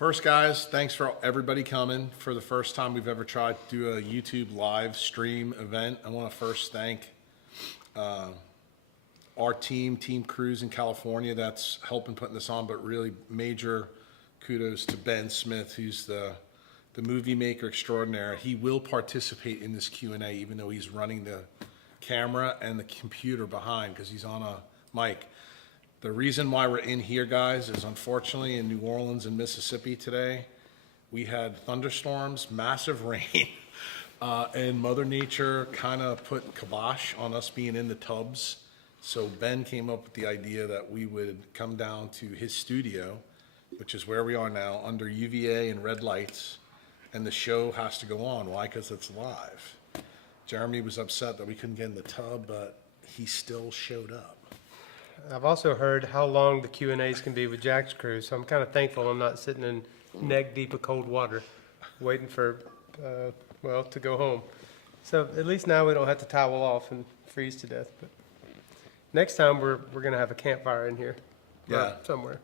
First, guys, thanks for everybody coming. For the first time we've ever tried to do a YouTube live stream event, I want to first thank our team, Team Kruse in California, that's helping putting this on, but really major kudos to Ben Smith, who's the movie maker extraordinaire. He will participate in this Q&A, even though he's running the camera and the computer behind, because he's on a mic. The reason why we're in here, guys, is unfortunately in New Orleans and Mississippi today, we had thunderstorms, massive rain, and Mother Nature kind of put kibosh on us being in the tubs. So Ben came up with the idea that we would come down to his studio, which is where we are now, under UVA and red lights, and the show has to go on. Why? Because it's live. Jeremy was upset that we couldn't get in the tub, but he still showed up. I've also heard how long the Q&As can be with Jack's crew, so I'm kind of thankful I'm not sitting in neck deep of cold water waiting for, to go home. So at least now we don't have to towel off and freeze to death. But next time we're going to have a campfire in here. Yeah. Somewhere.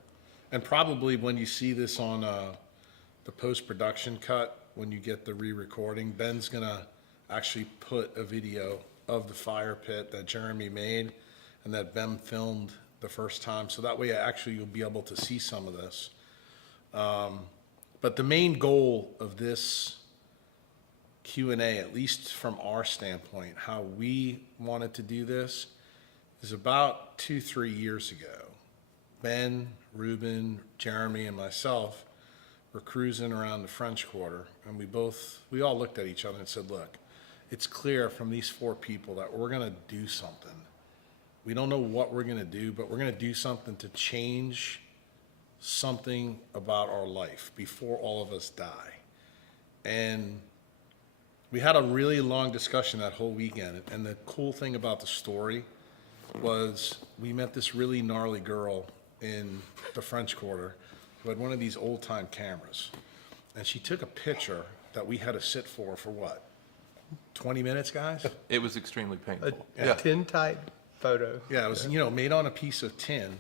And probably when you see this on the post-production cut, when you get the re-recording, Ben's going to actually put a video of the fire pit that Jeremy made and that Ben filmed the first time. So that way actually you'll be able to see some of this. But the main goal of this Q&A, at least from our standpoint, how we wanted to do this, is about 2-3 years ago. Ben, Ruben, Jeremy, and myself were cruising around the French Quarter, and we all looked at each other and said, look, it's clear from these 4 people that we're gonna do something. We don't know what we're gonna do, but we're gonna do something to change something about our life before all of us die. And we had a really long discussion that whole weekend, and the cool thing about the story was we met this really gnarly girl in the French Quarter who had one of these old-time cameras, and she took a picture that we had to sit for what, 20 minutes, guys? It was extremely painful. A tin-type photo. Yeah, it was, made on a piece of tin,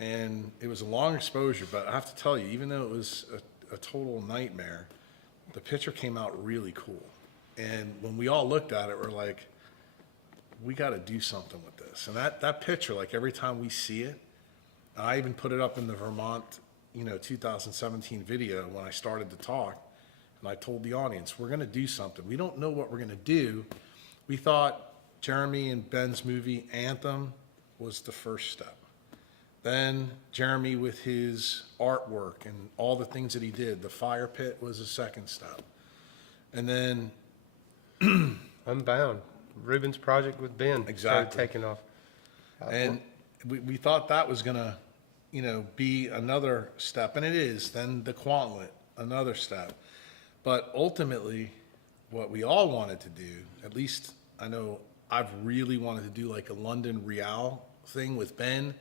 and it was a long exposure, but I have to tell you, even though it was a total nightmare, the picture came out really cool. And when we all looked at it, we're like, we got to do something with this. And that picture, like every time we see it, I even put it up in the Vermont, 2017 video when I started to talk, and I told the audience, we're going to do something. We don't know what we're going to do. We thought Jeremy and Ben's movie Anthem was the first step. Then Jeremy with his artwork and all the things that he did, the fire pit was the second step. And then Unbound. Ruben's project with Ben started taking off. And we thought that was gonna, be another step, and it is. Then the Quantlet, another step. But ultimately, what we all wanted to do, at least I know I've really wanted to do like a London Real thing with Ben,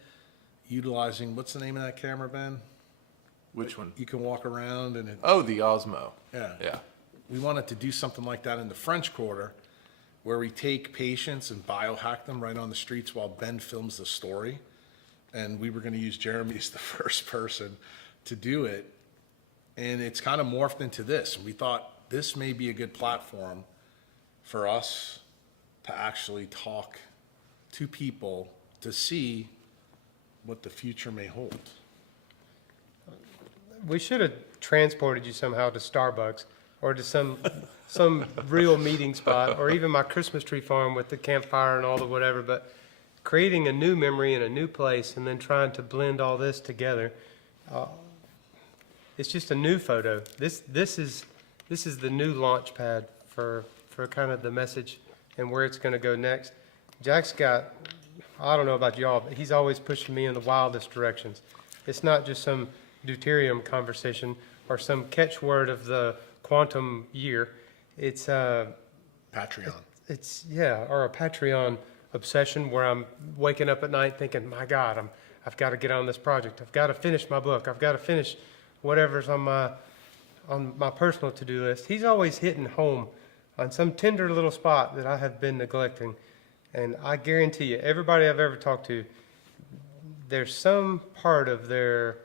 utilizing, what's the name of that camera, Ben? Which one? You can walk around and Oh, the Osmo. Yeah. Yeah. We wanted to do something like that in the French Quarter, where we take patients and biohack them right on the streets while Ben films the story. And we were going to use Jeremy as the first person to do it. And it's kind of morphed into this. We thought this may be a good platform for us to actually talk to people to see what the future may hold. We should have transported you somehow to Starbucks or to some real meeting spot, or even my Christmas tree farm with the campfire and all the whatever. But creating a new memory in a new place and then trying to blend all this together, it's just a new photo. This is the new launch pad for kind of the message and where it's going to go next. Jack's got, I don't know about y'all, but he's always pushing me in the wildest directions. It's not just some deuterium conversation or some catchword of the quantum year. It's Patreon. It's or a Patreon obsession where I'm waking up at night thinking, my God, I've got to get on this project. I've got to finish my book. I've got to finish whatever's on my personal to-do list. He's always hitting home on some tender little spot that I have been neglecting. And I guarantee you, everybody I've ever talked to, there's some part of their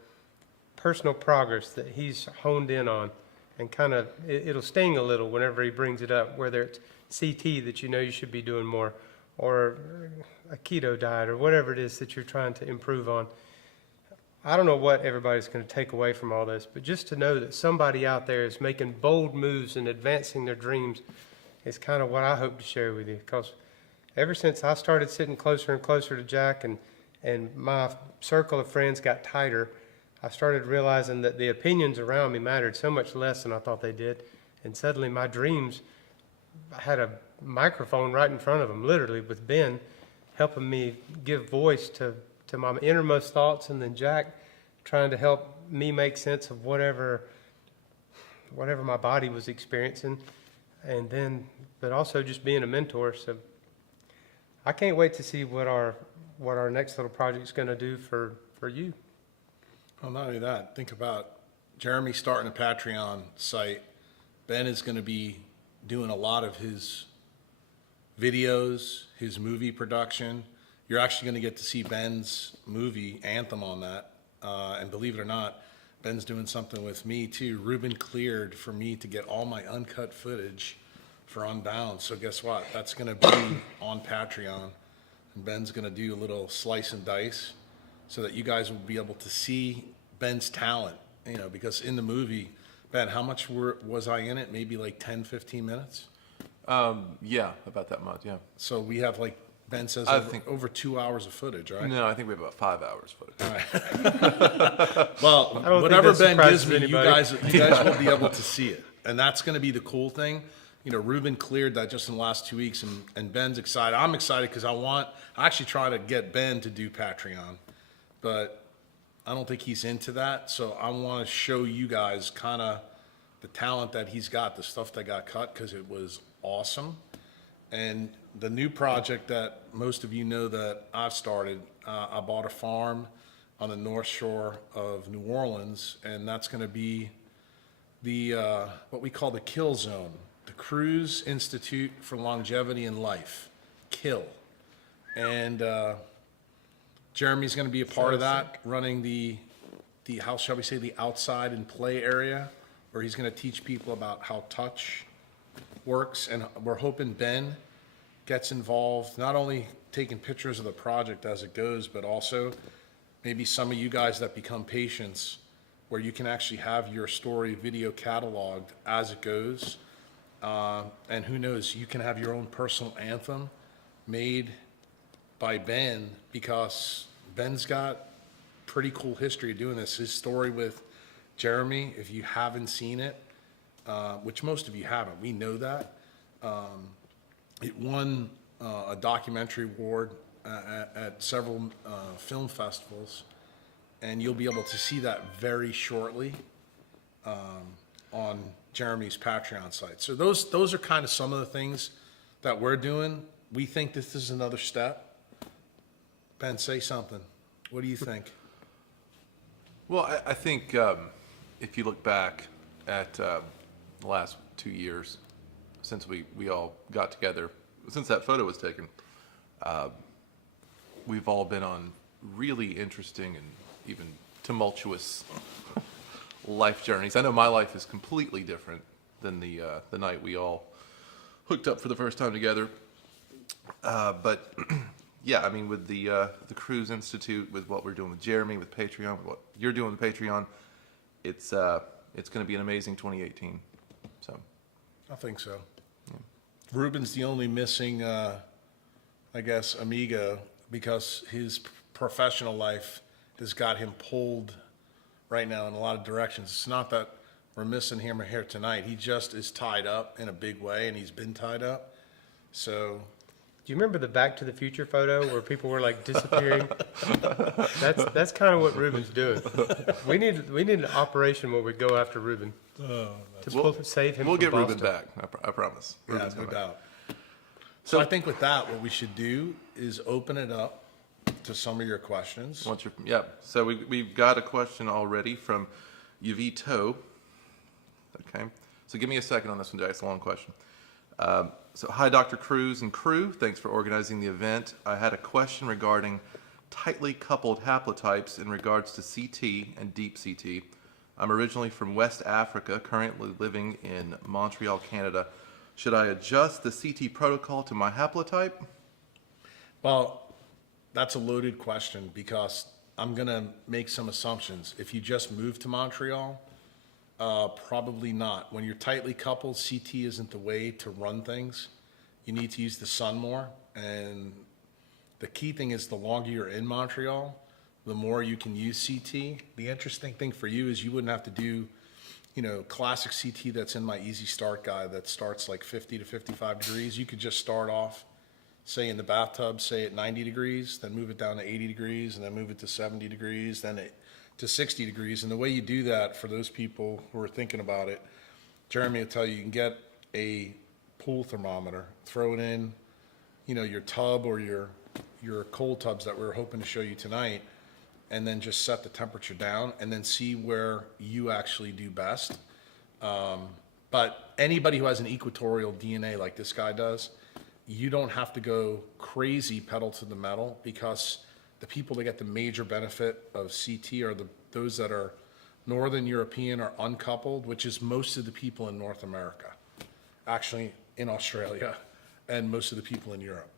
personal progress that he's honed in on, and kind of, it'll sting a little whenever he brings it up, whether it's CT that you know you should be doing more, or a keto diet, or whatever it is that you're trying to improve on. I don't know what everybody's going to take away from all this, but just to know that somebody out there is making bold moves and advancing their dreams is kind of what I hope to share with you. Because ever since I started sitting closer and closer to Jack, and my circle of friends got tighter, I started realizing that the opinions around me mattered so much less than I thought they did. And suddenly my dreams, I had a microphone right in front of them, literally, with Ben helping me give voice to my innermost thoughts, and then Jack trying to help me make sense of whatever my body was experiencing, and then, but also just being a mentor. So I can't wait to see what our next little project's going to do for you. Well, not only that, think about Jeremy starting a Patreon site. Ben is going to be doing a lot of his videos, his movie production. You're actually going to get to see Ben's movie, Anthem, on that. And believe it or not, Ben's doing something with me too. Ruben cleared for me to get all my uncut footage for Unbound. So guess what? That's going to be on Patreon. And Ben's going to do a little slice and dice so that you guys will be able to see Ben's talent. You know, because in the movie, Ben, how much was I in it? Maybe like 10, 15 minutes? Yeah, about that much, yeah. So we have, like Ben says, I over, think- over 2 hours of footage, right? No, I think we have about 5 hours footage. Well, don't whatever think that Ben gives surprises me, anybody. you guys will be able to see it. And that's going to be the cool thing. You know, Ruben cleared that just in the last 2 weeks, and Ben's excited. I'm excited because I actually try to get Ben to do Patreon, but I don't think he's into that. So I want to show you guys kind of the talent that he's got, the stuff that got cut, because it was awesome. And the new project that most of you know that I've started, I bought a farm on the North Shore of New Orleans, and that's going to be the what we call the Kill Zone, the Kruse Institute for Longevity in Life, KILL. And Jeremy's going to be a part of that, running the how shall we say, the outside and play area, where he's going to teach people about how touch works. And we're hoping Ben gets involved, not only taking pictures of the project as it goes, but also maybe some of you guys that become patients, where you can actually have your story video cataloged as it goes. And who knows, you can have your own personal anthem made by Ben, because Ben's got pretty cool history of doing this. His story with Jeremy, if you haven't seen it, which most of you haven't, we know that. It won a documentary award at several film festivals, and you'll be able to see that very shortly on Jeremy's Patreon site. So those are kind of some of the things that we're doing. We think this is another step. Ben, say something. What do you think? Well, I think if you look back at the last 2 years since we all got together, since that photo was taken, we've all been on really interesting and even tumultuous life journeys. I know my life is completely different than the night we all hooked up for the first time together. But yeah, I mean, with the Kruse Institute, with what we're doing with Jeremy, with Patreon, with what you're doing with Patreon, it's going to be an amazing 2018. So, I think so. Yeah. Ruben's the only missing, I guess, amigo, because his professional life has got him pulled right now in a lot of directions. It's not that we're missing him or here tonight. He just is tied up in a big way, and he's been tied up. So, Do you remember the Back to the Future photo where people were like disappearing? That's kind of what Ruben's doing. We need an operation where we go after Ruben to save him. we'll from get Ruben Boston. back. I promise. yeah, Ruben's no coming back. doubt. So I think with that, what we should do is open it up to some of your questions. So we've got a question already from Yvito. Okay. So give me a second on this one, Jack. It's a long question. So hi, Dr. Kruse and crew. Thanks for organizing the event. I had a question regarding tightly coupled haplotypes in regards to CT and deep CT. I'm originally from West Africa, currently living in Montreal, Canada. Should I adjust the CT protocol to my haplotype? Well, that's a loaded question because I'm gonna make some assumptions. If you just moved to Montreal, probably not. When you're tightly coupled, CT isn't the way to run things. You need to use the sun more. And the key thing is the longer you're in Montreal, the more you can use CT. The interesting thing for you is you wouldn't have to do, classic CT that's in my Easy Start guide that starts like 50 to 55 degrees. You could just start off, say in the bathtub, say at 90 degrees, then move it down to 80 degrees, and then move it to 70 degrees, then to 60 degrees. And the way you do that, for those people who are thinking about it, Jeremy will tell you, you can get a pool thermometer, throw it in, your tub or your cold tubs that we're hoping to show you tonight, and then just set the temperature down and then see where you actually do best. But anybody who has an equatorial DNA like this guy does, you don't have to go crazy pedal to the metal, because the people that get the major benefit of CT are those that are Northern European or uncoupled, which is most of the people in North America, actually in Australia, and most of the people in Europe.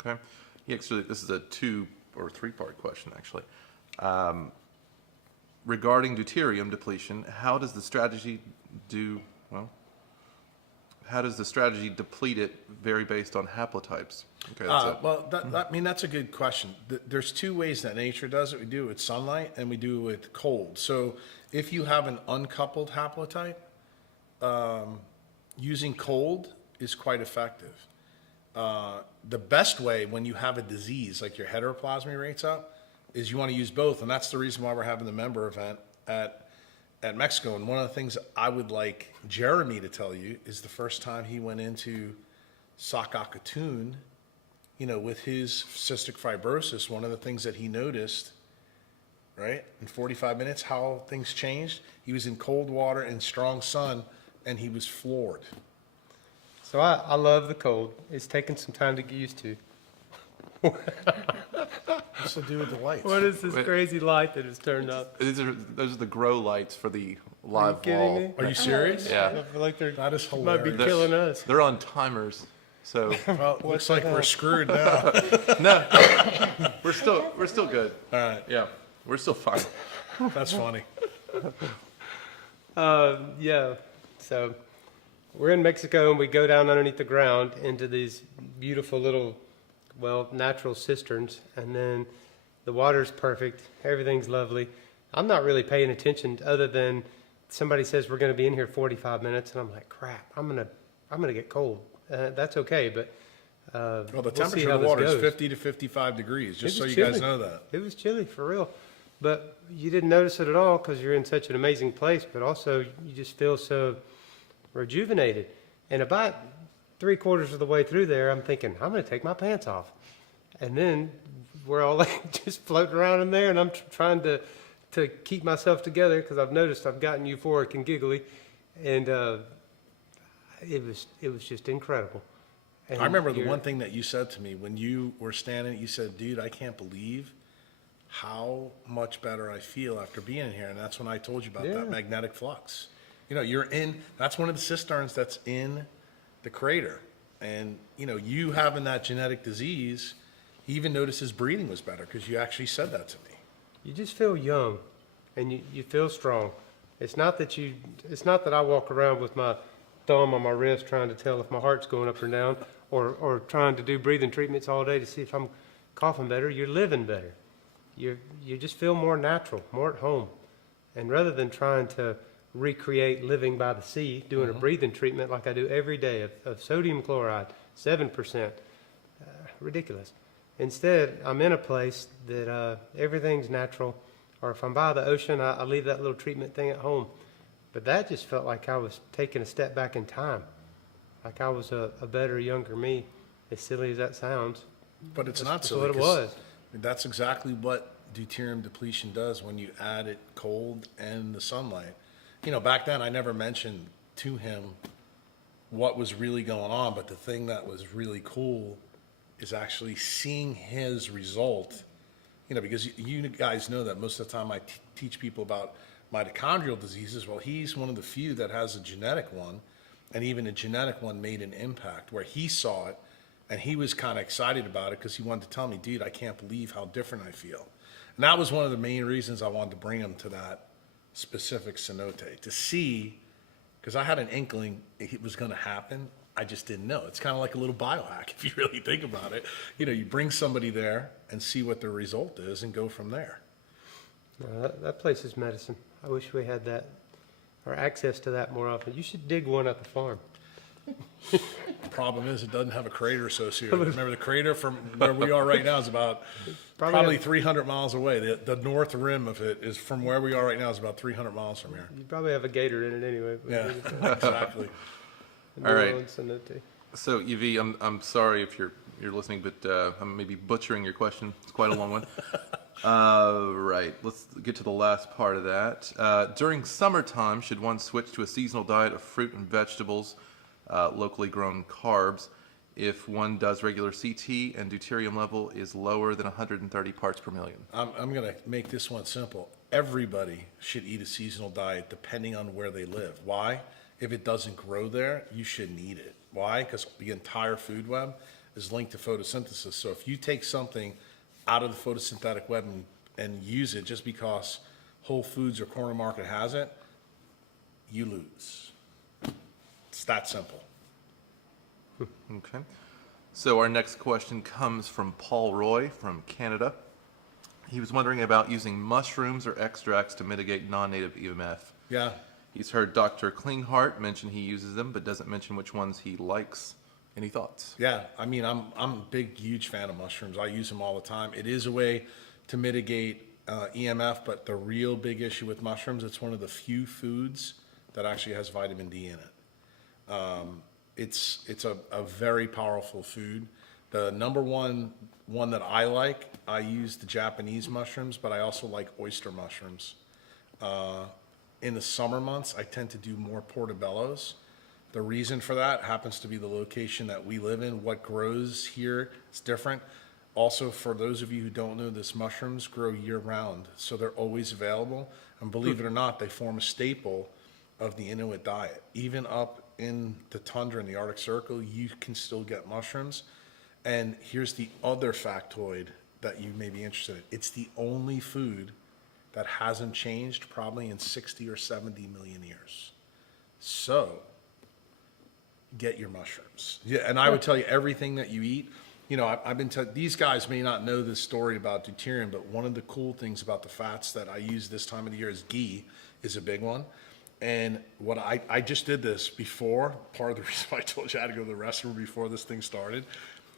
Okay. Yeah, actually, this is a 2 or 3-part question, actually. Regarding deuterium depletion, how does the strategy deplete it vary based on haplotypes? Okay, That's a good question. There's 2 ways that nature does it. We do it with sunlight and we do it with cold. So if you have an uncoupled haplotype, using cold is quite effective. The best way when you have a disease like your heteroplasmy rates up is you want to use both, and that's the reason why we're having the member event at Mexico. And one of the things I would like Jeremy to tell you is the first time he went into Saskatoon, with his cystic fibrosis, one of the things that he noticed, right, in 45 minutes, how things changed. He was in cold water and strong sun, and he was floored. So I love the cold. It's taken some time to get used to. What's to do with the lights? What is this Wait. crazy light that is turned up? Those are the grow lights for the live kidding wall. me? Are you serious? Yeah. I feel like they're That is might be hilarious. killing us. They're on timers. So Well, it looks like we're screwed now. no, we're still good. All right, Yeah, we're still fine. that's funny. Yeah. So we're in Mexico and we go down underneath the ground into these beautiful little, natural cisterns, and then the water's perfect. Everything's lovely. I'm not really paying attention other than somebody says we're going to be in here 45 minutes, and I'm like, crap, I'm gonna get cold. That's okay, but Well, the we'll see temperature how of the this water is goes. 50 to 55 degrees, just It so was you guys chilly. know that. It was chilly for real, but you didn't notice it at all because you're in such an amazing place. But also, you just feel so rejuvenated. And about 3/4 of the way through there, I'm thinking, I'm going to take my pants off, and then we're all like just floating around in there, and I'm trying to keep myself together because I've noticed I've gotten euphoric and giggly, and it was just incredible. And I remember the you're- one thing that you said to me when you were standing, you said, dude, I can't believe how much better I feel after being in here. And that's when I told you about Yeah. that magnetic flux. That's one of the cisterns that's in the crater. And, you having that genetic disease, he even noticed his breathing was better because you actually said that to me. You just feel young, and you feel strong. It's not that I walk around with my thumb on my wrist trying to tell if my heart's going up or down, or trying to do breathing treatments all day to see if I'm coughing better. You're living better. You just feel more natural, more at home. And rather than trying to recreate living by the sea, doing a breathing treatment like I do every day of sodium chloride, 7%, ridiculous. Instead, I'm in a place that everything's natural, or if I'm by the ocean, I leave that little treatment thing at home. But that just felt like I was taking a step back in time, like I was a better, younger me, as silly as that sounds. But it's That's not so. what it was. That's exactly what deuterium depletion does when you add it cold and the sunlight. Back then I never mentioned to him what was really going on, but the thing that was really cool is actually seeing his result, because you guys know that most of the time I teach people about mitochondrial diseases. Well, he's one of the few that has a genetic one, and even a genetic one made an impact where he saw it, and he was kind of excited about it because he wanted to tell me, dude, I can't believe how different I feel. And that was one of the main reasons I wanted to bring him to that specific cenote, to see, because I had an inkling it was going to happen. I just didn't know. It's kind of like a little biohack if you really think about it. You bring somebody there and see what the result is and go from there. That place is medicine. I wish we had that, or access to that more often. You should dig one at the farm. The problem is it doesn't have a crater associated with it. Remember, the crater from where we are right now is about probably 300 miles away. The north rim of it is from where we are right now is about 300 miles from here. You probably have a gator in it anyway. Yeah, exactly. All right. Cenote. So, Yvi, I'm sorry if you're listening, but I'm maybe butchering your question. It's quite a long one. Right. Let's get to the last part of that. During summertime, should one switch to a seasonal diet of fruit and vegetables, locally grown carbs, if one does regular CT and deuterium level is lower than 130 parts per million? I'm going to make this one simple. Everybody should eat a seasonal diet depending on where they live. Why? If it doesn't grow there, you shouldn't eat it. Why? Because the entire food web is linked to photosynthesis. So if you take something out of the photosynthetic web and use it just because Whole Foods or Corner Market has it, you lose. It's that simple. Okay. So our next question comes from Paul Roy from Canada. He was wondering about using mushrooms or extracts to mitigate non-native EMF. Yeah. He's heard Dr. Klinghardt mention he uses them, but doesn't mention which ones he likes. Any thoughts? Yeah, I mean, I'm a big, huge fan of mushrooms. I use them all the time. It is a way to mitigate EMF, but the real big issue with mushrooms, it's one of the few foods that actually has vitamin D in it. It's a very powerful food. The number one that I like, I use the Japanese mushrooms, but I also like oyster mushrooms. In the summer months, I tend to do more portobellos. The reason for that happens to be the location that we live in. What grows here is different. Also, for those of you who don't know this, mushrooms grow year-round, so they're always available. And believe it or not, they form a staple of the Inuit diet. Even up in the tundra in the Arctic Circle, you can still get mushrooms. And here's the other factoid that you may be interested in. It's the only food that hasn't changed probably in 60 or 70 million years. So, get your mushrooms. Yeah, and I would tell you everything that you eat. I've been these guys may not know this story about deuterium, but one of the cool things about the fats that I use this time of the year is ghee is a big one. And what I just did this before, part of the reason why I told you I had to go to the restroom before this thing started,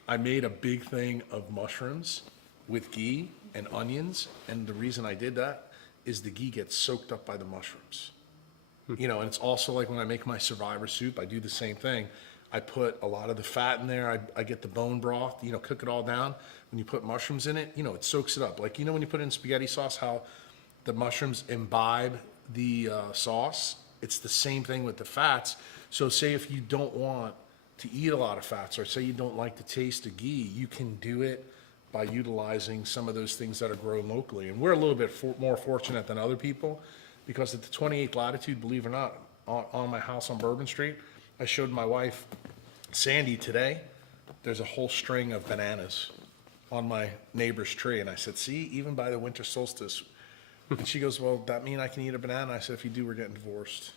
I made a big thing of mushrooms with ghee and onions, and the reason I did that is the ghee gets soaked up by the mushrooms. And it's also like when I make my survivor soup, I do the same thing. I put a lot of the fat in there. I get the bone broth, cook it all down. When you put mushrooms in it, it soaks it up. Like, when you put it in spaghetti sauce, how the mushrooms imbibe the sauce, it's the same thing with the fats. So say if you don't want to eat a lot of fats, or say you don't like the taste of ghee, you can do it by utilizing some of those things that are grown locally. And we're a little bit more fortunate than other people, because at the 28th latitude, believe it or not, on my house on Bourbon Street, I showed my wife, Sandy, today, there's a whole string of bananas on my neighbor's tree. And I said, see, even by the winter solstice. And she goes, well, that mean I can eat a banana? I said, if you do, we're getting divorced.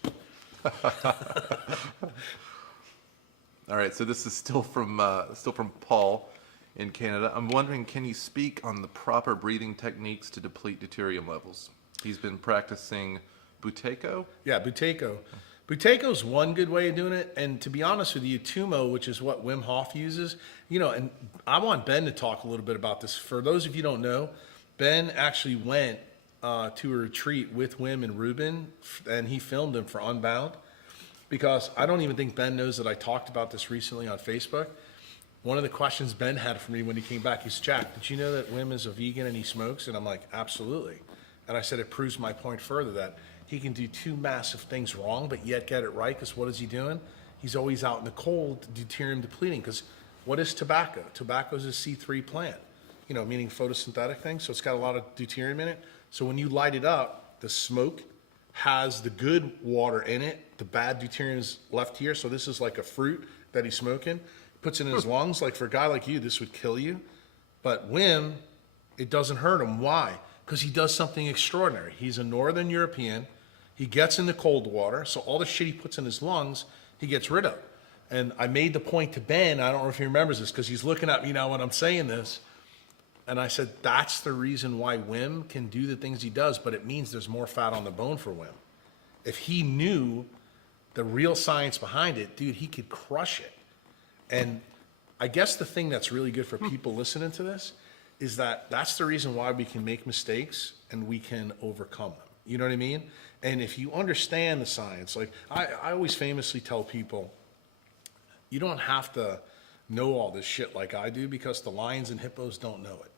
All right, so this is still from Paul in Canada. I'm wondering, can you speak on the proper breathing techniques to deplete deuterium levels? He's been practicing Buteyko. Yeah, Buteyko. Buteyko's one good way of doing it, and to be honest with you, Tumo, which is what Wim Hof uses, and I want Ben to talk a little bit about this. For those of you who don't know, Ben actually went to a retreat with Wim and Ruben, and he filmed him for Unbound, because I don't even think Ben knows that I talked about this recently on Facebook. One of the questions Ben had for me when he came back, he said, Jack, did you know that Wim is a vegan and he smokes? And I'm like, absolutely. And I said, it proves my point further that he can do two massive things wrong, but yet get it right, because what is he doing? He's always out in the cold, deuterium depleting, because What is tobacco? Tobacco is a C3 plant, meaning photosynthetic thing. So it's got a lot of deuterium in it. So when you light it up, the smoke has the good water in it. The bad deuterium is left here. So this is like a fruit that he's smoking. Puts it in his lungs. Like for a guy like you, this would kill you. But Wim, it doesn't hurt him. Why? Because he does something extraordinary. He's a Northern European. He gets in the cold water. So all the shit he puts in his lungs, he gets rid of. And I made the point to Ben, I don't know if he remembers this, because he's looking at me now when I'm saying this. And I said, that's the reason why Wim can do the things he does, but it means there's more fat on the bone for Wim. If he knew the real science behind it, dude, he could crush it. And I guess the thing that's really good for people listening to this is that that's the reason why we can make mistakes and we can overcome them. You know what I mean? And if you understand the science, like I always famously tell people, you don't have to know all this shit like I do because the lions and hippos don't know it.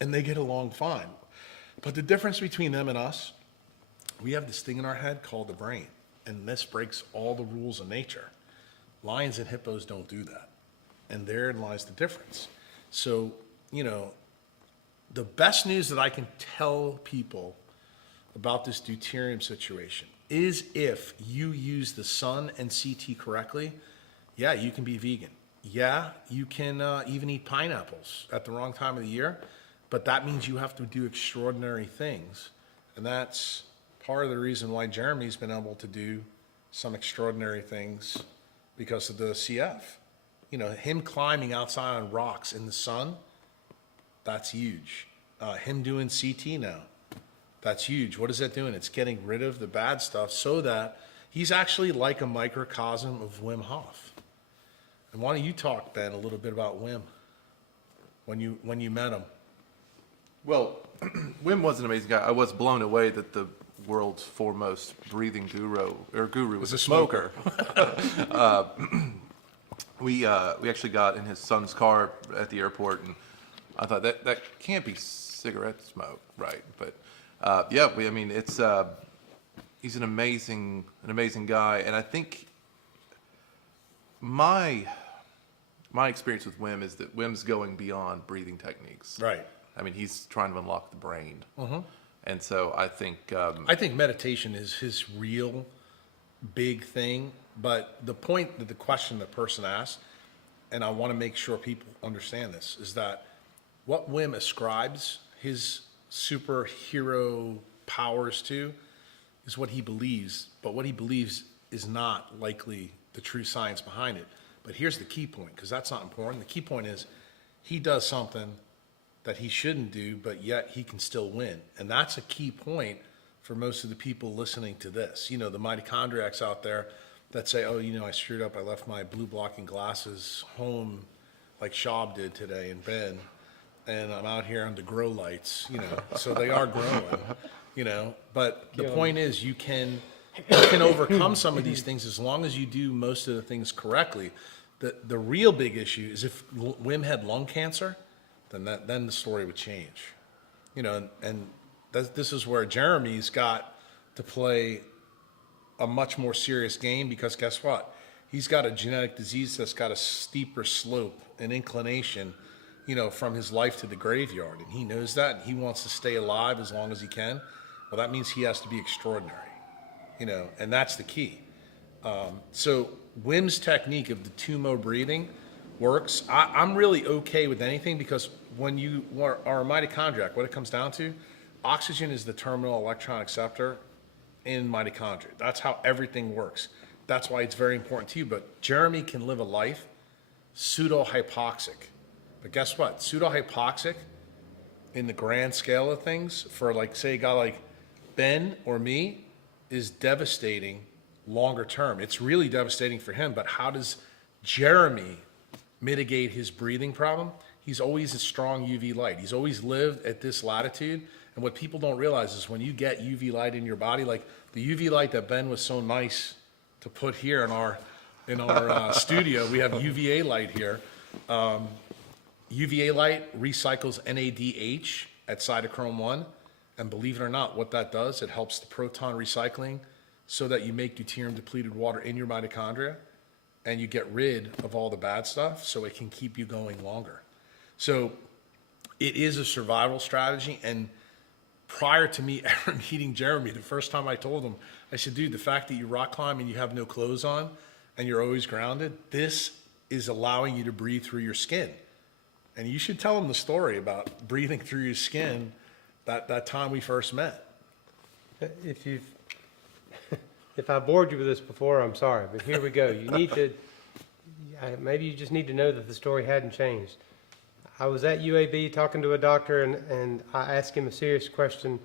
And they get along fine. But the difference between them and us, we have this thing in our head called the brain. And this breaks all the rules of nature. Lions and hippos don't do that. And therein lies the difference. So, the best news that I can tell people about this deuterium situation is if you use the sun and CT correctly, yeah, you can be vegan. Yeah, you can even eat pineapples at the wrong time of the year, but that means you have to do extraordinary things. And that's part of the reason why Jeremy's been able to do some extraordinary things because of the CF. Him climbing outside on rocks in the sun, that's huge. Him doing CT now, that's huge. What is that doing? It's getting rid of the bad stuff so that he's actually like a microcosm of Wim Hof. And why don't you talk, Ben, a little bit about Wim when you met him? Well, Wim was an amazing guy. I was blown away that the world's foremost breathing guru was a smoker. We actually got in his son's car at the airport, and I thought that can't be cigarette smoke, right? But he's an amazing guy, and I think my experience with Wim is that Wim's going beyond breathing techniques. Right. I mean, he's trying to unlock the brain. Mm-hmm. And so I think meditation is his real big thing. But the point that the question the person asked, and I want to make sure people understand this, is that what Wim ascribes his superhero powers to is what he believes. But what he believes is not likely the true science behind it. But here's the key point, because that's not important. The key point is he does something that he shouldn't do, but yet he can still win. And that's a key point for most of the people listening to this. The mitochondriacs out there that say, oh, I screwed up. I left my blue blocking glasses home like Schaub did today in bed. And I'm out here under grow lights, so they are growing, But the point is you can overcome some of these things as long as you do most of the things correctly. The real big issue is if Wim had lung cancer, then the story would change. And this is where Jeremy's got to play a much more serious game because guess what? He's got a genetic disease that's got a steeper slope, an inclination, from his life to the graveyard. And he knows that, and he wants to stay alive as long as he can. Well, that means he has to be extraordinary, and that's the key. So Wim's technique of the 2-mode breathing works. I'm really okay with anything because when you are a mitochondriac, what it comes down to, oxygen is the terminal electron acceptor in mitochondria. That's how everything works. That's why it's very important to you. But Jeremy can live a life pseudo-hypoxic. But guess what? Pseudo-hypoxic in the grand scale of things for say a guy like Ben or me is devastating longer term. It's really devastating for him. But how does Jeremy mitigate his breathing problem? He's always a strong UV light. He's always lived at this latitude. And what people don't realize is when you get UV light in your body, like the UV light that Ben was so nice to put here in our studio, we have UVA light here. UVA light recycles NADH at cytochrome 1. And believe it or not, what that does, it helps the proton recycling so that you make deuterium depleted water in your mitochondria. and you get rid of all the bad stuff so it can keep you going longer. So it is a survival strategy. And prior to me ever meeting Jeremy, the first time I told him, I said, dude, the fact that you rock climb and you have no clothes on and you're always grounded, this is allowing you to breathe through your skin. And you should tell him the story about breathing through your skin that time we first met. If you've, if I bored you with this before, I'm sorry, but here we go. You need to, maybe you just need to know that the story hadn't changed. I was at UAB talking to a doctor, and I asked him a serious question.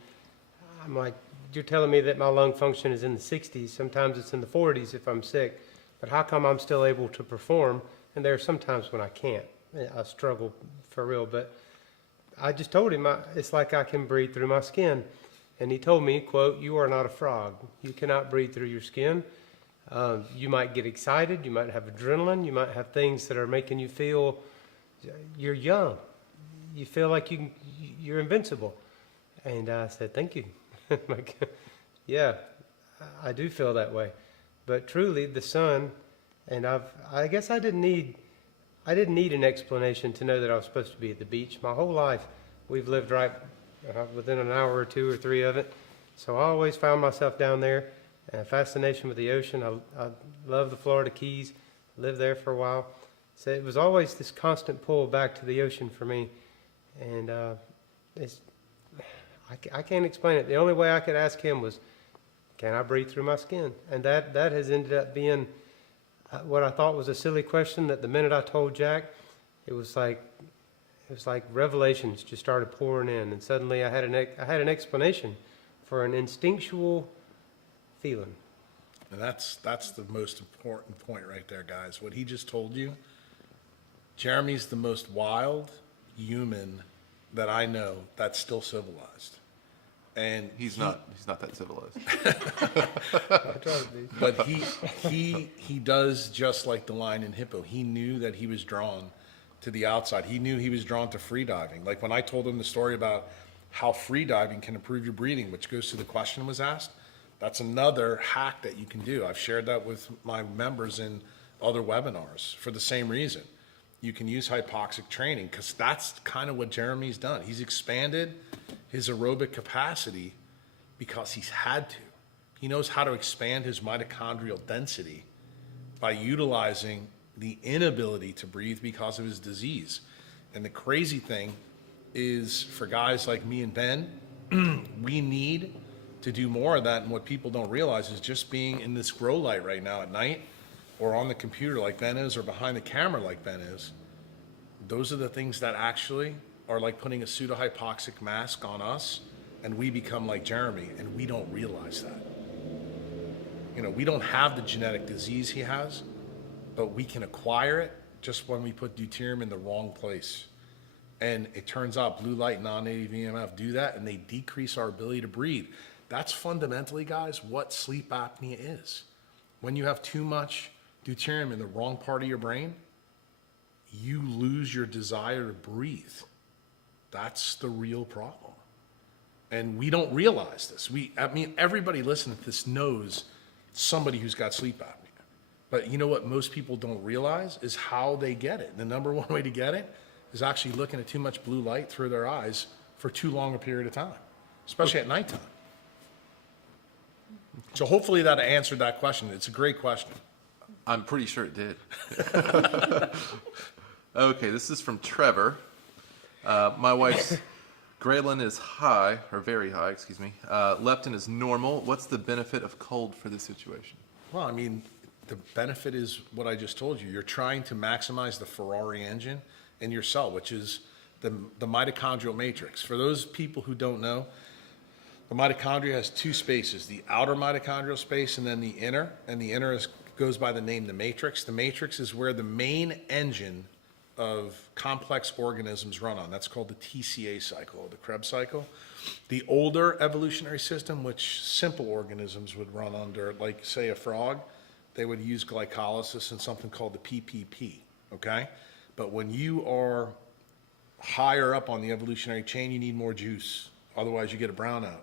I'm like, you're telling me that my lung function is in the 60s, sometimes it's in the 40s if I'm sick, but how come I'm still able to perform? And there are some times when I can't. I struggle for real, but I just told him it's like I can breathe through my skin. And he told me, quote, "You are not a frog. You cannot breathe through your skin. You might get excited. You might have adrenaline. You might have things that are making you feel you're young. You feel like you're invincible." And I said, "Thank you." Like, yeah, I do feel that way. But truly, the sun, and I guess I didn't need an explanation to know that I was supposed to be at the beach. My whole life, we've lived right within an hour or two or three of it. So I always found myself down there. And a fascination with the ocean. I love the Florida Keys. Lived there for a while. So it was always this constant pull back to the ocean for me. And I can't explain it. The only way I could ask him was, can I breathe through my skin? And that has ended up being what I thought was a silly question, that the minute I told Jack, it was like revelations just started pouring in, and suddenly I had an explanation for an instinctual feeling. And that's the most important point right there, guys. What he just told you, Jeremy's the most wild human that I know that's still civilized. And He's not that civilized. I try to be. But he does just like the lion in Hippo. He knew that he was drawn to the outside. He knew he was drawn to free diving. Like when I told him the story about how free diving can improve your breathing, which goes to the question was asked, that's another hack that you can do. I've shared that with my members in other webinars for the same reason. You can use hypoxic training because that's kind of what Jeremy's done. He's expanded his aerobic capacity because he's had to. He knows how to expand his mitochondrial density by utilizing the inability to breathe because of his disease. And the crazy thing is, for guys like me and Ben, we need to do more of that. And what people don't realize is just being in this grow light right now at night, or on the computer like Ben is, or behind the camera like Ben is, those are the things that actually are like putting a pseudo-hypoxic mask on us, and we become like Jeremy, and we don't realize that. You know, we don't have the genetic disease he has, but we can acquire it just when we put deuterium in the wrong place. And it turns out blue light, non-native EMF do that, and they decrease our ability to breathe. That's fundamentally, guys, what sleep apnea is. When you have too much deuterium in the wrong part of your brain, you lose your desire to breathe. That's the real problem. And we don't realize this. I mean, everybody listening to this knows somebody who's got sleep apnea. But you know what most people don't realize is how they get it. And the number one way to get it is actually looking at too much blue light through their eyes for too long a period of time, especially at nighttime. So hopefully that answered that question. It's a great question. I'm pretty sure it did. Okay, this is from Trevor. My wife's ghrelin is high, or very high, excuse me. Leptin is normal. What's the benefit of cold for this situation? Well, I mean, the benefit is what I just told you. You're trying to maximize the Ferrari engine in your cell, which is the mitochondrial matrix. For those people who don't know, the mitochondria has two spaces, the outer mitochondrial space and then the inner. And the inner goes by the name the matrix. The matrix is where the main engine of complex organisms run on. That's called the TCA cycle, the Krebs cycle. The older evolutionary system, which simple organisms would run under, like say a frog, they would use glycolysis and something called the PPP, okay? But when you are higher up on the evolutionary chain, you need more juice. Otherwise, you get a brownout.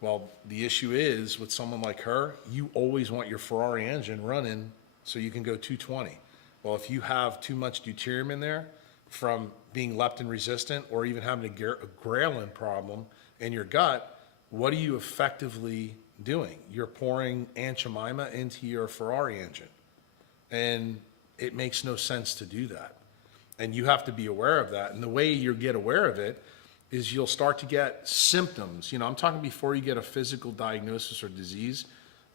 Well, the issue is with someone like her, you always want your Ferrari engine running so you can go 220. Well, if you have too much deuterium in there from being leptin resistant or even having a ghrelin problem in your gut, what are you effectively doing? You're pouring Aunt Jemima into your Ferrari engine. And it makes no sense to do that. And you have to be aware of that. And the way you get aware of it is you'll start to get symptoms. I'm talking before you get a physical diagnosis or disease,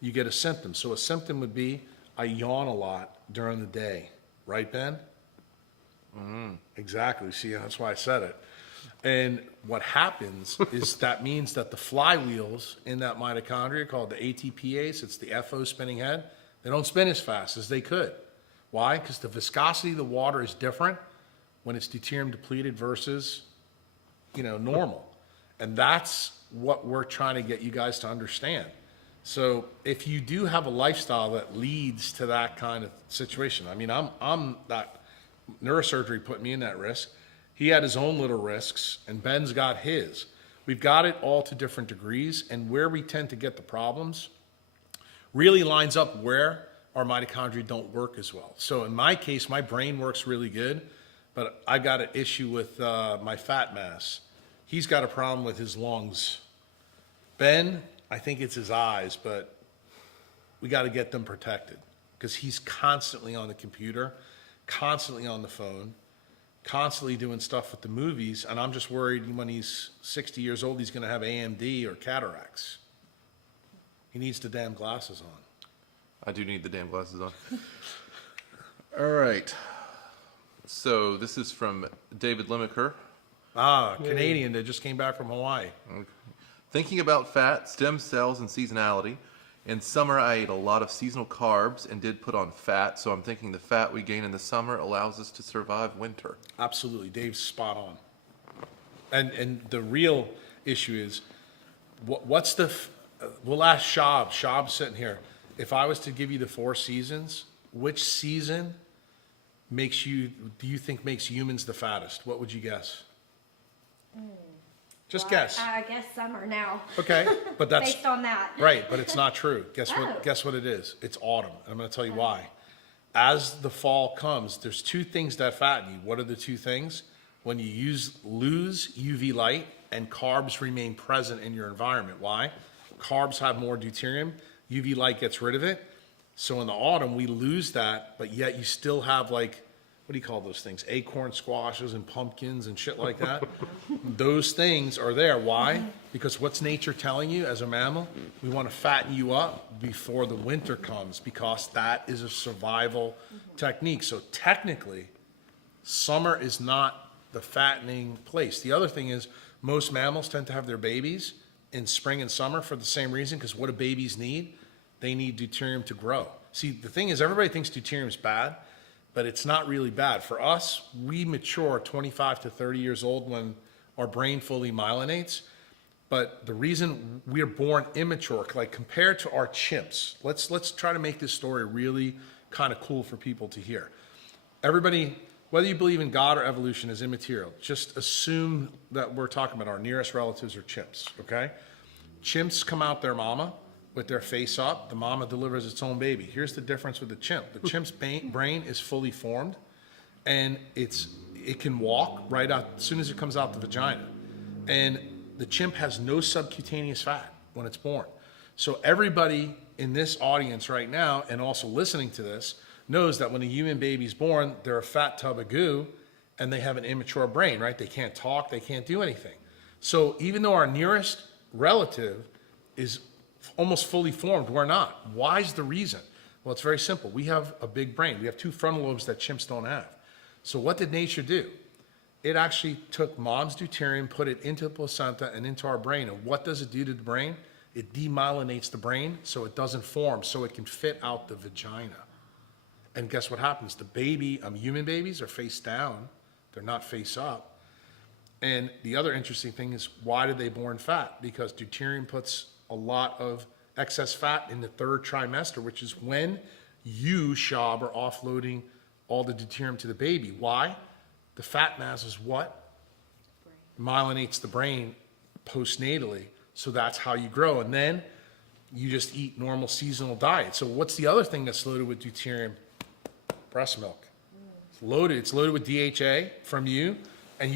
you get a symptom. So a symptom would be, I yawn a lot during the day. Right, Ben? Exactly. See, that's why I said it. And what happens is that means that the flywheels in that mitochondria called the ATPase, it's the FO spinning head, they don't spin as fast as they could. Why? Because the viscosity of the water is different when it's deuterium depleted versus, normal. And that's what we're trying to get you guys to understand. So if you do have a lifestyle that leads to that kind of situation, I'm that neurosurgery put me in that risk. He had his own little risks, and Ben's got his. We've got it all to different degrees, and where we tend to get the problems really lines up where our mitochondria don't work as well. So in my case, my brain works really good, but I got an issue with my fat mass. He's got a problem with his lungs. Ben, I think it's his eyes, but we got to get them protected because he's constantly on the computer, constantly on the phone, constantly doing stuff with the movies, and I'm just worried when he's 60 years old, he's going to have AMD or cataracts. He needs the damn glasses on. I do need the damn glasses on. All right. So this is from David Limaker. Canadian that just came back from Hawaii. Okay. Thinking about fat, stem cells, and seasonality. In summer, I ate a lot of seasonal carbs and did put on fat, so I'm thinking the fat we gain in the summer allows us to survive winter. Absolutely. Dave's spot on. And the real issue is, what's the... we'll ask Shab. Shab's sitting here. If I was to give you the 4 seasons, which season do you think makes humans the fattest? What would you guess? Just guess. I guess summer now. Okay, but that's based on that. right, but it's not true. Guess Oh. what? Guess what it is? It's autumn. And I'm going to tell you why. As the fall comes, there's 2 things that fatten you. What are the 2 things? When you lose UV light and carbs remain present in your environment. Why? Carbs have more deuterium. UV light gets rid of it. So in the autumn, we lose that, but yet you still have what do you call those things? Acorn squashes and pumpkins and shit like that. Those things are there. Why? Because what's nature telling you as a mammal? We want to fatten you up before the winter comes because that is a survival technique. So technically, summer is not the fattening place. The other thing is most mammals tend to have their babies in spring and summer for the same reason, because what do babies need? They need deuterium to grow. See, the thing is, everybody thinks deuterium is bad, but it's not really bad. For us, we mature 25 to 30 years old when our brain fully myelinates. But the reason we're born immature, like compared to our chimps, let's try to make this story really kind of cool for people to hear. Everybody, whether you believe in God or evolution, is immaterial. Just assume that we're talking about our nearest relatives are chimps, okay? Chimps come out their mama with their face up. The mama delivers its own baby. Here's the difference with the chimp. The chimp's brain is fully formed, and it can walk right out as soon as it comes out the vagina. And the chimp has no subcutaneous fat when it's born. So everybody in this audience right now, and also listening to this, knows that when a human baby's born, they're a fat tub of goo, and they have an immature brain, right? They can't talk, they can't do anything. So even though our nearest relative is almost fully formed, we're not. Why is the reason? Well, it's very simple. We have a big brain. We have 2 frontal lobes that chimps don't have. So what did nature do? It actually took mom's deuterium, put it into the placenta and into our brain. And what does it do to the brain? It demyelinates the brain so it doesn't form, so it can fit out the vagina. And guess what happens? The human babies are face down. They're not face up. And the other interesting thing is, why did they born fat? Because deuterium puts a lot of excess fat in the 3rd trimester, which is when you, Shab, are offloading all the deuterium to the baby. Why? The fat mass is what? Myelinates the brain postnatally, so that's how you grow. And then you just eat normal seasonal diet. So what's the other thing that's loaded with deuterium? Breast milk. It's loaded with DHA from you, and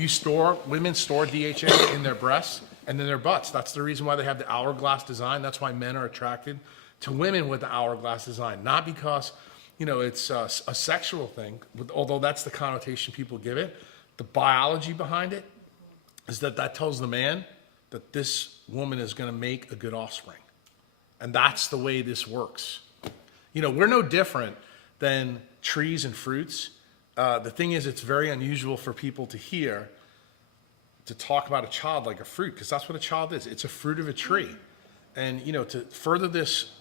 women store DHA in their breasts and in their butts. That's the reason why they have the hourglass design. That's why men are attracted to women with the hourglass design, not because, it's a sexual thing, although that's the connotation people give it. The biology behind it is that tells the man that this woman is going to make a good offspring. And that's the way this works. We're no different than trees and fruits. The thing is, it's very unusual for people to talk about a child like a fruit, because that's what a child is. It's a fruit of a tree. And, to further this,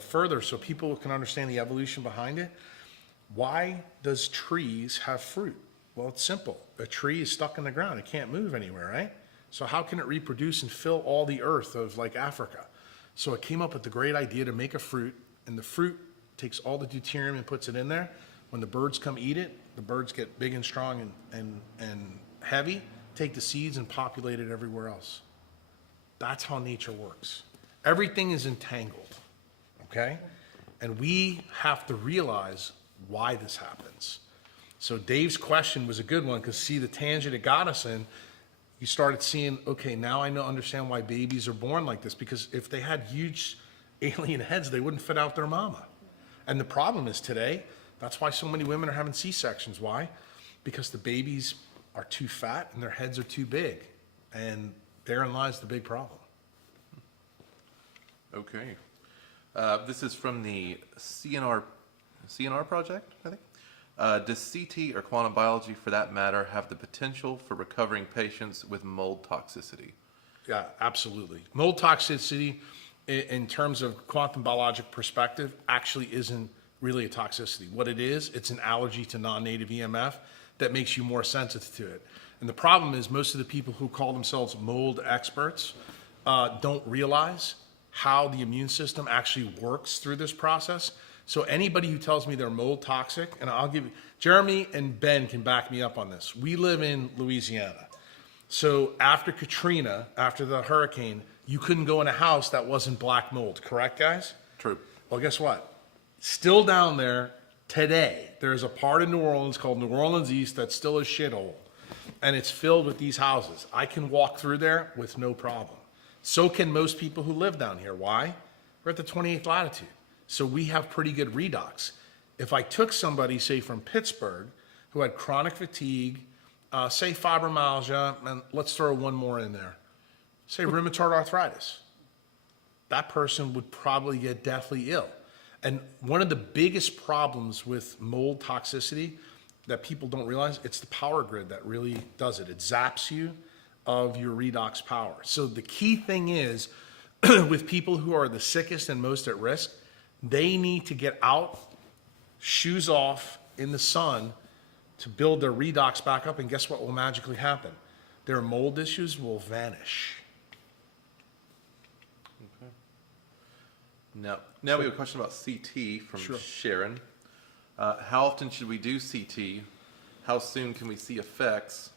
further so people can understand the evolution behind it, why does trees have fruit? Well, it's simple. A tree is stuck in the ground. It can't move anywhere, right? So how can it reproduce and fill all the earth of like Africa? So it came up with the great idea to make a fruit, and the fruit takes all the deuterium and puts it in there. When the birds come eat it, the birds get big and strong and heavy, take the seeds and populate it everywhere else. That's how nature works. Everything is entangled, okay? And we have to realize why this happens. So Dave's question was a good one, because see the tangent it got us in, you started seeing, okay, now I understand why babies are born like this, because if they had huge alien heads, they wouldn't fit out their mama. And the problem is today, that's why so many women are having C-sections. Why? Because the babies are too fat and their heads are too big. And therein lies the big problem. Okay. This is from the CNR project, I think. Does CT or quantum biology, for that matter, have the potential for recovering patients with mold toxicity? Yeah, absolutely. Mold toxicity, in terms of quantum biologic perspective, actually isn't really a toxicity. What it is, it's an allergy to non-native EMF that makes you more sensitive to it. And the problem is most of the people who call themselves mold experts don't realize how the immune system actually works through this process. So anybody who tells me they're mold toxic, and I'll give you, Jeremy and Ben can back me up on this. We live in Louisiana. So after Katrina, after the hurricane, you couldn't go in a house that wasn't black mold, correct guys? True. Well, guess what? Still down there today, there's a part of New Orleans called New Orleans East that's still a shithole. And it's filled with these houses. I can walk through there with no problem. So can most people who live down here. Why? We're at the 28th latitude. So we have pretty good redox. If I took somebody, say from Pittsburgh, who had chronic fatigue, say fibromyalgia, and let's throw one more in there, say rheumatoid arthritis, that person would probably get deathly ill. And one of the biggest problems with mold toxicity that people don't realize, it's the power grid that really does it. It zaps you of your redox power. So the key thing is, with people who are the sickest and most at risk, they need to get out, shoes off in the sun to build their redox back up, and guess what will magically happen? Their mold issues will vanish. Okay. Now we have a question about CT from Sure. Sharon. How often should we do CT? How soon can we see effects?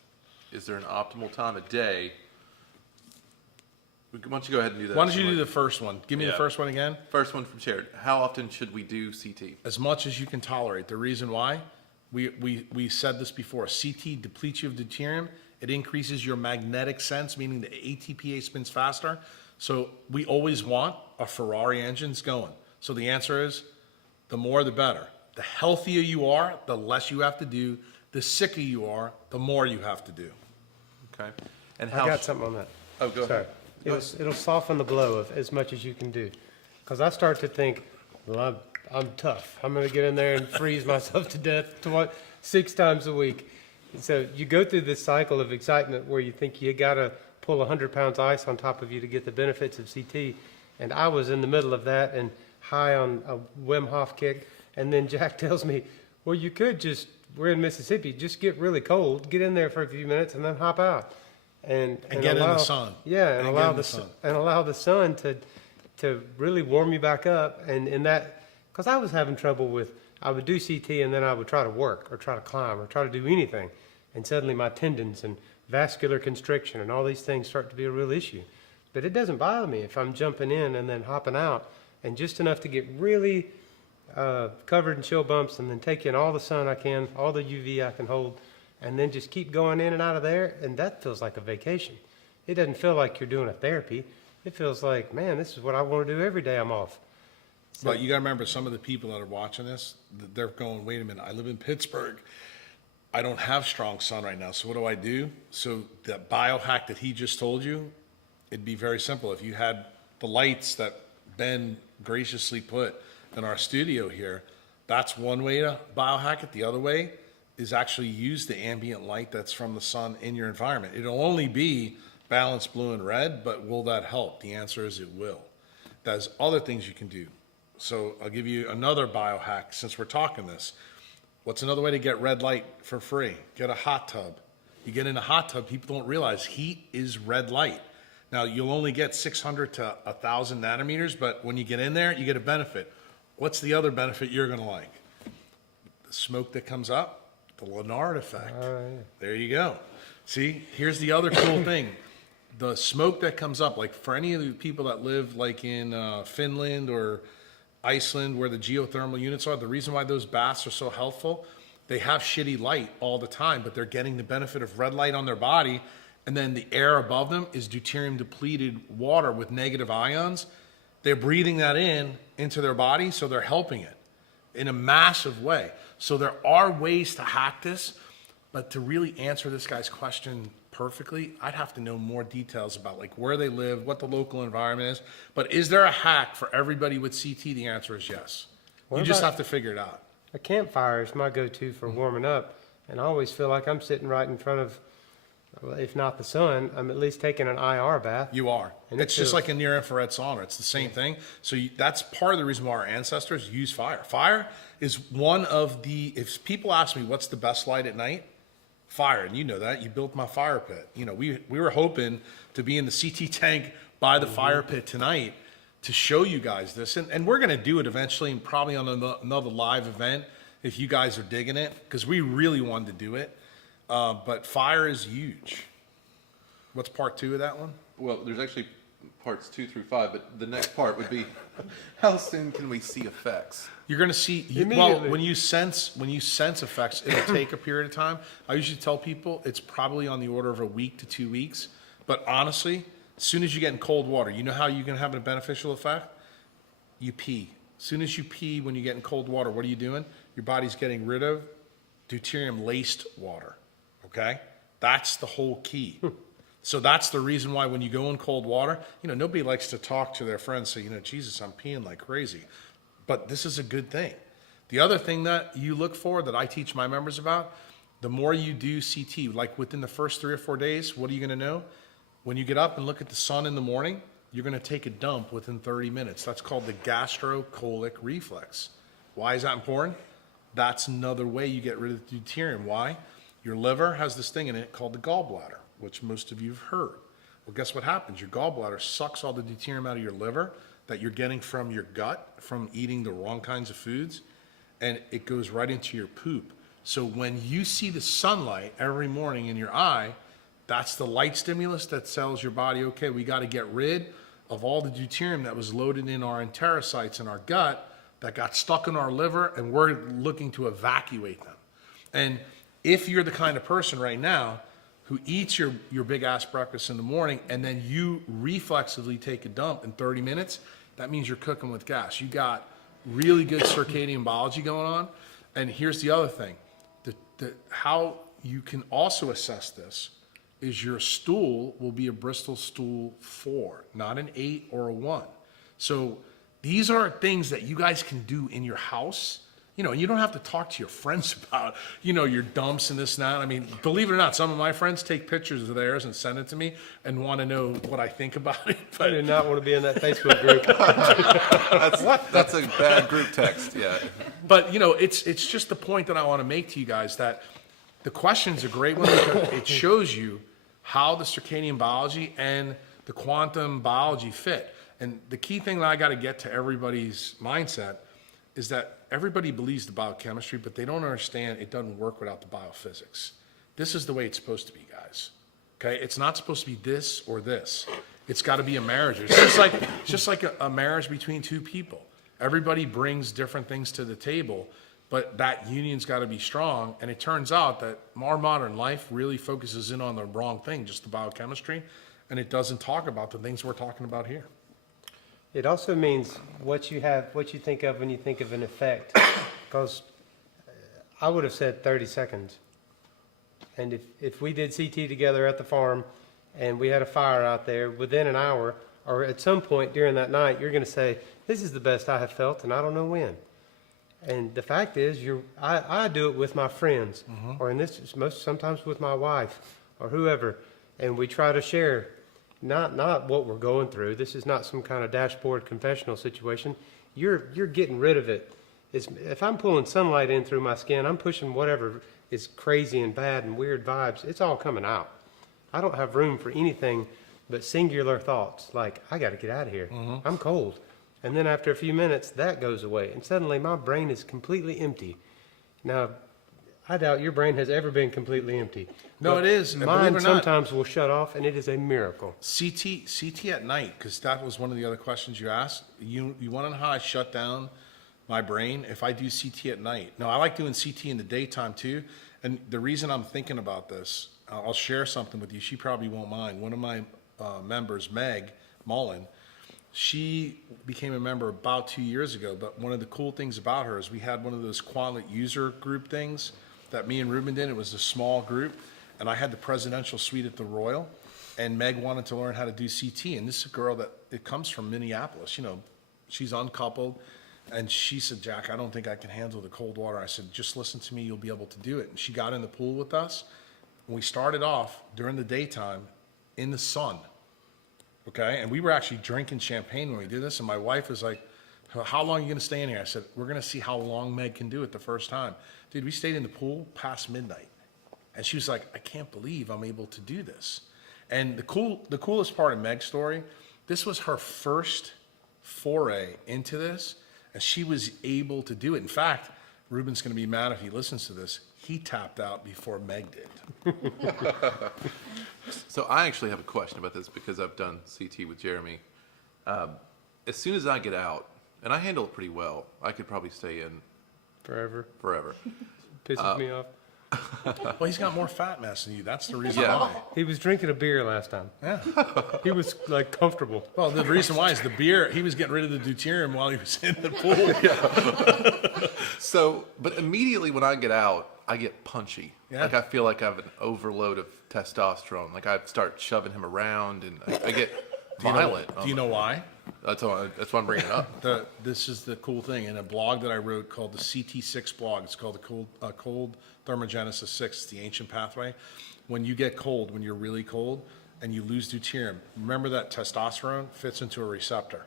Is there an optimal time of day? Why don't you go ahead and do that? Why don't you do the first one? Give me the Yeah. first one again. First one from Sharon. How often should we do CT? As much as you can tolerate. The reason why, we said this before, CT depletes you of deuterium. It increases your magnetic sense, meaning the ATPA spins faster. So we always want a Ferrari engines going. So the answer is, the more the better. The healthier you are, the less you have to do. The sicker you are, the more you have to do. Okay. And I got something on that. Oh, go Sorry. ahead. Go ahead. It'll soften the blow of as much as you can do. Because I start to think, well, I'm tough. I'm going to get in there and freeze myself to death 6 times a week. And so you go through this cycle of excitement where you think you got to pull 100 pounds ice on top of you to get the benefits of CT. And I was in the middle of that and high on a Wim Hof kick. And then Jack tells me, well, you could just, we're in Mississippi, just get really cold, get in there for a few minutes and then hop out. And get in the sun. Yeah, and allow get in the the sun. and allow the sun to really warm you back up. And in that, because I was having trouble with, I would do CT and then I would try to work or try to climb or try to do anything. And suddenly my tendons and vascular constriction and all these things start to be a real issue. But it doesn't bother me if I'm jumping in and then hopping out, and just enough to get really covered in chill bumps, and then take in all the sun I can, all the UV I can hold, and then just keep going in and out of there, and that feels like a vacation. It doesn't feel like you're doing a therapy. It feels like, man, this is what I want to do every day I'm off. But you gotta remember, some of the people that are watching this, they're going, wait a minute, I live in Pittsburgh. I don't have strong sun right now, so what do I do? So the biohack that he just told you, it'd be very simple. If you had the lights that Ben graciously put in our studio here, that's one way to biohack it. The other way is actually use the ambient light that's from the sun in your environment. It'll only be balanced blue and red, but will that help? The answer is it will. There's other things you can do. So I'll give you another biohack since we're talking this. What's another way to get red light for free? Get a hot tub. You get in a hot tub, people don't realize heat is red light. Now, you'll only get 600 to 1,000 nanometers, but when you get in there, you get a benefit. What's the other benefit you're gonna like? The smoke that comes up, the Leonard effect. Yeah. There you go. See, here's the other cool thing. The smoke that comes up, like for any of the people that live like in Finland or Iceland where the geothermal units are, the reason why those baths are so healthful, they have shitty light all the time, but they're getting the benefit of red light on their body, and then the air above them is deuterium depleted water with negative ions. They're breathing that into their body, so they're helping it in a massive way. So there are ways to hack this, but to really answer this guy's question perfectly, I'd have to know more details about like where they live, what the local environment is. But is there a hack for everybody with CT? The answer is yes. You just have to figure it out. A campfire is my go-to for warming up, and I always feel like I'm sitting right in front of, if not the sun, I'm at least taking an IR bath. You are. And It's just feels- like a near infrared sauna. It's the same thing. So that's part of the reason why our ancestors use fire. Fire is one of the, if people ask me what's the best light at night, fire. And you know that. You built my fire pit. You know, we were hoping to be in the CT tank by the fire pit tonight to show you guys this. And we're going to do it eventually, and probably on another live event if you guys are digging it, because we really wanted to do it. But fire is huge. What's part 2 of that one? Well, there's actually parts 2 through 5, but the next part would be, how soon can we see effects? You're going to see, well, Immediately. when you sense effects, it'll take a period of time. I usually tell people it's probably on the order of a week to 2 weeks. But honestly, as soon as you get in cold water, you know how you can have a beneficial effect? You pee. As soon as you pee when you get in cold water, what are you doing? Your body's getting rid of deuterium-laced water, okay? That's the whole key. So that's the reason why when you go in cold water, you know, nobody likes to talk to their friends, say, you know, Jesus, I'm peeing like crazy. But this is a good thing. The other thing that you look for that I teach my members about, the more you do CT, like within the first 3 or 4 days, what are you going to know? When you get up and look at the sun in the morning, you're going to take a dump within 30 minutes. That's called the gastrocolic reflex. Why is that important? That's another way you get rid of the deuterium. Why? Your liver has this thing in it called the gallbladder, which most of you have heard. Well, guess what happens? Your gallbladder sucks all the deuterium out of your liver that you're getting from your gut, from eating the wrong kinds of foods, and it goes right into your poop. So when you see the sunlight every morning in your eye, that's the light stimulus that tells your body, okay, we got to get rid of all the deuterium that was loaded in our enterocytes in our gut that got stuck in our liver, and we're looking to evacuate them. And if you're the kind of person right now who eats your big ass breakfast in the morning and then you reflexively take a dump in 30 minutes, that means you're cooking with gas. You got really good circadian biology going on. And here's the other thing. How you can also assess this is your stool will be a Bristol stool 4, not an 8 or a 1. So these are things that you guys can do in your house. You know, and you don't have to talk to your friends about, you know, your dumps and this and that. I mean, believe it or not, some of my friends take pictures of theirs and send it to me and want to know what I think about it. I But do not want to be in that Facebook group. That's a bad group text, yeah. But you know, it's just the point that I want to make to you guys that the question's a great one because it shows you how the circadian biology and the quantum biology fit. And the key thing that I got to get to everybody's mindset is that everybody believes the biochemistry, but they don't understand it doesn't work without the biophysics. This is the way it's supposed to be, guys. Okay? It's not supposed to be this or this. It's got to be a marriage. It's just like a marriage between two people. Everybody brings different things to the table, but that union's got to be strong. And it turns out that our modern life really focuses in on the wrong thing, just the biochemistry, and it doesn't talk about the things we're talking about here. It also means what you think of when you think of an effect. Because I would have said 30 seconds. And if we did CT together at the farm and we had a fire out there within an hour, or at some point during that night, you're going to say, this is the best I have felt and I don't know when. And the fact is, I do it with my friends, or in this, sometimes with my wife or whoever, and we try to share not what we're going through. This is not some kind of dashboard confessional situation. You're getting rid of it. If I'm pulling sunlight in through my skin, I'm pushing whatever is crazy and bad and weird vibes. It's all coming out. I don't have room for anything but singular thoughts like, I got to get out of here. I'm cold. And then after a few minutes, that goes away. And suddenly my brain is completely empty. Now, I doubt your brain has ever been completely empty. No, But it is. And believe mine it or not- sometimes will shut off, and it is a miracle. CT at night, because that was one of the other questions you asked. You want to know how I shut down my brain? If I do CT at night. No, I like doing CT in the daytime too. And the reason I'm thinking about this, I'll share something with you. She probably won't mind. One of my members, Meg Mullen, she became a member about 2 years ago. But one of the cool things about her is we had one of those quality user group things that me and Ruben did. It was a small group. And I had the presidential suite at the Royal. And Meg wanted to learn how to do CT. And this is a girl that it comes from Minneapolis. You know, she's uncoupled. And she said, Jack, I don't think I can handle the cold water. I said, just listen to me. You'll be able to do it. And she got in the pool with us. And we started off during the daytime in the sun. Okay. And we were actually drinking champagne when we did this. And my wife was like, how long are you going to stay in here? I said, we're going to see how long Meg can do it the first time. Dude, we stayed in the pool past midnight. And she was like, I can't believe I'm able to do this. And the coolest part of Meg's story, this was her first foray into this, and she was able to do it. In fact, Ruben's going to be mad if he listens to this. He tapped out before Meg did. So I actually have a question about this because I've done CT with Jeremy. As soon as I get out, and I handle it pretty well, I could probably stay in Forever. forever. Pisses me off. Well, he's got more fat mass than you. That's the reason Yeah. why. He was drinking a beer last time. Yeah. He was like comfortable. Well, the reason why is the beer. He was getting rid of the deuterium while he was in the pool. So, but immediately when I get out, I get punchy. Yeah. Like I feel like I have an overload of testosterone. Like I start shoving him around, and I get violent. Do you know why? That's why I'm bringing it up. This is the cool thing. In a blog that I wrote called the CT6 blog, it's called the cold thermogenesis 6, it's the ancient pathway. When you get cold, when you're really cold, and you lose deuterium, remember that testosterone fits into a receptor.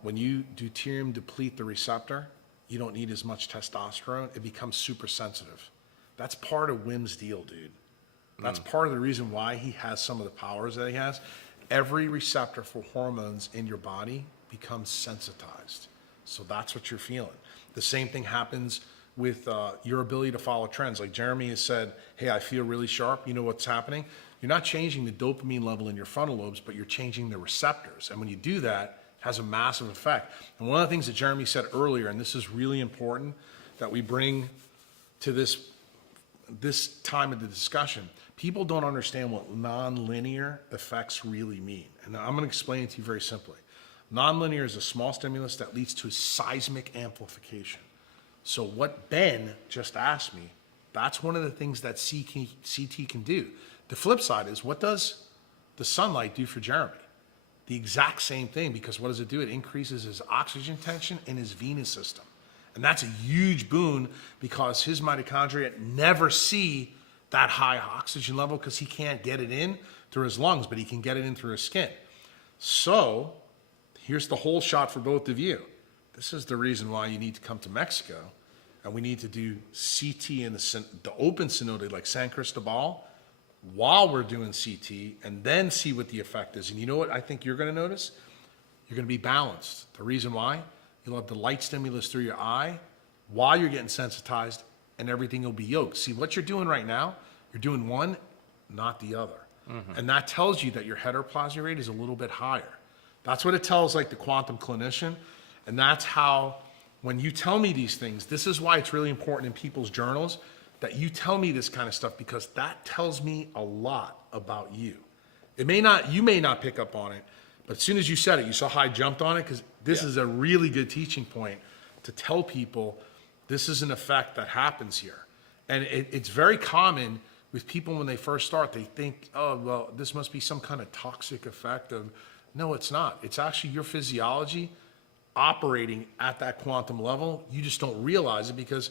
When you deuterium deplete the receptor, you don't need as much testosterone. It becomes super sensitive. That's part of Wim's deal, dude. That's part of the reason why he has some of the powers that he has. Every receptor for hormones in your body becomes sensitized. So that's what you're feeling. The same thing happens with your ability to follow trends. Like Jeremy has said, hey, I feel really sharp. You know what's happening? You're not changing the dopamine level in your frontal lobes, but you're changing the receptors. And when you do that, it has a massive effect. And one of the things that Jeremy said earlier, and this is really important that we bring to this time of the discussion, people don't understand what nonlinear effects really mean. And I'm going to explain it to you very simply. Nonlinear is a small stimulus that leads to seismic amplification. So what Ben just asked me, that's one of the things that CT can do. The flip side is, what does the sunlight do for Jeremy? The exact same thing, because what does it do? It increases his oxygen tension in his venous system. And that's a huge boon because his mitochondria never see that high oxygen level because he can't get it in through his lungs, but he can get it in through his skin. So here's the whole shot for both of you. This is the reason why you need to come to Mexico, and we need to do CT in the open cenote like San Cristobal while we're doing CT, and then see what the effect is. And you know what I think you're going to notice? You're going to be balanced. The reason why? You'll have the light stimulus through your eye while you're getting sensitized, and everything will be yoked. See, what you're doing right now, you're doing one, not the other. And that tells you that your heteroplasmy rate is a little bit higher. That's what it tells like the quantum clinician. And that's how, when you tell me these things, this is why it's really important in people's journals that you tell me this kind of stuff, because that tells me a lot about you. You may not pick up on it, but as soon as you said it, you saw how I jumped on it, because this is a really good teaching point to tell people this is an effect that happens here. And it's very common with people when they first start, they think, oh, well, this must be some kind of toxic effect of, no, it's not. It's actually your physiology operating at that quantum level. You just don't realize it because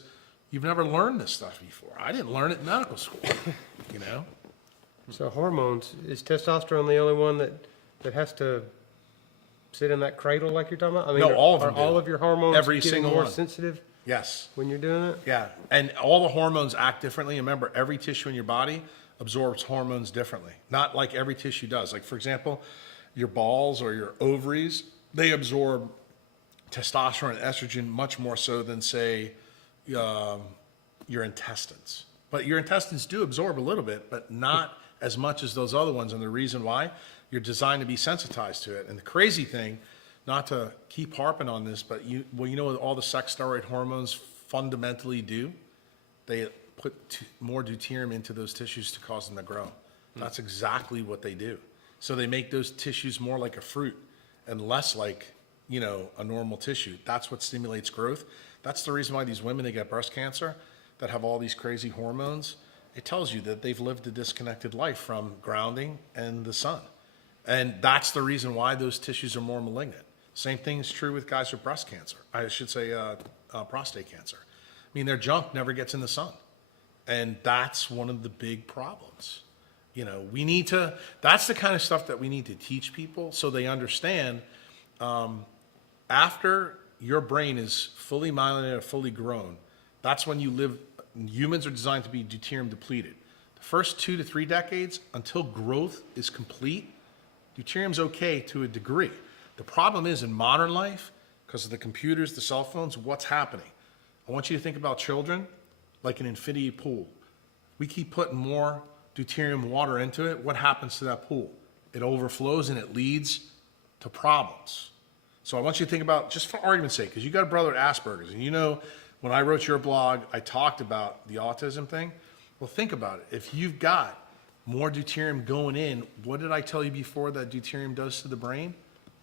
you've never learned this stuff before. I didn't learn it in medical school, you know? So hormones, is testosterone the only one that has to sit in that cradle like you're talking about? I mean, No, all of are them do. all of your hormones Every getting single more one. sensitive Yes. when you're doing it? Yeah, and all the hormones act differently. Remember, every tissue in your body absorbs hormones differently. Not like every tissue does. Like, for example, your balls or your ovaries, they absorb testosterone and estrogen much more so than, say, your intestines. But your intestines do absorb a little bit, but not as much as those other ones. And the reason why, you're designed to be sensitized to it. And the crazy thing, not to keep harping on this, but you know what all the sex steroid hormones fundamentally do? They put more deuterium into those tissues to cause them to grow. That's exactly what they do. So they make those tissues more like a fruit and less like, you know, a normal tissue. That's what stimulates growth. That's the reason why these women that get breast cancer that have all these crazy hormones, it tells you that they've lived a disconnected life from grounding and the sun. And that's the reason why those tissues are more malignant. Same thing is true with guys with breast cancer. I should say prostate cancer. I mean, their junk never gets in the sun. And that's one of the big problems. You know, that's the kind of stuff that we need to teach people so they understand after your brain is fully myelinated, fully grown, that's when you live. Humans are designed to be deuterium depleted. The first 2 to 3 decades, until growth is complete, deuterium's okay to a degree. The problem is in modern life, because of the computers, the cell phones, what's happening? I want you to think about children like an infinity pool. We keep putting more deuterium water into it. What happens to that pool? It overflows and it leads to problems. So I want you to think about, just for argument's sake, because you got a brother with Asperger's, and you know, when I wrote your blog, I talked about the autism thing. Well, think about it. If you've got more deuterium going in, what did I tell you before that deuterium does to the brain?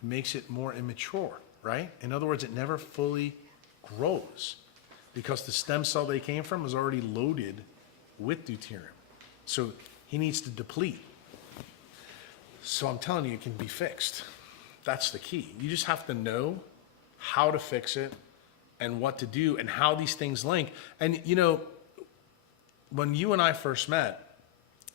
It makes it more immature, right? In other words, it never fully grows because the stem cell they came from is already loaded with deuterium. So he needs to deplete. So I'm telling you, it can be fixed. That's the key. You just have to know how to fix it and what to do and how these things link. And, you know, when you and I first met,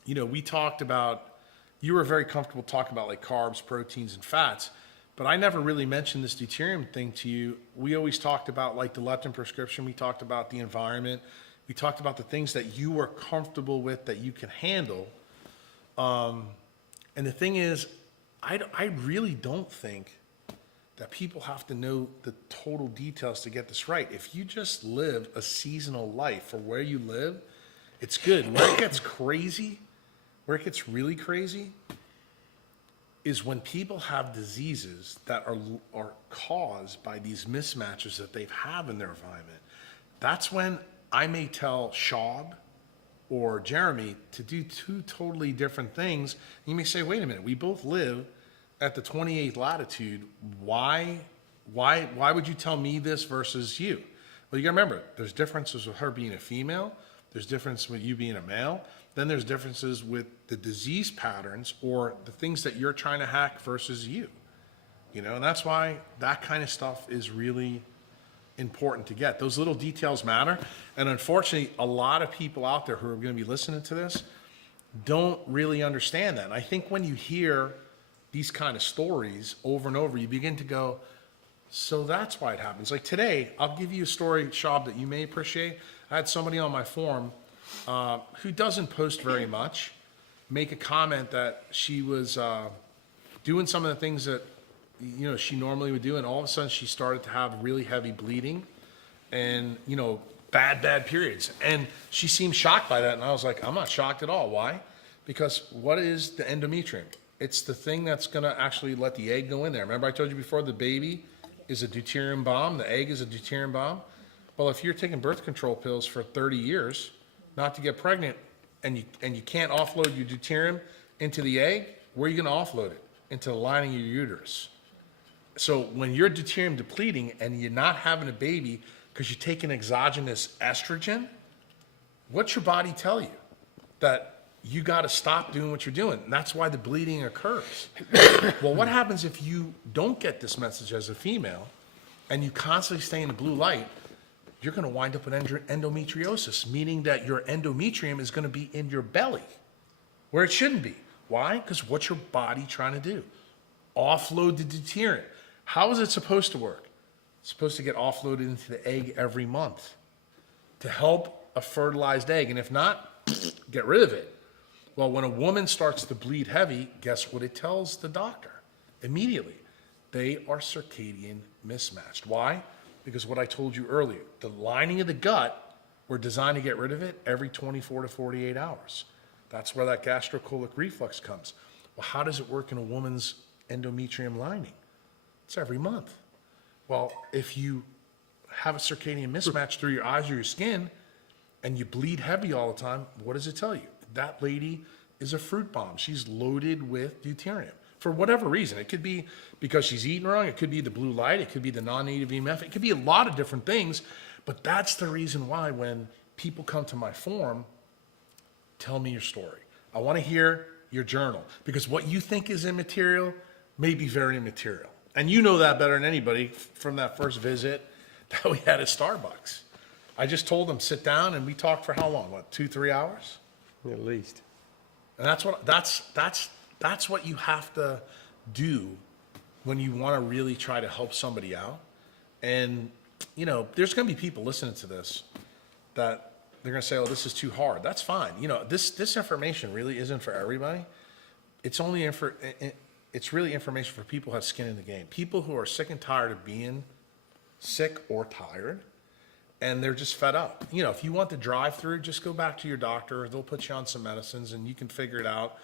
you know, we talked about, you were very comfortable talking about like carbs, proteins, and fats, but I never really mentioned this deuterium thing to you. We always talked about like the leptin prescription. We talked about the environment. We talked about the things that you were comfortable with that you can handle. And the thing is, I really don't think that people have to know the total details to get this right. If you just live a seasonal life for where you live, it's good. Where it gets crazy, where it gets really crazy, is when people have diseases that are caused by these mismatches that they've had in their environment. That's when I may tell Schaub or Jeremy to do 2 totally different things. You may say, wait a minute, we both live at the 28th latitude. Why would you tell me this versus you? Well, you gotta remember, there's differences with her being a female, there's differences with you being a male, then there's differences with the disease patterns or the things that you're trying to hack versus you. You know, and that's why that kind of stuff is really important to get. Those little details matter. And unfortunately, a lot of people out there who are gonna be listening to this don't really understand that. And I think when you hear these kind of stories over and over, you begin to go, so that's why it happens. Like today, I'll give you a story, Schaub, that you may appreciate. I had somebody on my forum who doesn't post very much make a comment that she was doing some of the things that, you know, she normally would do, and all of a sudden she started to have really heavy bleeding and, you know, bad periods. And she seemed shocked by that, and I was like, I'm not shocked at all. Why? Because what is the endometrium? It's the thing that's going to actually let the egg go in there. Remember I told you before, the baby is a deuterium bomb, the egg is a deuterium bomb? Well, if you're taking birth control pills for 30 years not to get pregnant, and you can't offload your deuterium into the egg, where are you going to offload it? Into the lining of your uterus. So when you're deuterium depleting and you're not having a baby because you're taking exogenous estrogen, what's your body tell you? That you got to stop doing what you're doing. And that's why the bleeding occurs. Well, what happens if you don't get this message as a female and you constantly stay in the blue light? You're going to wind up with endometriosis, meaning that your endometrium is going to be in your belly where it shouldn't be. Why? Because what's your body trying to do? Offload the deuterium. How is it supposed to work? It's supposed to get offloaded into the egg every month to help a fertilized egg. And if not, get rid of it. Well, when a woman starts to bleed heavy, guess what it tells the doctor? Immediately, they are circadian mismatched. Why? Because what I told you earlier, the lining of the gut, we're designed to get rid of it every 24 to 48 hours. That's where that gastrocolic reflux comes. Well, how does it work in a woman's endometrium lining? It's every month. Well, if you have a circadian mismatch through your eyes or your skin and you bleed heavy all the time, what does it tell you? That lady is a fruit bomb. She's loaded with deuterium for whatever reason. It could be because she's eating wrong. It could be the blue light. It could be the non-native EMF. It could be a lot of different things. But that's the reason why when people come to my forum, tell me your story. I want to hear your journal, because what you think is immaterial may be very immaterial. And you know that better than anybody from that first visit that we had at Starbucks. I just told them, sit down, and we talked for how long? What, 2-3 hours? At least. And that's what you have to do when you want to really try to help somebody out. And, you know, there's going to be people listening to this that they're going to say, oh, this is too hard. That's fine. You know, this information really isn't for everybody. It's really information for people who have skin in the game. People who are sick and tired of being sick or tired, and they're just fed up. You know, if you want the drive-through, just go back to your doctor. They'll put you on some medicines, and you can figure it out.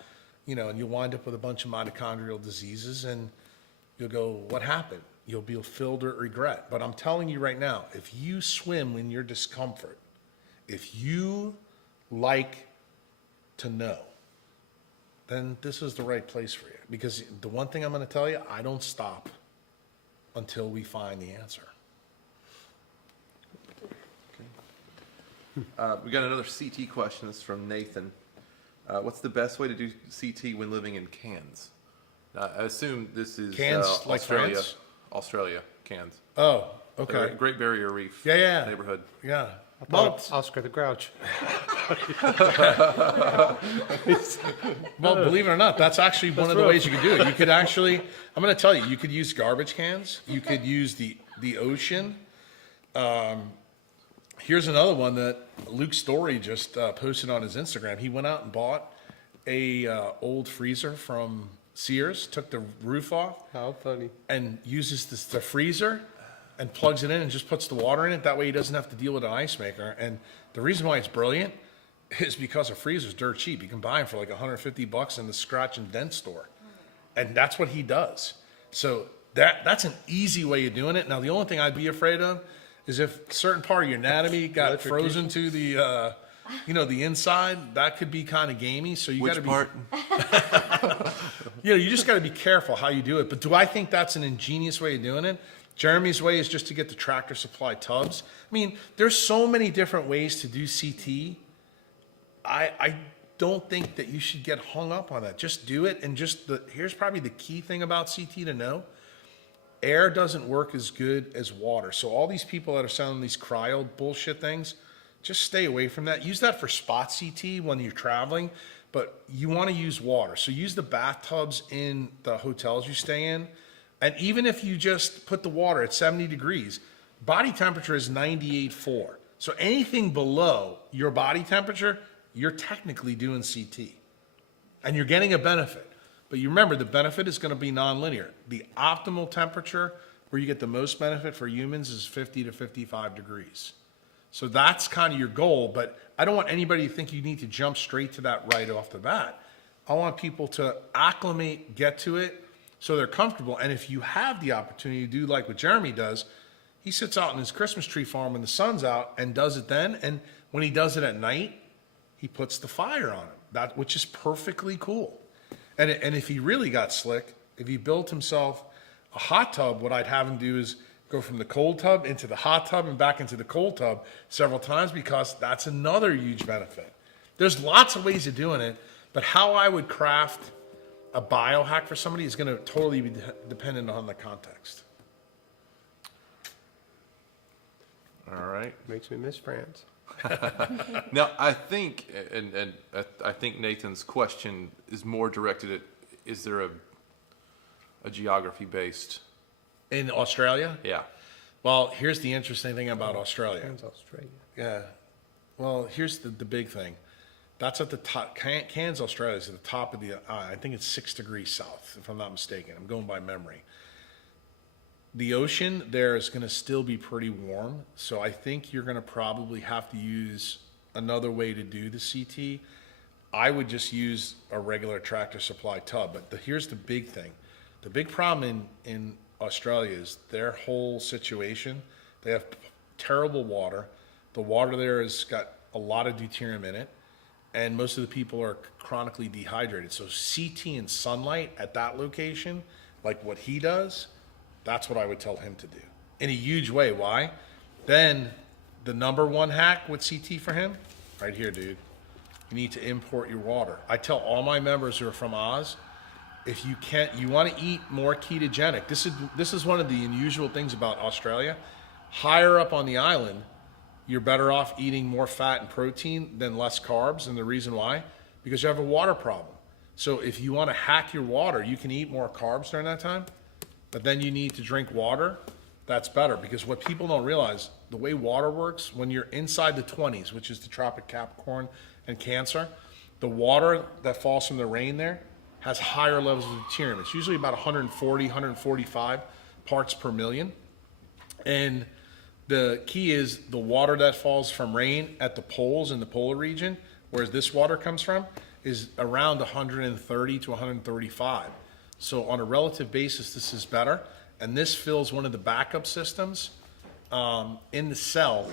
You know, and you'll wind up with a bunch of mitochondrial diseases, and you'll go, what happened? You'll be filled with regret. But I'm telling you right now, if you swim in your discomfort, if you like to know, then this is the right place for you. Because the one thing I'm going to tell you, I don't stop until we find the answer. We got another CT question. This is from Nathan. What's the best way to do CT when living in Cairns? I assume this is Cairns, like Australia. France? Australia, Cairns. Oh, okay. The Great Barrier Reef Yeah. neighborhood. Yeah. Well, Oscar the Grouch. Well, believe it or not, that's actually one of the ways you could do it. You could actually, I'm going to tell you, you could use garbage cans. You could use the ocean. Here's another one that Luke Story just posted on his Instagram. He went out and bought a old freezer from Sears, took the roof off, How funny. and uses the freezer and plugs it in and just puts the water in it. That way he doesn't have to deal with an ice maker. And the reason why it's brilliant is because a freezer's dirt cheap. You can buy them for like $150 in the scratch and dent store. And that's what he does. So that's an easy way of doing it. Now, the only thing I'd be afraid of is if a certain part of your anatomy got frozen to the, the inside, that could be kind of gamey. So you got to be. Which part? You just got to be careful how you do it. But do I think that's an ingenious way of doing it? Jeremy's way is just to get the Tractor Supply tubs. I mean, there's so many different ways to do CT. I don't think that you should get hung up on that. Just do it. And here's probably the key thing about CT to know. Air doesn't work as good as water. So all these people that are selling these cryo bullshit things, just stay away from that. Use that for spot CT when you're traveling, but you want to use water. So use the bathtubs in the hotels you stay in. And even if you just put the water at 70 degrees, body temperature is 98.4. So anything below your body temperature, you're technically doing CT. And you're getting a benefit. But you remember, the benefit is going to be nonlinear. The optimal temperature where you get the most benefit for humans is 50 to 55 degrees. So that's kind of your goal. But I don't want anybody to think you need to jump straight to that right off the bat. I want people to acclimate, get to it, so they're comfortable. And if you have the opportunity to do like what Jeremy does, he sits out in his Christmas tree farm when the sun's out and does it then. And when he does it at night, he puts the fire on it, which is perfectly cool. And if he really got slick, if he built himself a hot tub, what I'd have him do is go from the cold tub into the hot tub and back into the cold tub several times, because that's another huge benefit. There's lots of ways of doing it, but how I would craft a biohack for somebody is going to totally be dependent on the context. All right. Makes me miss France. Now, I think, and I think Nathan's question is more directed at, is there a geography-based? In Australia? Yeah. Well, here's the interesting thing about Australia. Friends, Australia. Yeah. Well, here's the big thing. That's at the top. Cairns, Australia is at the top of the, I think it's 6 degrees south, if I'm not mistaken. I'm going by memory. The ocean there is going to still be pretty warm. So I think you're going to probably have to use another way to do the CT. I would just use a regular Tractor Supply tub. But here's the big thing. The big problem in Australia is their whole situation. They have terrible water. The water there has got a lot of deuterium in it, and most of the people are chronically dehydrated. So CT and sunlight at that location, like what he does, that's what I would tell him to do in a huge way. Why? Then the number one hack with CT for him, right here, dude. You need to import your water. I tell all my members who are from Oz, if you can't, you want to eat more ketogenic. This is one of the unusual things about Australia. Higher up on the island, you're better off eating more fat and protein than less carbs. And the reason why? Because you have a water problem. So if you want to hack your water, you can eat more carbs during that time, but then you need to drink water. That's better, because what people don't realize, the way water works, when you're inside the 20s, which is the Tropic Capricorn and Cancer, the water that falls from the rain there has higher levels of deuterium. It's usually about 140, 145 parts per million. And the key is the water that falls from rain at the poles in the polar region, whereas this water comes from, is around 130 to 135. So on a relative basis, this is better. And this fills one of the backup systems in the cell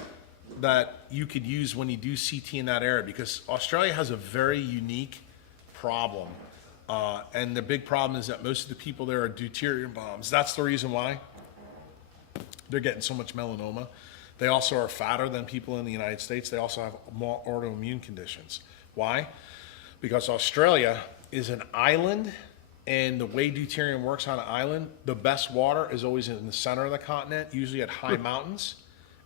that you could use when you do CT in that area, because Australia has a very unique problem. And the big problem is that most of the people there are deuterium bombs. That's the reason why they're getting so much melanoma. They also are fatter than people in the United States. They also have more autoimmune conditions. Why? Because Australia is an island, and the way deuterium works on an island, the best water is always in the center of the continent, usually at high mountains.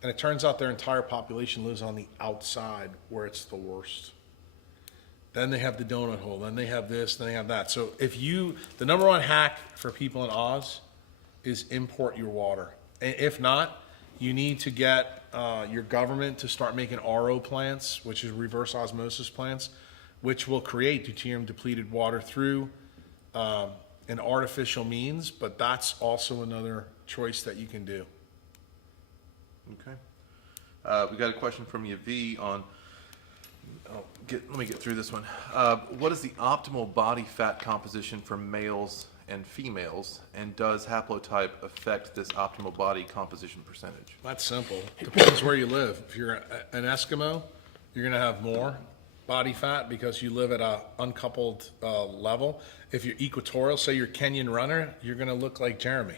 And it turns out their entire population lives on the outside, where it's the worst. Then they have the donut hole, then they have this, then they have that. So the number one hack for people in Oz is import your water. And if not, you need to get your government to start making RO plants, which is reverse osmosis plants, which will create deuterium depleted water through an artificial means, but that's also another choice that you can do. Okay. We got a question from Yavi on, let me get through this one. What is the optimal body fat composition for males and females, and does haplotype affect this optimal body composition percentage? That's simple. Depends where you live. If you're an Eskimo, you're going to have more body fat because you live at a uncoupled level. If you're equatorial, say you're Kenyan runner, you're going to look like Jeremy.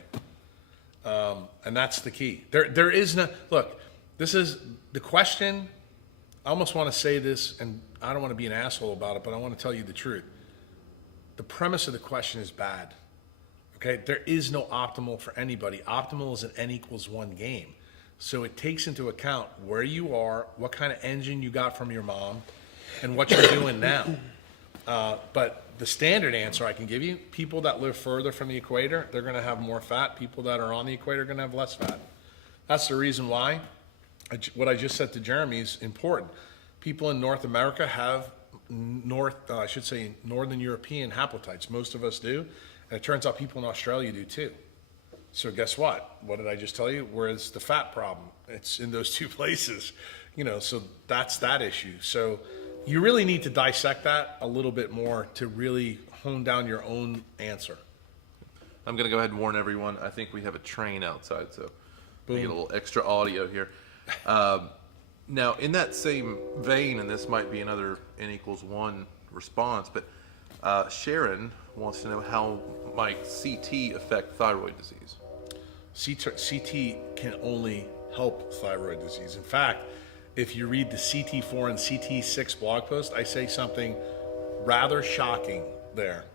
And that's the key. There is no, look, this is the question. I almost want to say this, and I don't want to be an asshole about it, but I want to tell you the truth. The premise of the question is bad. Okay? There is no optimal for anybody. Optimal is an N=1 game. So it takes into account where you are, what kind of engine you got from your mom, and what you're doing now. But the standard answer I can give you, people that live further from the equator, they're going to have more fat. People that are on the equator are going to have less fat. That's the reason why what I just said to Jeremy is important. People in North America have Northern European haplotypes. Most of us do. And it turns out people in Australia do too. So guess what? What did I just tell you? Where's the fat problem? It's in those two places. So that's that issue. So you really need to dissect that a little bit more to really hone down your own answer. I'm going to go ahead and warn everyone. I think we have a train outside, so we get a little extra audio here. Now, in that same vein, and this might be another N=1 response, but Sharon wants to know how might CT affect thyroid disease? CT can only help thyroid disease. In fact, if you read the CT4 and CT6 blog post, I say something rather shocking there,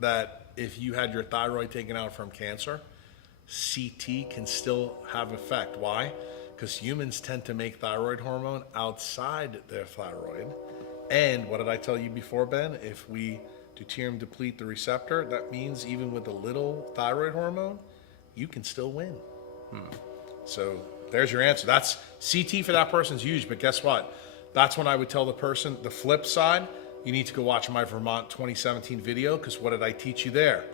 that if you had your thyroid taken out from cancer, CT can still have effect. Why? Because humans tend to make thyroid hormone outside their thyroid. And what did I tell you before, Ben? If we deuterium deplete the receptor, that means even with a little thyroid hormone, you can still win. So there's your answer. That's CT for that person's huge, but guess what? That's when I would tell the person, the flip side, you need to go watch my Vermont 2017 video, because what did I teach you there?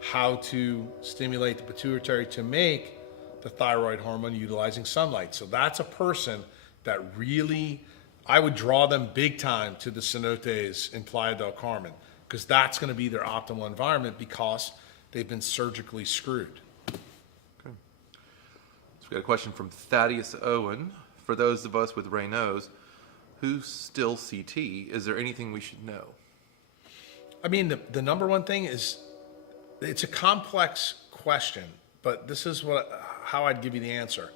How to stimulate the pituitary to make the thyroid hormone utilizing sunlight. So that's a person that really, I would draw them big time to the cenotes in Playa del Carmen, because that's going to be their optimal environment because they've been surgically screwed. Okay. So we got a question from Thaddeus Owen. For those of us with Raynaud's who still CT, is there anything we should know? I mean, the number one thing is, it's a complex question, but this is how I'd give you the answer.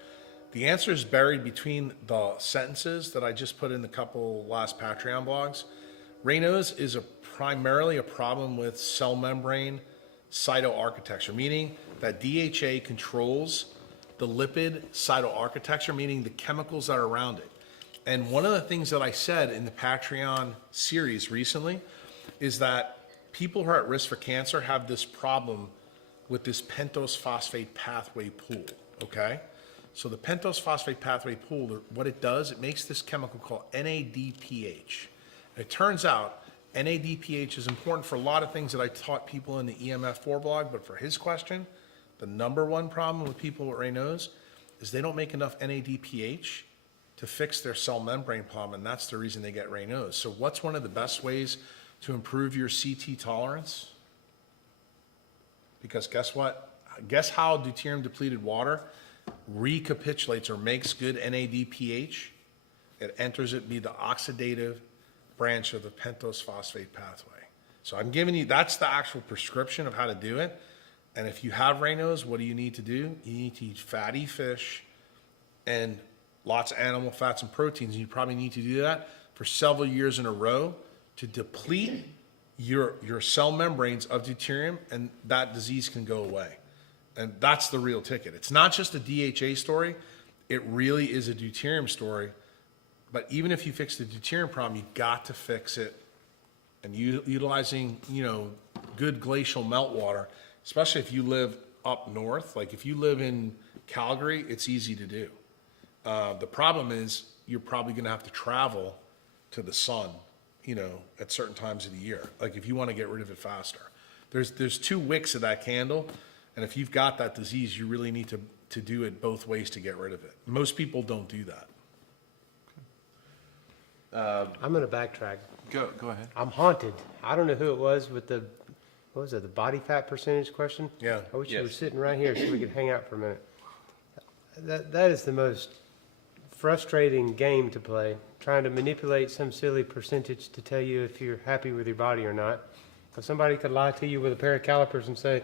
The answer is buried between the sentences that I just put in the couple last Patreon blogs. Raynaud's is primarily a problem with cell membrane cytoarchitecture, meaning that DHA controls the lipid cytoarchitecture, meaning the chemicals that are around it. And one of the things that I said in the Patreon series recently is that people who are at risk for cancer have this problem with this pentose phosphate pathway pool, okay? So the pentose phosphate pathway pool, what it does, it makes this chemical called NADPH. And it turns out NADPH is important for a lot of things that I taught people in the EMF4 blog, but for his question, the number one problem with people with Raynaud's is they don't make enough NADPH to fix their cell membrane problem, and that's the reason they get Raynaud's. So what's one of the best ways to improve your CT tolerance? Because guess what? Guess how deuterium depleted water recapitulates or makes good NADPH? It enters it via the oxidative branch of the pentose phosphate pathway. So I'm giving you, that's the actual prescription of how to do it. And if you have Raynaud's, what do you need to do? You need to eat fatty fish and lots of animal fats and proteins. And you probably need to do that for several years in a row to deplete your cell membranes of deuterium, and that disease can go away. And that's the real ticket. It's not just a DHA story. It really is a deuterium story. But even if you fix the deuterium problem, you've got to fix it. And utilizing, good glacial meltwater, especially if you live up north. Like if you live in Calgary, it's easy to do. The problem is you're probably going to have to travel to the sun, at certain times of the year. Like if you want to get rid of it faster. There's two wicks of that candle. And if you've got that disease, you really need to do it both ways to get rid of it. Most people don't do that. I'm going to backtrack. Go ahead. I'm haunted. I don't know who it was with the body fat percentage question? Yeah. I wish you were Yes. sitting right here so we could hang out for a minute. That is the most frustrating game to play, trying to manipulate some silly percentage to tell you if you're happy with your body or not. Because somebody could lie to you with a pair of calipers and say,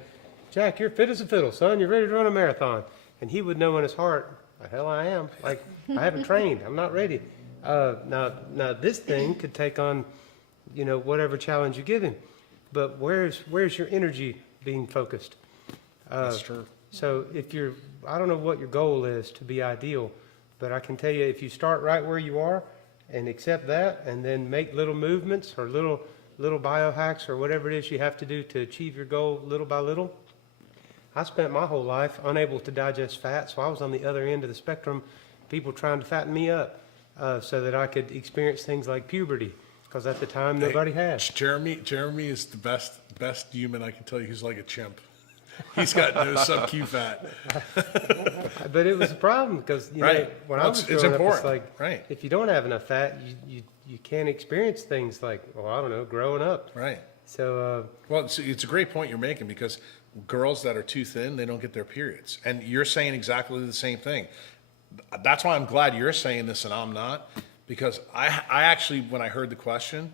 Jack, you're fit as a fiddle, son. You're ready to run a marathon. And he would know in his heart, the hell I am. Like, I haven't trained. I'm not ready. Now this thing could take on, whatever challenge you give him. But where's your energy being focused? That's true. So I don't know what your goal is to be ideal, but I can tell you if you start right where you are and accept that and then make little movements or little biohacks or whatever it is you have to do to achieve your goal little by little. I spent my whole life unable to digest fat, so I was on the other end of the spectrum, people trying to fatten me up so that I could experience things like puberty, because at the time nobody had. Jeremy is the best human I can tell you who's like a chimp. He's got no sub-Q fat. But it was a problem because Right. when Well, I was it's growing up, it's important. like Right. if you don't have enough fat, you you can't experience things like, well, I don't know, growing up. Right. So, Well, it's a great point you're making, because girls that are too thin, they don't get their periods. And you're saying exactly the same thing. That's why I'm glad you're saying this and I'm not, because I actually, when I heard the question,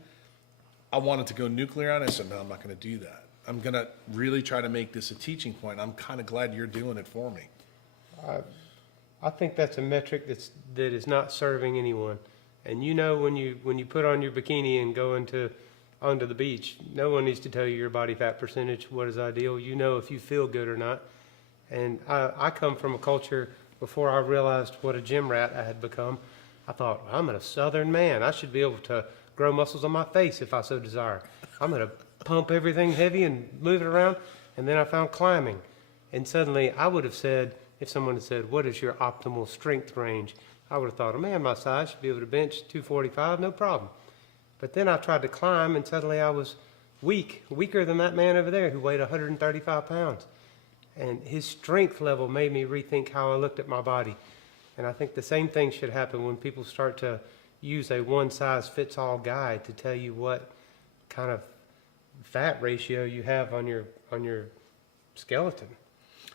I wanted to go nuclear on it. I said, no, I'm not going to do that. I'm going to really try to make this a teaching point. I'm kind of glad you're doing it for me. I think that's a metric that is not serving anyone. And you know, when you put on your bikini and go onto the beach, no one needs to tell you your body fat percentage, what is ideal. You know if you feel good or not. And I come from a culture, before I realized what a gym rat I had become, I thought, well, I'm a Southern man. I should be able to grow muscles on my face if I so desire. I'm going to pump everything heavy and move it around. And then I found climbing. And suddenly I would have said, if someone had said, what is your optimal strength range? I would have thought, a man my size should be able to bench 245, no problem. But then I tried to climb, and suddenly I was weaker than that man over there who weighed 135 pounds. And his strength level made me rethink how I looked at my body. And I think the same thing should happen when people start to use a one-size-fits-all guide to tell you what kind of fat ratio you have on your skeleton.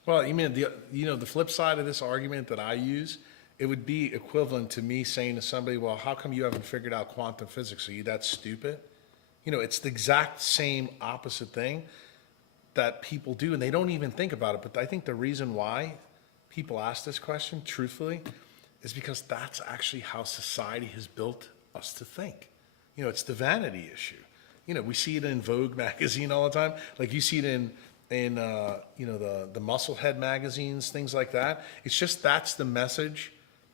Well, you mean the flip side of this argument that I use, it would be equivalent to me saying to somebody, well, how come you haven't figured out quantum physics? Are you that stupid? It's the exact same opposite thing that people do, and they don't even think about it. But I think the reason why people ask this question, truthfully, is because that's actually how society has built us to think. It's the vanity issue. We see it in Vogue magazine all the time. Like you see it in the Musclehead magazines, things like that. It's just, that's the message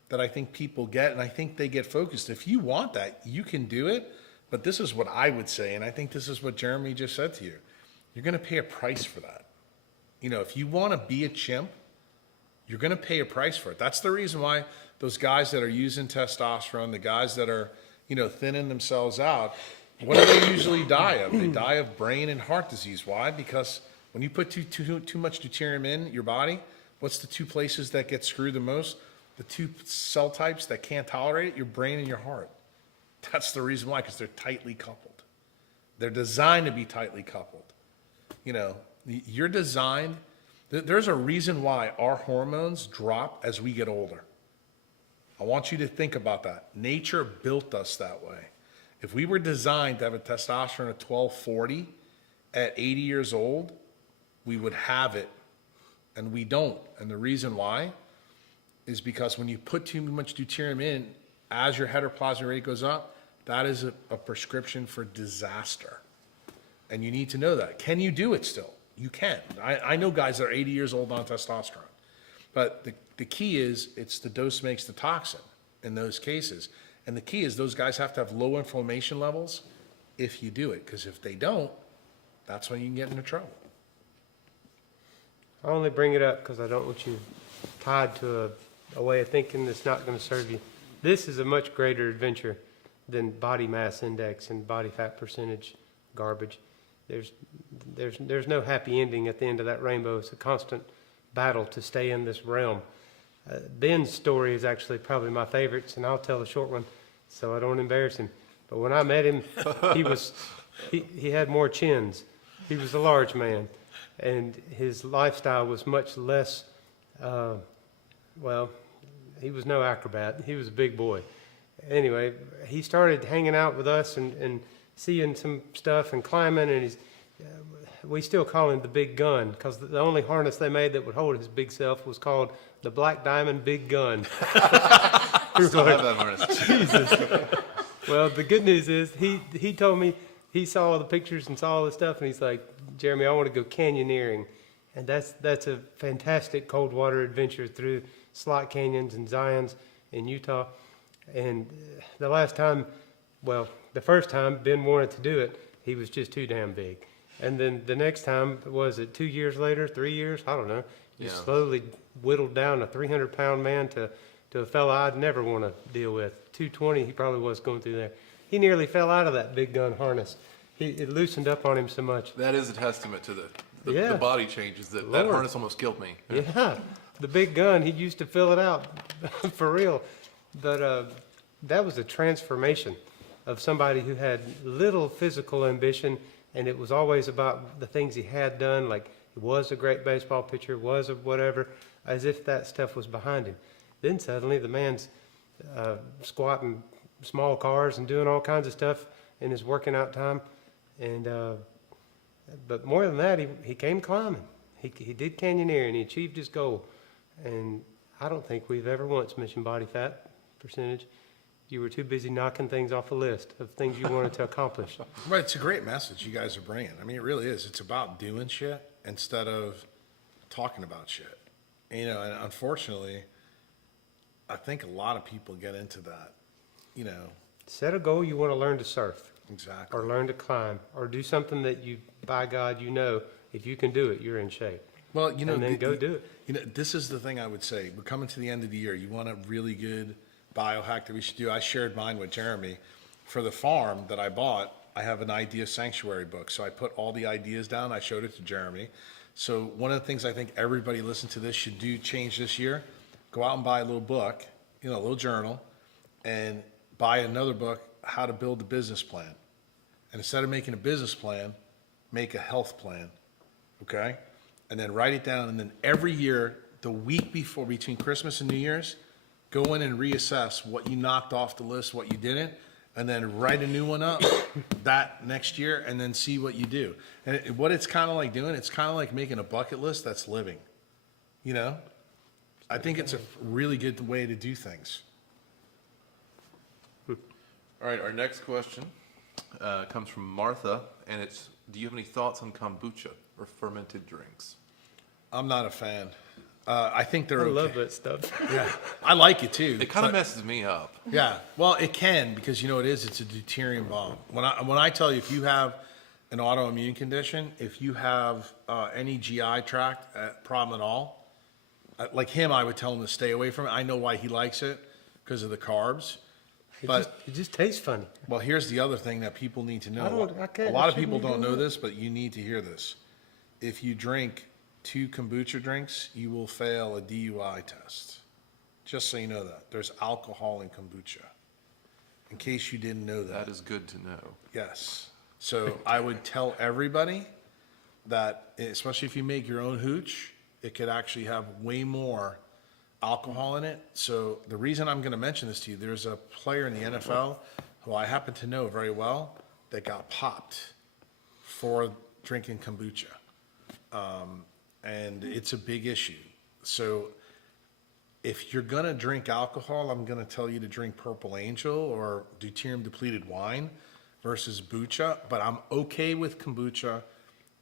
that I think people get, and I think they get focused. If you want that, you can do it, but this is what I would say, and I think this is what Jeremy just said to you. You're going to pay a price for that. If you want to be a chimp, you're going to pay a price for it. That's the reason why those guys that are using testosterone, the guys that are, thinning themselves out, what do they usually die of? They die of brain and heart disease. Why? Because when you put too much deuterium in your body, what's the two places that get screwed the most? The two cell types that can't tolerate it, your brain and your heart. That's the reason why, because they're tightly coupled. They're designed to be tightly coupled. You're designed, there's a reason why our hormones drop as we get older. I want you to think about that. Nature built us that way. If we were designed to have a testosterone of 1240 at 80 years old, we would have it, and we don't. And the reason why is because when you put too much deuterium in, as your heteroplasmic rate goes up, that is a prescription for disaster. And you need to know that. Can you do it still? You can. I know guys that are 80 years old on testosterone. But the key is, it's the dose makes the toxin in those cases. And the key is those guys have to have low inflammation levels if you do it. Because if they don't, that's when you can get into trouble. I only bring it up because I don't want you tied to a way of thinking that's not going to serve you. This is a much greater adventure than body mass index and body fat percentage garbage. There's no happy ending at the end of that rainbow. It's a constant battle to stay in this realm. Ben's story is actually probably my favorites, and I'll tell a short one so I don't embarrass him. But when I met him, he had more chins. He was a large man, and his lifestyle was much less, he was no acrobat. He was a big boy. Anyway, he started hanging out with us and seeing some stuff and climbing, and we still call him the Big Gun, because the only harness they made that would hold his big self was called the Black Diamond Big Gun. Still have that harness. Jesus. Well, the good news is he told me he saw all the pictures and saw all the stuff, and he's like, Jeremy, I want to go canyoneering. And that's a fantastic cold water adventure through slot canyons and Zions in Utah. And the first time Ben wanted to do it, he was just too damn big. And then the next time, was it 2 years later, 3 years? I don't know. He slowly whittled down a 300-pound man to a fella I'd never want to deal with. 220, he probably was going through there. He nearly fell out of that Big Gun harness. It loosened up on him so much. That is a testament to the body changes. That harness almost killed me. Yeah, the Big Gun, he used to fill it out for real. But that was a transformation. of somebody who had little physical ambition, and it was always about the things he had done, like he was a great baseball pitcher, was a whatever, as if that stuff was behind him. Then suddenly the man's squatting small cars and doing all kinds of stuff in his working out time. And but more than that, he came climbing. He did canyoneering. He achieved his goal. And I don't think we've ever once mentioned body fat percentage. You were too busy knocking things off a list of things you wanted to accomplish. Right, it's a great message you guys are bringing. I mean, it really is. It's about doing shit instead of talking about shit. You know, and unfortunately, I think a lot of people get into that, you know. Set a goal you want to learn to surf. Exactly. Or learn to climb. Or do something that you, by God, you know, if you can do it, you're in shape. Well, you know, And then go do it. You know, this is the thing I would say. We're coming to the end of the year. You want a really good biohack that we should do. I shared mine with Jeremy. For the farm that I bought, I have an idea sanctuary book. So I put all the ideas down. I showed it to Jeremy. So one of the things I think everybody listen to this should do change this year, go out and buy a little book, you know, a little journal, and buy another book, How to Build a Business Plan. And instead of making a business plan, make a health plan, okay? And then write it down, and then every year, the week before, between Christmas and New Year's, go in and reassess what you knocked off the list, what you didn't, and then write a new one up that next year, and then see what you do. And what it's kind of like doing, it's kind of like making a bucket list that's living, you know? I think it's a really good way to do things. All right, our next question comes from Martha, and it's, do you have any thoughts on kombucha or fermented drinks? I'm not a fan. I think they're I okay. love that stuff. Yeah, I like it too. It kind of but- messes me up. Yeah, well, it can, because you know what it is? It's a deuterium bomb. When I tell you, if you have an autoimmune condition, if you have any GI tract problem at all, like him, I would tell him to stay away from it. I know why he likes it, because of the carbs. But It just tastes funny. well, here's the other thing that people need to know. I can't- A lot of shouldn't people you don't do know that? this, but you need to hear this. If you drink 2 kombucha drinks, you will fail a DUI test. Just so you know that. There's alcohol in kombucha. In case you didn't know that. That is good to know. Yes. So I would tell everybody that, especially if you make your own hooch, it could actually have way more alcohol in it. So the reason I'm going to mention this to you, there's a player in the NFL who I happen to know very well that got popped for drinking kombucha. And it's a big issue. So if you're going to drink alcohol, I'm going to tell you to drink Purple Angel or deuterium depleted wine versus bucha. But I'm okay with kombucha,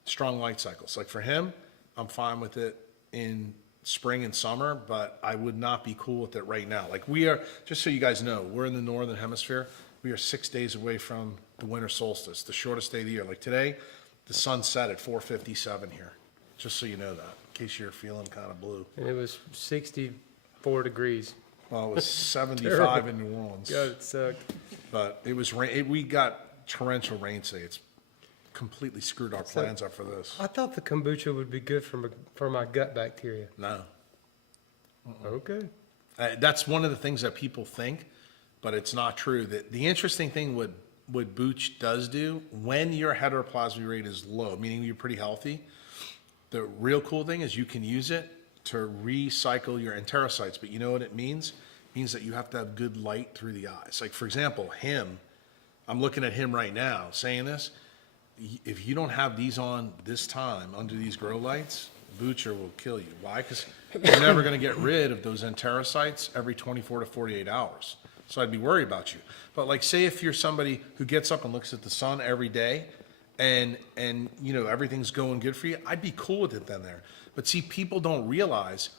strong light cycles. Like for him, I'm fine with it in spring and summer, but I would not be cool with it right now. Like we are, just so you guys know, we're in the northern hemisphere. We are 6 days away from the winter solstice, the shortest day of the year. Like today, the sun set at 4:57 here. Just so you know that, in case you're feeling kind of blue. And it was 64 degrees. Well, it was 75 in New Orleans, God, it sucked. but it was rain. We got torrential rain today. It's completely screwed our plans up for this. I thought the kombucha would be good for my gut bacteria. No. Okay. That's one of the things that people think, but it's not true. The interesting thing what Booch does do, when your heteroplasmy rate is low, meaning you're pretty healthy, the real cool thing is you can use it to recycle your enterocytes. But you know what it means? It means that you have to have good light through the eyes. Like, for example, I'm looking at him right now saying this. If you don't have these on this time under these grow lights, Butcher will kill you. Why? Because you're never going to get rid of those enterocytes every 24 to 48 hours. So I'd be worried about you. But like, say if you're somebody who gets up and looks at the sun every day and you know, everything's going good for you, I'd be cool with it then there. But see, people don't realize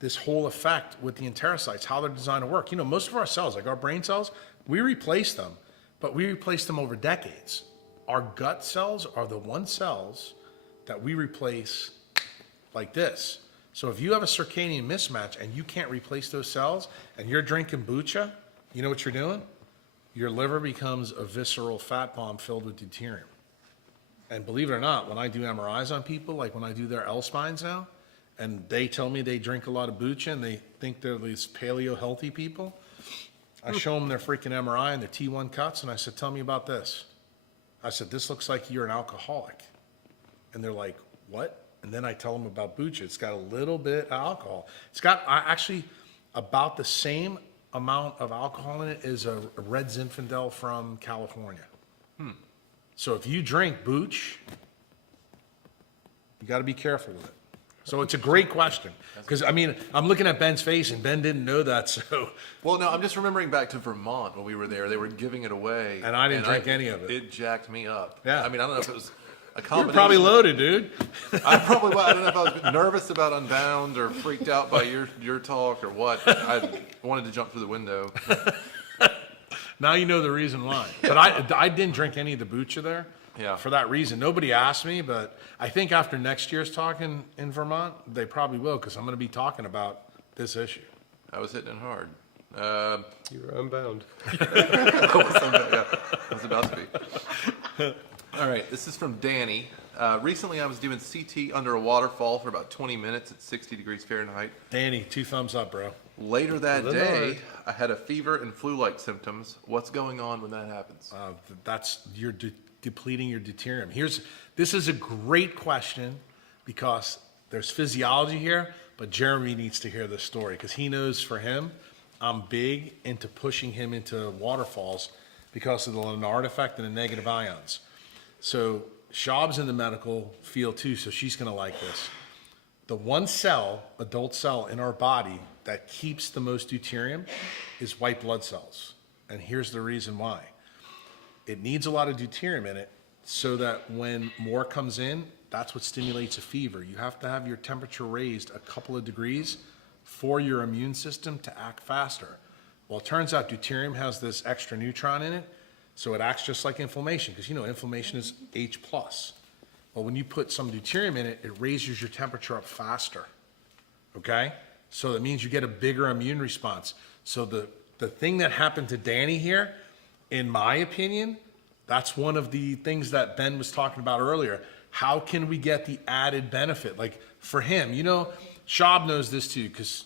this whole effect with the enterocytes, how they're designed to work. You know, most of our cells, like our brain cells, we replace them, but we replace them over decades. Our gut cells are the one cells that we replace like this. So if you have a circadian mismatch and you can't replace those cells and you're drinking kombucha, you know what you're doing? Your liver becomes a visceral fat bomb filled with deuterium. And believe it or not, when I do MRIs on people, like when I do their L-spines now, and they tell me they drink a lot of kombucha and they think they're these paleo healthy people, I show them their freaking MRI and their T1 cuts, and I said, tell me about this. I said, this looks like you're an alcoholic. And they're like, what? And then I tell them about Bucha. It's got a little bit of alcohol. It's got actually about the same amount of alcohol in it as a red Zinfandel from California. So if you drink Booch, you got to be careful with it. So it's a great question. Because, I mean, I'm looking at Ben's face, and Ben didn't know that, so. Well, no, I'm just remembering back to Vermont when we were there. They were giving it away. And I didn't drink any of it. It jacked me up. Yeah. I mean, I don't know if it was a You're combination. probably loaded, dude. I probably was. I don't know if I was nervous about Unbound or freaked out by your talk or what. I wanted to jump through the window. Now you know the reason why. But I didn't drink any of the Bucha there. Yeah. For that reason. Nobody asked me, but I think after next year's talk in Vermont, they probably will, because I'm going to be talking about this issue. I was hitting it hard. You were unbound. I was about to be. All right, this is from Danny. Recently, I was doing CT under a waterfall for about 20 minutes at 60 degrees Fahrenheit. Danny, 2 thumbs up, bro. Later that Good day, Lord. I had a fever and flu-like symptoms. What's going on when that happens? You're depleting your deuterium. This is a great question, because there's physiology here, but Jeremy needs to hear this story, because he knows for him, I'm big into pushing him into waterfalls because of the Lennard effect and the negative ions. So Schaub's in the medical field too, so she's going to like this. The one cell, adult cell in our body that keeps the most deuterium is white blood cells. And here's the reason why. It needs a lot of deuterium in it so that when more comes in, that's what stimulates a fever. You have to have your temperature raised a couple of degrees for your immune system to act faster. Well, it turns out deuterium has this extra neutron in it, so it acts just like inflammation, because inflammation is H+. Well, when you put some deuterium in it, it raises your temperature up faster, okay? So that means you get a bigger immune response. So the thing that happened to Danny here, in my opinion, that's one of the things that Ben was talking about earlier. How can we get the added benefit? Like for him, Schaub knows this too, because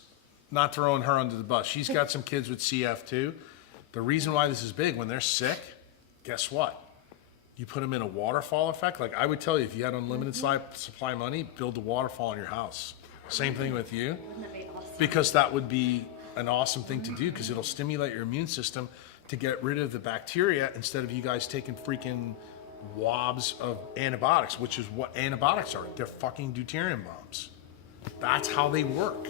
not throwing her under the bus. She's got some kids with CF too. The reason why this is big, when they're sick, guess what? You put them in a waterfall effect. Like I would tell you, if you had unlimited supply money, build a waterfall in your house. Same thing with you. Because that would be an awesome thing to do, because it'll stimulate your immune system to get rid of the bacteria instead of you guys taking freaking wabs of antibiotics, which is what antibiotics are. They're fucking deuterium bombs. That's how they work.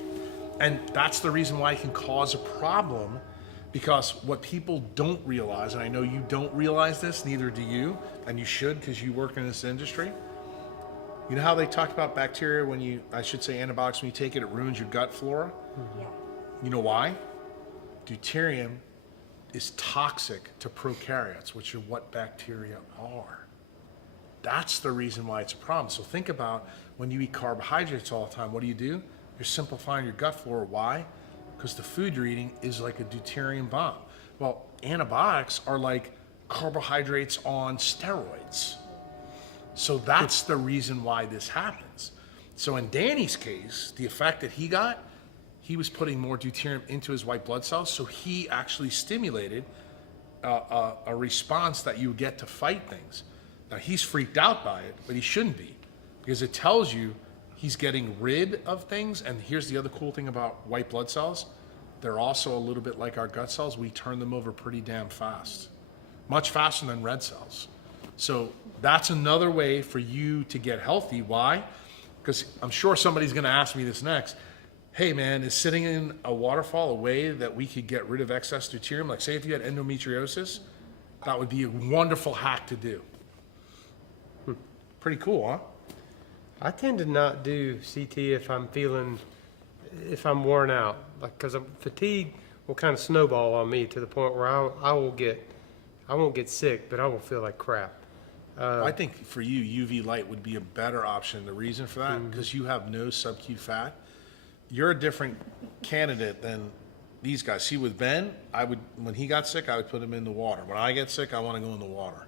And that's the reason why it can cause a problem, because what people don't realize, and I know you don't realize this, neither do you, and you should because you work in this industry. You know how they talk about bacteria antibiotics, when you take it, it ruins your gut flora? Yeah. You know why? Deuterium is toxic to prokaryotes, which are what bacteria are. That's the reason why it's a problem. So think about when you eat carbohydrates all the time, what do? You're simplifying your gut flora. Why? Because the food you're eating is like a deuterium bomb. Well, antibiotics are like carbohydrates on steroids. So that's the reason why this happens. So in Danny's case, the effect that he got, he was putting more deuterium into his white blood cells, so he actually stimulated a response that you get to fight things. Now, he's freaked out by it, but he shouldn't be, because it tells you he's getting rid of things. And here's the other cool thing about white blood cells. They're also a little bit like our gut cells. We turn them over pretty damn fast, much faster than red cells. So that's another way for you to get healthy. Why? Because I'm sure somebody's going to ask me this next. Hey man, is sitting in a waterfall a way that we could get rid of excess deuterium? Like say if you had endometriosis, that would be a wonderful hack to do. Pretty cool, huh? I tend to not do CT if I'm worn out, like, because fatigue will kind of snowball on me to the point where I won't get sick, but I will feel like crap. I think for you, UV light would be a better option. The reason for that, because you have no sub-Q fat. You're a different candidate than these guys. See, with Ben, when he got sick, I would put him in the water. When I get sick, I want to go in the water.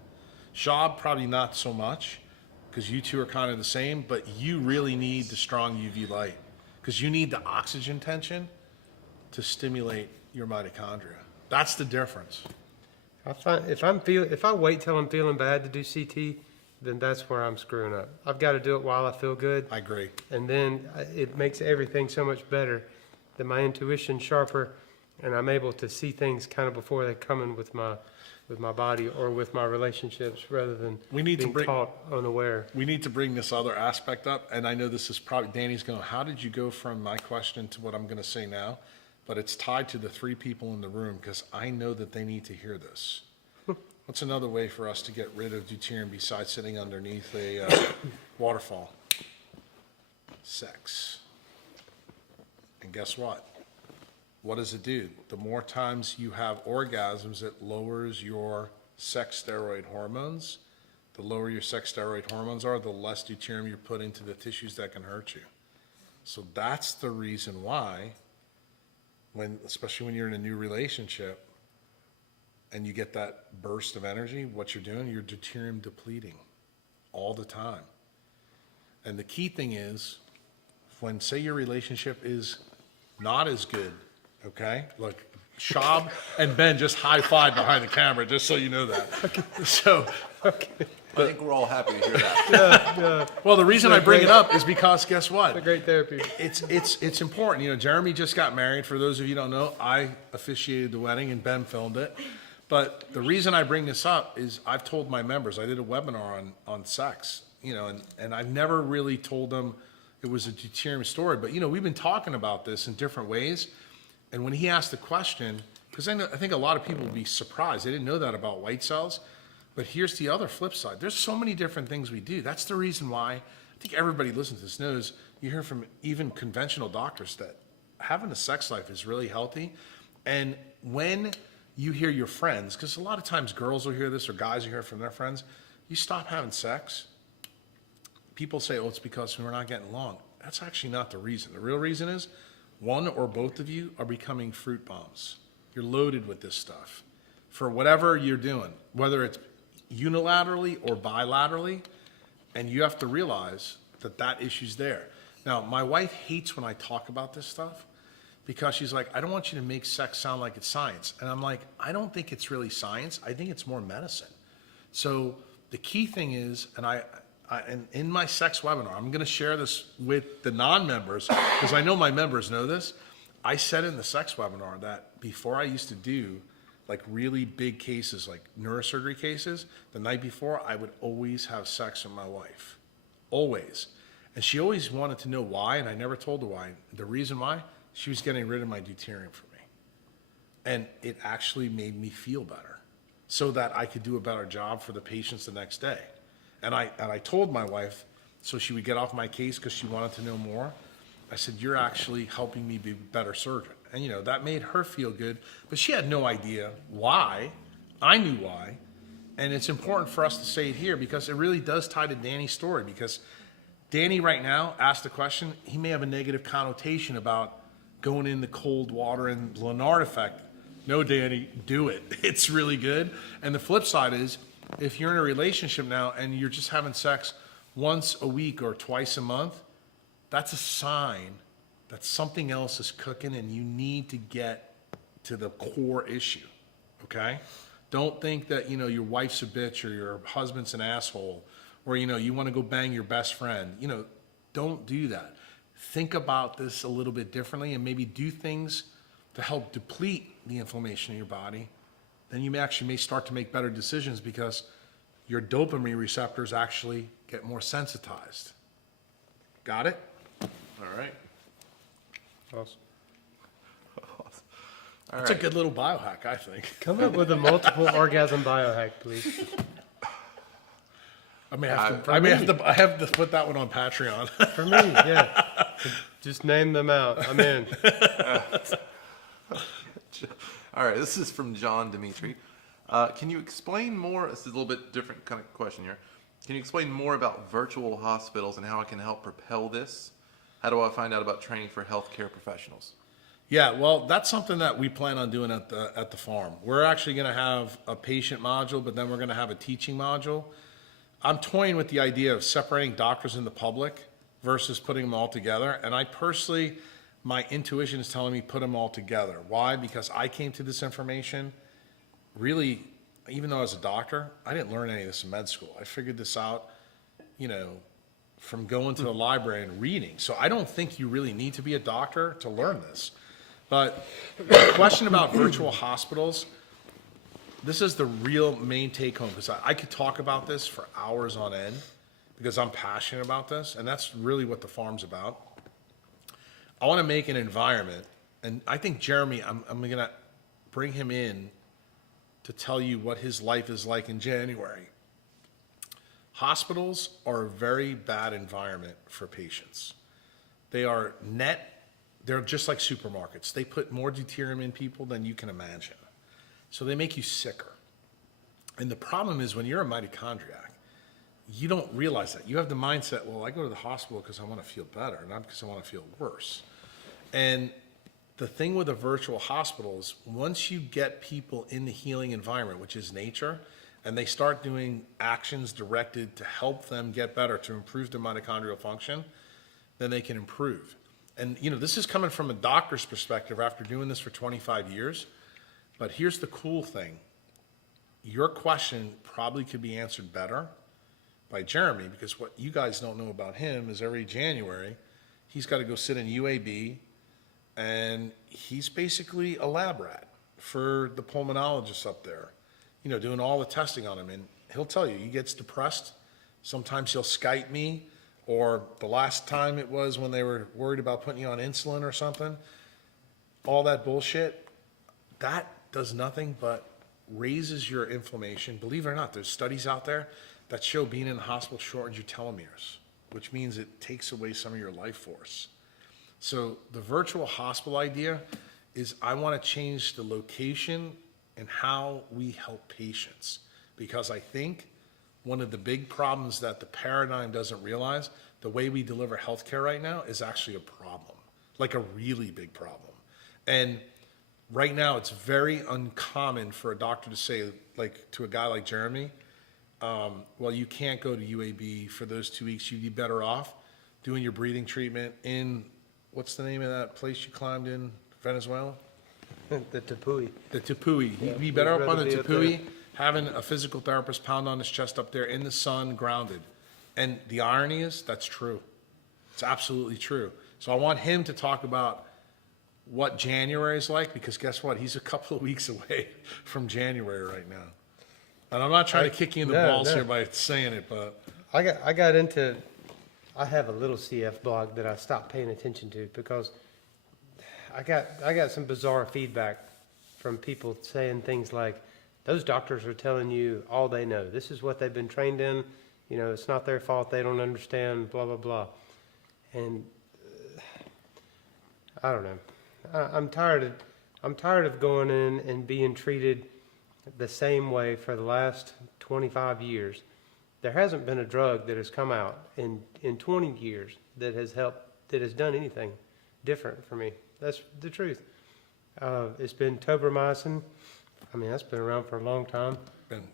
Schaub, probably not so much, because you two are kind of the same, but you really need the strong UV light, because you need the oxygen tension to stimulate your mitochondria. That's the difference. I find if I wait till I'm feeling bad to do CT, then that's where I'm screwing up. I've got to do it while I feel good, I agree. and then it makes everything so much better. That my intuition's sharper, and I'm able to see things kind of before they come in with my body or with my relationships, rather than We need to being bring- caught unaware. We need to bring this other aspect up, and I know this is probably, Danny's going, how did you go from my question to what I'm going to say now? But it's tied to the three people in the room, because I know that they need to hear this. What's another way for us to get rid of deuterium besides sitting underneath a waterfall? Sex. And guess what? What does it do? The more times you have orgasms, it lowers your sex steroid hormones. The lower your sex steroid hormones are, the less deuterium you put into the tissues that can hurt you. So that's the reason why, especially when you're in a new relationship and you get that burst of energy, what you're doing, you're deuterium depleting all the time. And the key thing is, when, say, your relationship is not as good, okay? Look, Shab and Ben just high-fived behind the camera, just so you know that. So, I think we're all happy to hear that. well, the reason I bring it up is because, guess It's a what? great therapy. It's important. You know, Jeremy just got married. For those of you who don't know, I officiated the wedding and Ben filmed it. But the reason I bring this up is I've told my members, I did a webinar on sex, you know, and I've never really told them it was a deuterium story. But, you know, we've been talking about this in different ways. And when he asked the question, because I think a lot of people would be surprised. They didn't know that about white cells. But here's the other flip side. There's so many different things we do. That's the reason why I think everybody listening to this knows, you hear from even conventional doctors that having a sex life is really healthy. And when you hear your friends, because a lot of times girls will hear this or guys will hear it from their friends, you stop having sex, people say, oh, it's because we're not getting along. That's actually not the reason. The real reason is one or both of you are becoming fruit bombs. You're loaded with this stuff for whatever you're doing, whether it's unilaterally or bilaterally, and you have to realize that that issue's there. Now, my wife hates when I talk about this stuff because she's like, I don't want you to make sex sound like it's science. And I'm like, I don't think it's really science. I think it's more medicine. So the key thing is, and in my sex webinar, I'm going to share this with the non-members because I know my members know this. I said in the sex webinar that before I used to do like really big cases, like neurosurgery cases, the night before I would always have sex with my wife, always. And she always wanted to know why, and I never told her why. The reason why, she was getting rid of my deuterium for me. And it actually made me feel better so that I could do a better job for the patients the next day. And I told my wife, so she would get off my case because she wanted to know more. I said, you're actually helping me be a better surgeon. And, you know, that made her feel good, but she had no idea why. I knew why. And it's important for us to say it here because it really does tie to Danny's story, because Danny right now asked the question, he may have a negative connotation about going in the cold water and Lennard effect. No, Danny, do it. It's really good. And the flip side is, if you're in a relationship now and you're just having sex once a week or twice a month, that's a sign that something else is cooking and you need to get to the core issue, okay? Don't think that, you know, your wife's a bitch or your husband's an asshole or, you know, you want to go bang your best friend. You know, don't do that. Think about this a little bit differently and maybe do things to help deplete the inflammation in your body. Then you may start to make better decisions because your dopamine receptors actually get more sensitized. Got it? All right. Awesome. That's a good little biohack, I think. Come up with a multiple orgasm biohack, please. I have to put that one on Patreon. For me, yeah. Just name them out. I'm in. All right, this is from John Dimitri. Can you explain more? This is a little bit different kind of question here. Can you explain more about virtual hospitals and how it can help propel this? How do I find out about training for healthcare professionals? Yeah, well, that's something that we plan on doing at the farm. We're actually going to have a patient module, but then we're going to have a teaching module. I'm toying with the idea of separating doctors and the public versus putting them all together. And I personally, my intuition is telling me put them all together. Why? Because I came to this information really, even though I was a doctor, I didn't learn any of this in med school. I figured this out, from going to the library and reading. So I don't think you really need to be a doctor to learn this. But the question about virtual hospitals, this is the real main take home, because I could talk about this for hours on end because I'm passionate about this, and that's really what the farm's about. I want to make an environment, and I think Jeremy, I'm going to bring him in to tell you what his life is like in January. Hospitals are a very bad environment for patients. They're just like supermarkets. They put more deuterium in people than you can imagine. So they make you sicker. And the problem is when you're a mitochondriac, you don't realize that. You have the mindset, well, I go to the hospital because I want to feel better, not because I want to feel worse. And the thing with a virtual hospital is once you get people in the healing environment, which is nature, and they start doing actions directed to help them get better, to improve their mitochondrial function, then they can improve. And, this is coming from a doctor's perspective after doing this for 25 years. But here's the cool thing. Your question probably could be answered better by Jeremy, because what you guys don't know about him is every January, he's got to go sit in UAB, and he's basically a lab rat for the pulmonologist up there, doing all the testing on him. And he'll tell you, he gets depressed. Sometimes he'll Skype me, or the last time it was when they were worried about putting you on insulin or something. All that bullshit, that does nothing but raises your inflammation. Believe it or not, there's studies out there that show being in the hospital shortens your telomeres, which means it takes away some of your life force. So the virtual hospital idea is I want to change the location and how we help patients, because I think one of the big problems that the paradigm doesn't realize, the way we deliver healthcare right now is actually a problem, like a really big problem. And right now, it's very uncommon for a doctor to say, like, to a guy like Jeremy, well, you can't go to UAB for those 2 weeks. You'd be better off doing your breathing treatment in, what's the name of that place you climbed in Venezuela? The Tepui. The Tepui. He'd be better up on the Tepui, having a physical therapist pound on his chest up there in the sun, grounded. And the irony is, that's true. It's absolutely true. So I want him to talk about what January is like, because guess what? He's a couple of weeks away from January right now. And I'm not trying to kick you in the balls here by saying it, but I have a little CF blog that I stopped paying attention to because I got some bizarre feedback from people saying things like, those doctors are telling you all they know. This is what they've been trained in. It's not their fault. They don't understand, blah, blah, blah. And I don't know. I'm tired of going in and being treated the same way for the last 25 years. There hasn't been a drug that has come out in 20 years that has done anything different for me. That's the truth. It's been tobramycin. I mean, that's been around for a long time.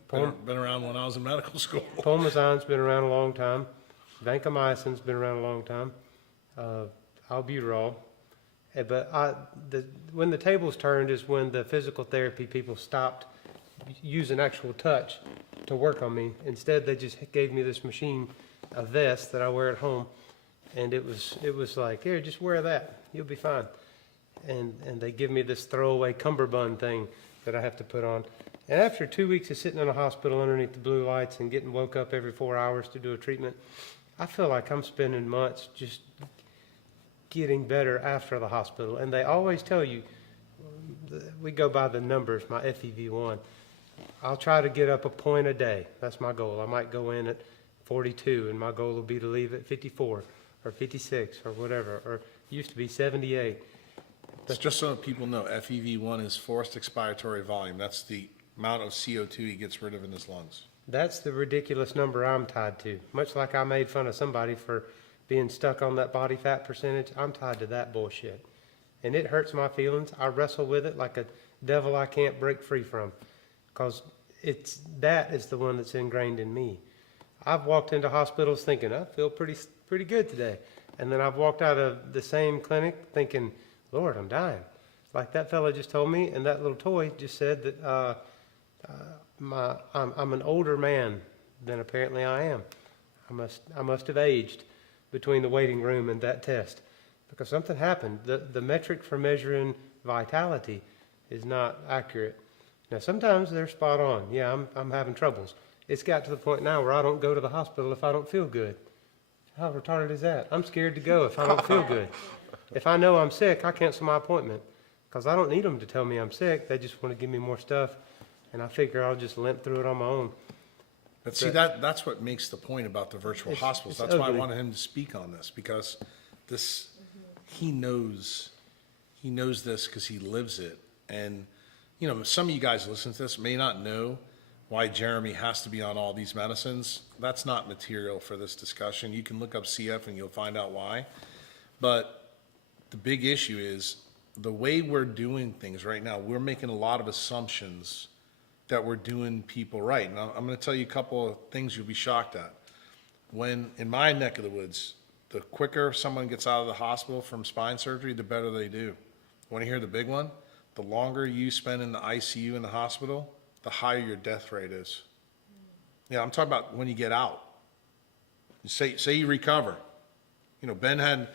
been around when I was in medical school. Pulmozyme's been around a long time. Vancomycin's been around a long time. Albuterol. But when the tables turned is when the physical therapy people stopped using actual touch to work on me. Instead, they just gave me this machine, a vest that I wear at home, and it was like, here, just wear that, you'll be fine. And they give me this throwaway cummerbund thing that I have to put on. And after 2 weeks of sitting in a hospital underneath the blue lights and getting woke up every 4 hours to do a treatment, I feel like I'm spending months just getting better after the hospital. And they always tell you, we go by the numbers, my FEV1. I'll try to get up a point a day. That's my goal. I might go in at 42, and my goal will be to leave at 54 or 56 or whatever, or used to be 78. It's just so people know, FEV1 is forced expiratory volume. That's the amount of CO2 he gets rid of in his lungs. That's the ridiculous number I'm tied to. Much like I made fun of somebody for being stuck on that body fat percentage, I'm tied to that bullshit. And it hurts my feelings. I wrestle with it like a devil I can't break free from, because that is the one that's ingrained in me. I've walked into hospitals thinking, I feel pretty good today. And then I've walked out of the same clinic thinking, Lord, I'm dying. Like that fella just told me, and that little toy just said that I'm an older man than apparently I am. I must have aged between the waiting room and that test, because something happened. The metric for measuring vitality is not accurate. Now sometimes they're spot on. Yeah, I'm having troubles. It's got to the point now where I don't go to the hospital if I don't feel good. How retarded is that? I'm scared to go if I don't feel good. If I know I'm sick, I cancel my appointment, because I don't need them to tell me I'm sick. They just want to give me more stuff, and I figure I'll just limp through it on my own. But see, that's what makes the point about the virtual hospitals. it's That's why I ugly. wanted him to speak on this, because this, he knows this because he lives it. And, you know, some of you guys listen to this may not know why Jeremy has to be on all these medicines. That's not material for this discussion. You can look up CF and you'll find out why. But the big issue is the way we're doing things right now, we're making a lot of assumptions that we're doing people right. And I'm going to tell you a couple of things you'll be shocked at. When, in my neck of the woods, the quicker someone gets out of the hospital from spine surgery, the better they do. Want to hear the big one? The longer you spend in the ICU in the hospital, the higher your death rate is. Yeah, I'm talking about when you get out. Say you recover. You know, Ben had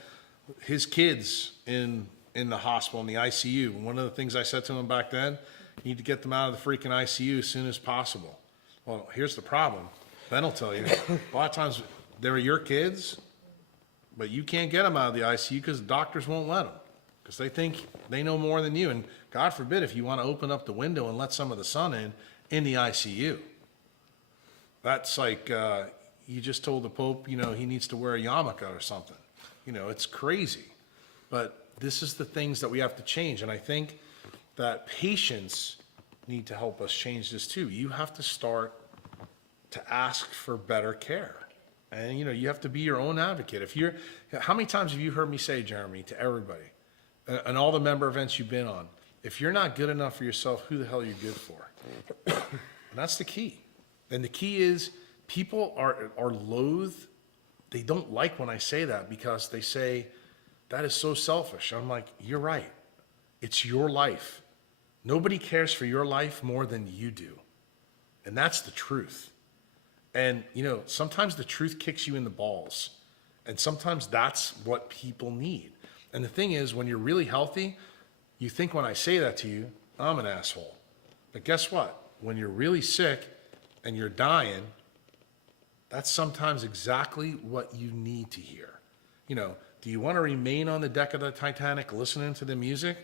his kids in the hospital, in the ICU. And one of the things I said to him back then, you need to get them out of the freaking ICU as soon as possible. Well, here's the problem. Ben will tell you, a lot of times they're your kids, but you can't get them out of the ICU because the doctors won't let them, because they think they know more than you. And God forbid if you want to open up the window and let some of the sun in the ICU. That's like you just told the Pope, you know, he needs to wear a yarmulke or something. You know, it's crazy. But this is the things that we have to change. And I think that patients need to help us change this too. You have to start to ask for better care. And, you know, you have to be your own advocate. How many times have you heard me say, Jeremy, to everybody, and all the member events you've been on, if you're not good enough for yourself, who the hell are you good for? And that's the key. And the key is people are loath. They don't like when I say that, because they say, that is so selfish. I'm like, you're right. It's your life. Nobody cares for your life more than you do. And that's the truth. And, you know, sometimes the truth kicks you in the balls. And sometimes that's what people need. And the thing is, when you're really healthy, you think when I say that to you, I'm an asshole. But guess what? When you're really sick and you're dying, that's sometimes exactly what you need to hear. You know, do you want to remain on the deck of the Titanic listening to the music?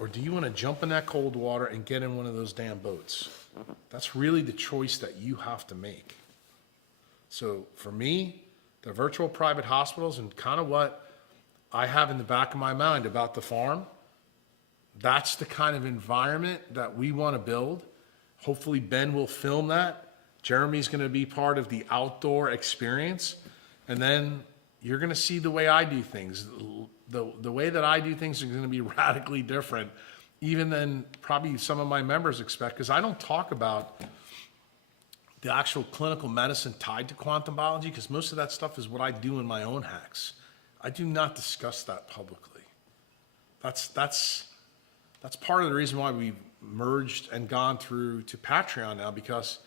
Or do you want to jump in that cold water and get in one of those damn boats? That's really the choice that you have to make. So for me, the virtual private hospitals and kind of what I have in the back of my mind about the farm, that's the kind of environment that we want to build. Hopefully Ben will film that. Jeremy's going to be part of the outdoor experience. And then you're going to see the way I do things. The way that I do things is going to be radically different, even than probably some of my members expect, because I don't talk about the actual clinical medicine tied to quantum biology, because most of that stuff is what I do in my own hacks. I do not discuss that publicly. That's part of the reason why we've merged and gone through to Patreon now, because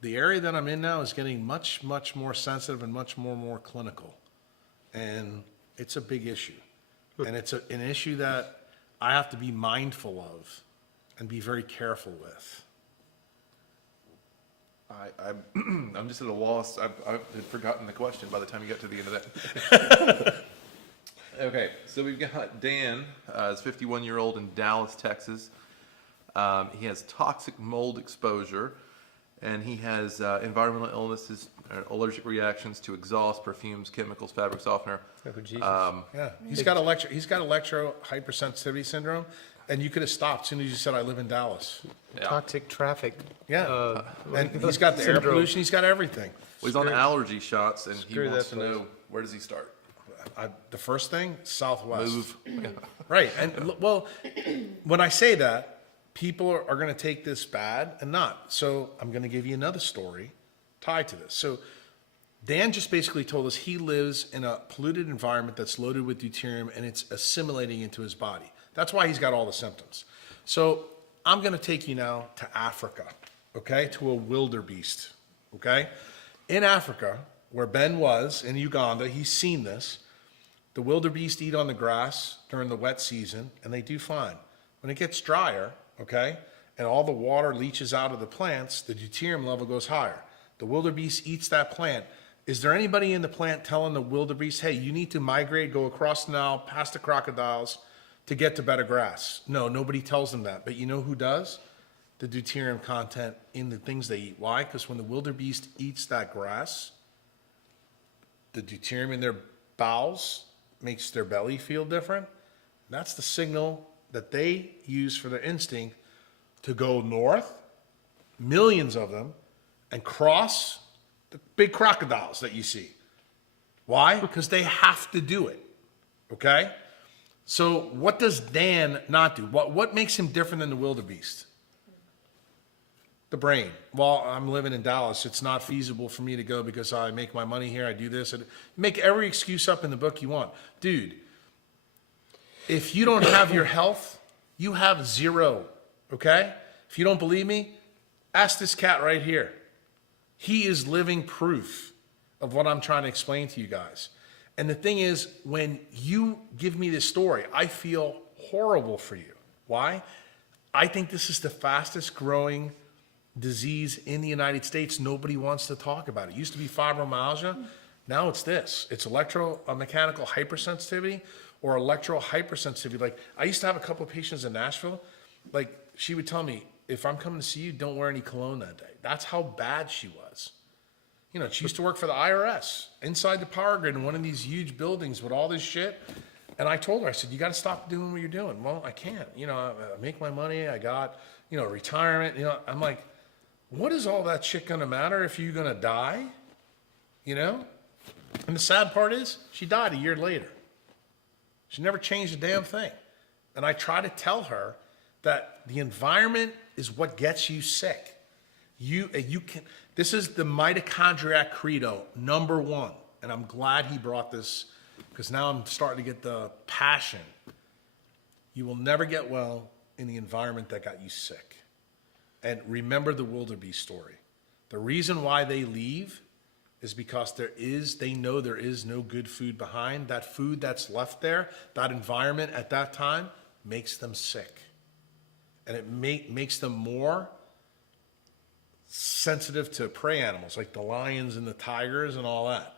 the area that I'm in now is getting much, much more sensitive and much more clinical. And it's a big issue. And it's an issue that I have to be mindful of and be very careful with. I'm just at a loss. I had forgotten the question by the time you got to the end of that. Okay, so we've got Dan, is 51-year-old in Dallas, Texas. He has toxic mold exposure, and he has environmental illnesses, allergic reactions to exhaust, perfumes, chemicals, fabric softener. Oh, Jesus. Yeah, he's got electro hypersensitivity syndrome, and you could have stopped as soon as you said I live in Dallas. Yeah. Toxic traffic. Yeah, and he's got the air syndrome. pollution. He's got everything. Well, he's on allergy shots, and he Screw wants that to know, place. where does he start? The first thing, Southwest. Move. Right, and well, when I say that, people are going to take this bad and not. So I'm going to give you another story tied to this. So Dan just basically told us he lives in a polluted environment that's loaded with deuterium and it's assimilating into his body. That's why he's got all the symptoms. So I'm going to take you now to Africa, okay, to a wildebeest, okay? In Africa, where Ben was, in Uganda, he's seen this. The wildebeest eat on the grass during the wet season, and they do fine. When it gets drier, okay, and all the water leaches out of the plants, the deuterium level goes higher. The wildebeest eats that plant. Is there anybody in the plant telling the wildebeest, hey, you need to migrate, go across the Nile, past the crocodiles to get to better grass? No, nobody tells them that. But you know who does? The deuterium content in the things they eat. Why? Because when the wildebeest eats that grass, the deuterium in their bowels makes their belly feel different. That's the signal that they use for their instinct to go north, millions of them, and cross the big crocodiles that you see. Why? Because they have to do it. Okay? So what does Dan not do? What makes him different than the wildebeest? The brain. Well, I'm living in Dallas. It's not feasible for me to go because I make my money here. I do this. And make every excuse up in the book you want. Dude, if you don't have your health, you have zero. Okay? If you don't believe me, ask this cat right here. He is living proof of what I'm trying to explain to you guys. And the thing is, when you give me this story, I feel horrible for you. Why? I think this is the fastest growing disease in the United States. Nobody wants to talk about it. It used to be fibromyalgia. Now it's this. It's electromechanical hypersensitivity or electro hypersensitivity. Like, I used to have a couple of patients in Nashville. Like, she would tell me, if I'm coming to see you, don't wear any cologne that day. That's how bad she was. You know, she used to work for the IRS inside the power grid in one of these huge buildings with all this shit. And I told her, I said, you got to stop doing what you're doing. Well, I can't. You know, I make my money. I got, you know, retirement. You know, I'm like, what is all that shit going to matter if you're going to die? You know? And the sad part is, she died a year later. She never changed a damn thing. And I try to tell her that the environment is what gets you sick. You can. This is the mitochondriac credo, number one. And I'm glad he brought this because now I'm starting to get the passion. You will never get well in the environment that got you sick. And remember the wildebeest story. The reason why they leave is because they know there is no good food behind. That food that's left there, that environment at that time makes them sick. And it makes them more sensitive to prey animals like the lions and the tigers and all that.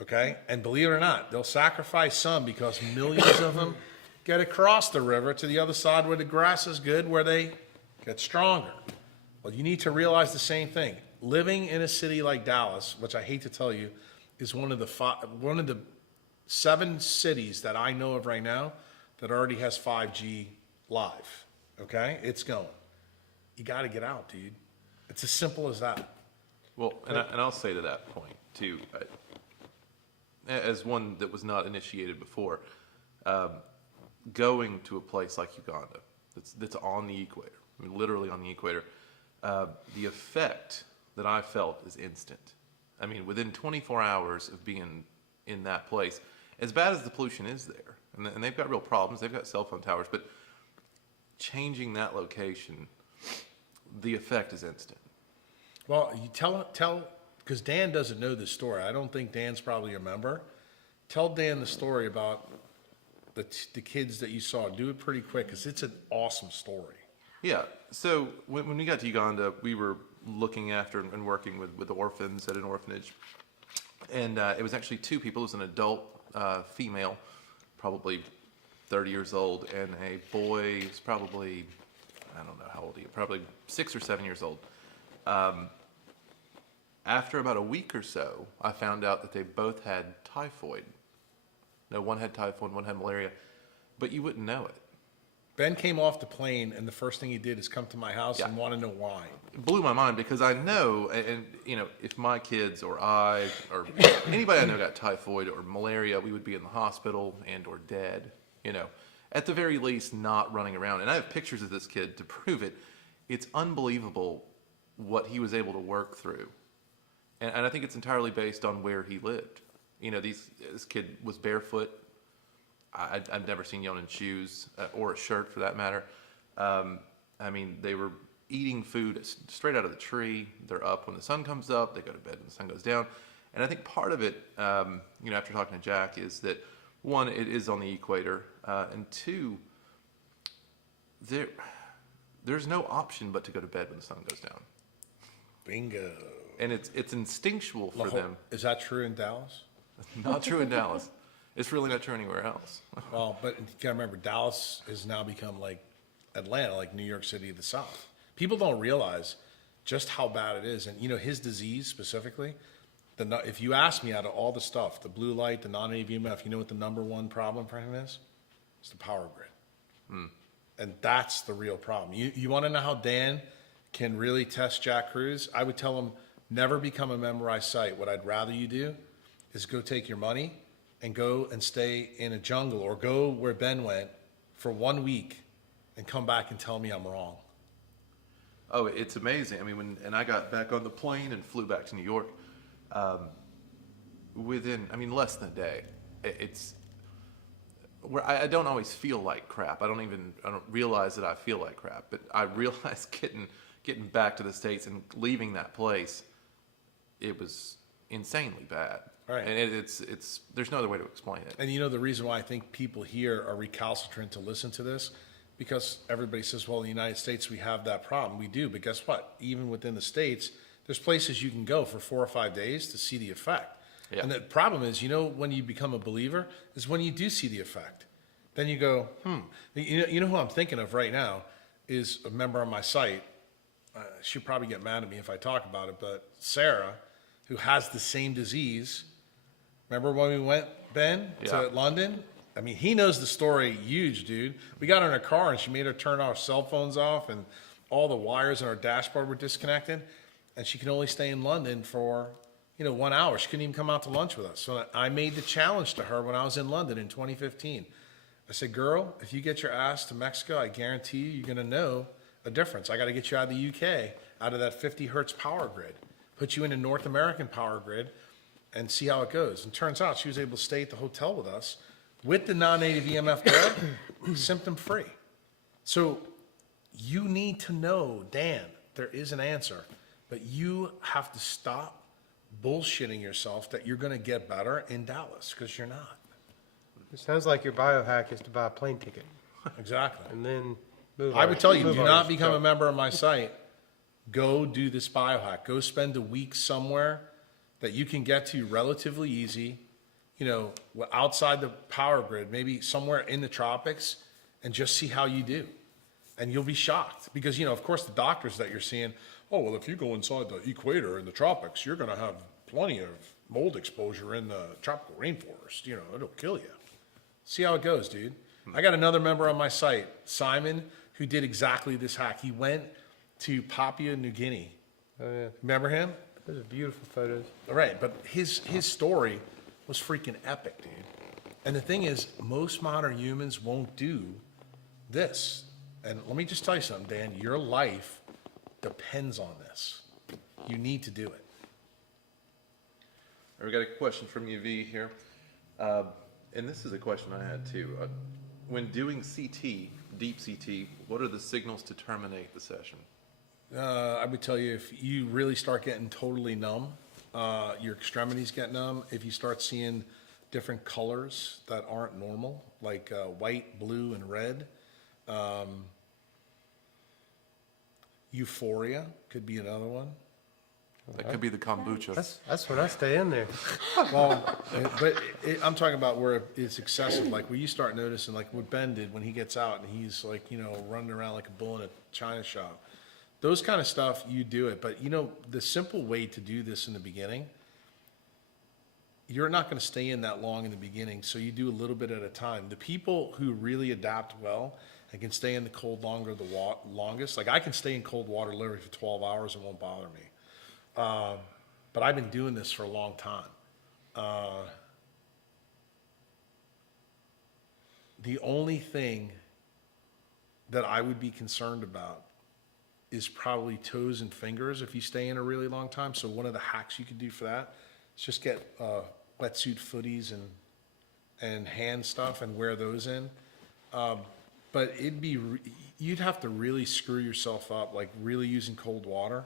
Okay? And believe it or not, they'll sacrifice some because millions of them get across the river to the other side where the grass is good, where they get stronger. Well, you need to realize the same thing. Living in a city like Dallas, which I hate to tell you, is one of the 7 cities that I know of right now that already has 5G live. Okay? It's going. You got to get out, dude. It's as simple as that. Well, and I'll say to that point, too, as one that was not initiated before, going to a place like Uganda that's on the equator, I mean, literally on the equator, the effect that I felt is instant. I mean, within 24 hours of being in that place, as bad as the pollution is there, and they've got real problems, they've got cell phone towers, but changing that location, the effect is instant. Well, you tell, because Dan doesn't know this story. I don't think Dan's probably a member. Tell Dan the story about the kids that you saw. Do it pretty quick, because it's an awesome story. Yeah. So when we got to Uganda, we were looking after and working with orphans at an orphanage. And it was actually 2 people. It was an adult female, probably 30 years old, and a boy who's probably, I don't know how old he is, probably 6 or 7 years old. After about a week or so, I found out that they both had typhoid. No, one had typhoid, one had malaria, but you wouldn't know it. Ben came off the plane, and the first thing he did is come to my house Yeah. and want to know why. It blew my mind because I know, and you know, if my kids or I or anybody I know got typhoid or malaria, we would be in the hospital and or dead. You know, at the very least, not running around. And I have pictures of this kid to prove it. It's unbelievable what he was able to work through. and I think it's entirely based on where he lived. You know, this kid was barefoot. I've never seen Yon in shoes or a shirt for that matter. I mean, they were eating food straight out of the tree. They're up when the sun comes up. They go to bed when the sun goes down. And I think part of it, you know, after talking to Jack, is that one, it is on the equator, and two, there's no option but to go to bed when the sun goes down. Bingo. And it's instinctual for them. Is that true in Dallas? Not true in Dallas. It's really not true anywhere else. Well, but you gotta remember, Dallas has now become like Atlanta, like New York City of the South. People don't realize just how bad it is. And, you know, his disease specifically, if you ask me out of all the stuff, the blue light, the non-native EMF, you know what the number one problem for him is? It's the power grid. And that's the real problem. You want to know how Dan can really test Jack Kruse? I would tell him, never become a memorized site. What I'd rather you do is go take your money and go and stay in a jungle or go where Ben went for 1 week and come back and tell me I'm wrong. Oh, it's amazing. I mean, and I got back on the plane and flew back to New York within, I mean, less than a day. It's where I don't always feel like crap. I don't realize that I feel like crap. But I realized getting back to the States and leaving that place, it was insanely bad. Right. And it's there's no other way to explain it. And you know the reason why I think people here are recalcitrant to listen to this? Because everybody says, well, in the United States, we have that problem. We do, but guess what? Even within the States, there's places you can go for 4 or 5 days to see the effect. Yeah. And the problem is, you know, when you become a believer, is when you do see the effect. Then you go, You know who I'm thinking of right now is a member on my site. She'll probably get mad at me if I talk about it, but Sarah, who has the same disease. Remember when we went, Ben, to London? I mean, he knows the story huge, dude. We got her in a car and she made her turn our cell phones off and all the wires on our dashboard were disconnected. And she could only stay in London for, 1 hour. She couldn't even come out to lunch with us. So I made the challenge to her when I was in London in 2015. I said, girl, if you get your ass to Mexico, I guarantee you're going to know a difference. I got to get you out of the UK, out of that 50 hertz power grid, put you in a North American power grid and see how it goes. And turns out she was able to stay at the hotel with us with the non-native EMF there, symptom free. So you need to know, Dan, there is an answer, but you have to stop bullshitting yourself that you're going to get better in Dallas, because you're not. It sounds like your biohack is to buy a plane ticket Exactly. and then move I on. would tell you, Move do on not to become a Chuck. member of my site. Go do this biohack. Go spend a week somewhere that you can get to relatively easy, outside the power grid, maybe somewhere in the tropics, and just see how you do. And you'll be shocked because, of course, the doctors that you're seeing, oh, well, if you go inside the equator in the tropics, you're going to have plenty of mold exposure in the tropical rainforest. It'll kill you. See how it goes, dude. I got another member on my site, Simon, who did exactly this hack. He went to Papua New Guinea. Oh, yeah. Remember him? Those are beautiful photos. Right, but his story was freaking epic, dude. And the thing is, most modern humans won't do this. And let me just tell you something, Dan. Your life depends on this. You need to do it. We got a question from UV here. And this is a question I had too. When doing CT, deep CT, what are the signals to terminate the session? I would tell you, if you really start getting totally numb, your extremities get numb, if you start seeing different colors that aren't normal, like white, blue, and red, euphoria could be another one. That could be the kombucha. That's when I stay in there. Well, I'm talking about where it's excessive, like where you start noticing, like what Ben did when he gets out and he's like, running around like a bull in a china shop. Those kind of stuff, you do it. But, the simple way to do this in the beginning, you're not going to stay in that long in the beginning, so you do a little bit at a time. The people who really adapt well and can stay in the cold longest, like I can stay in cold water literally for 12 hours, it won't bother me. But I've been doing this for a long time. The only thing that I would be concerned about is probably toes and fingers if you stay in a really long time. So one of the hacks you can do for that is just get wetsuit footies and hand stuff and wear those in. But you'd have to really screw yourself up, like really using cold water.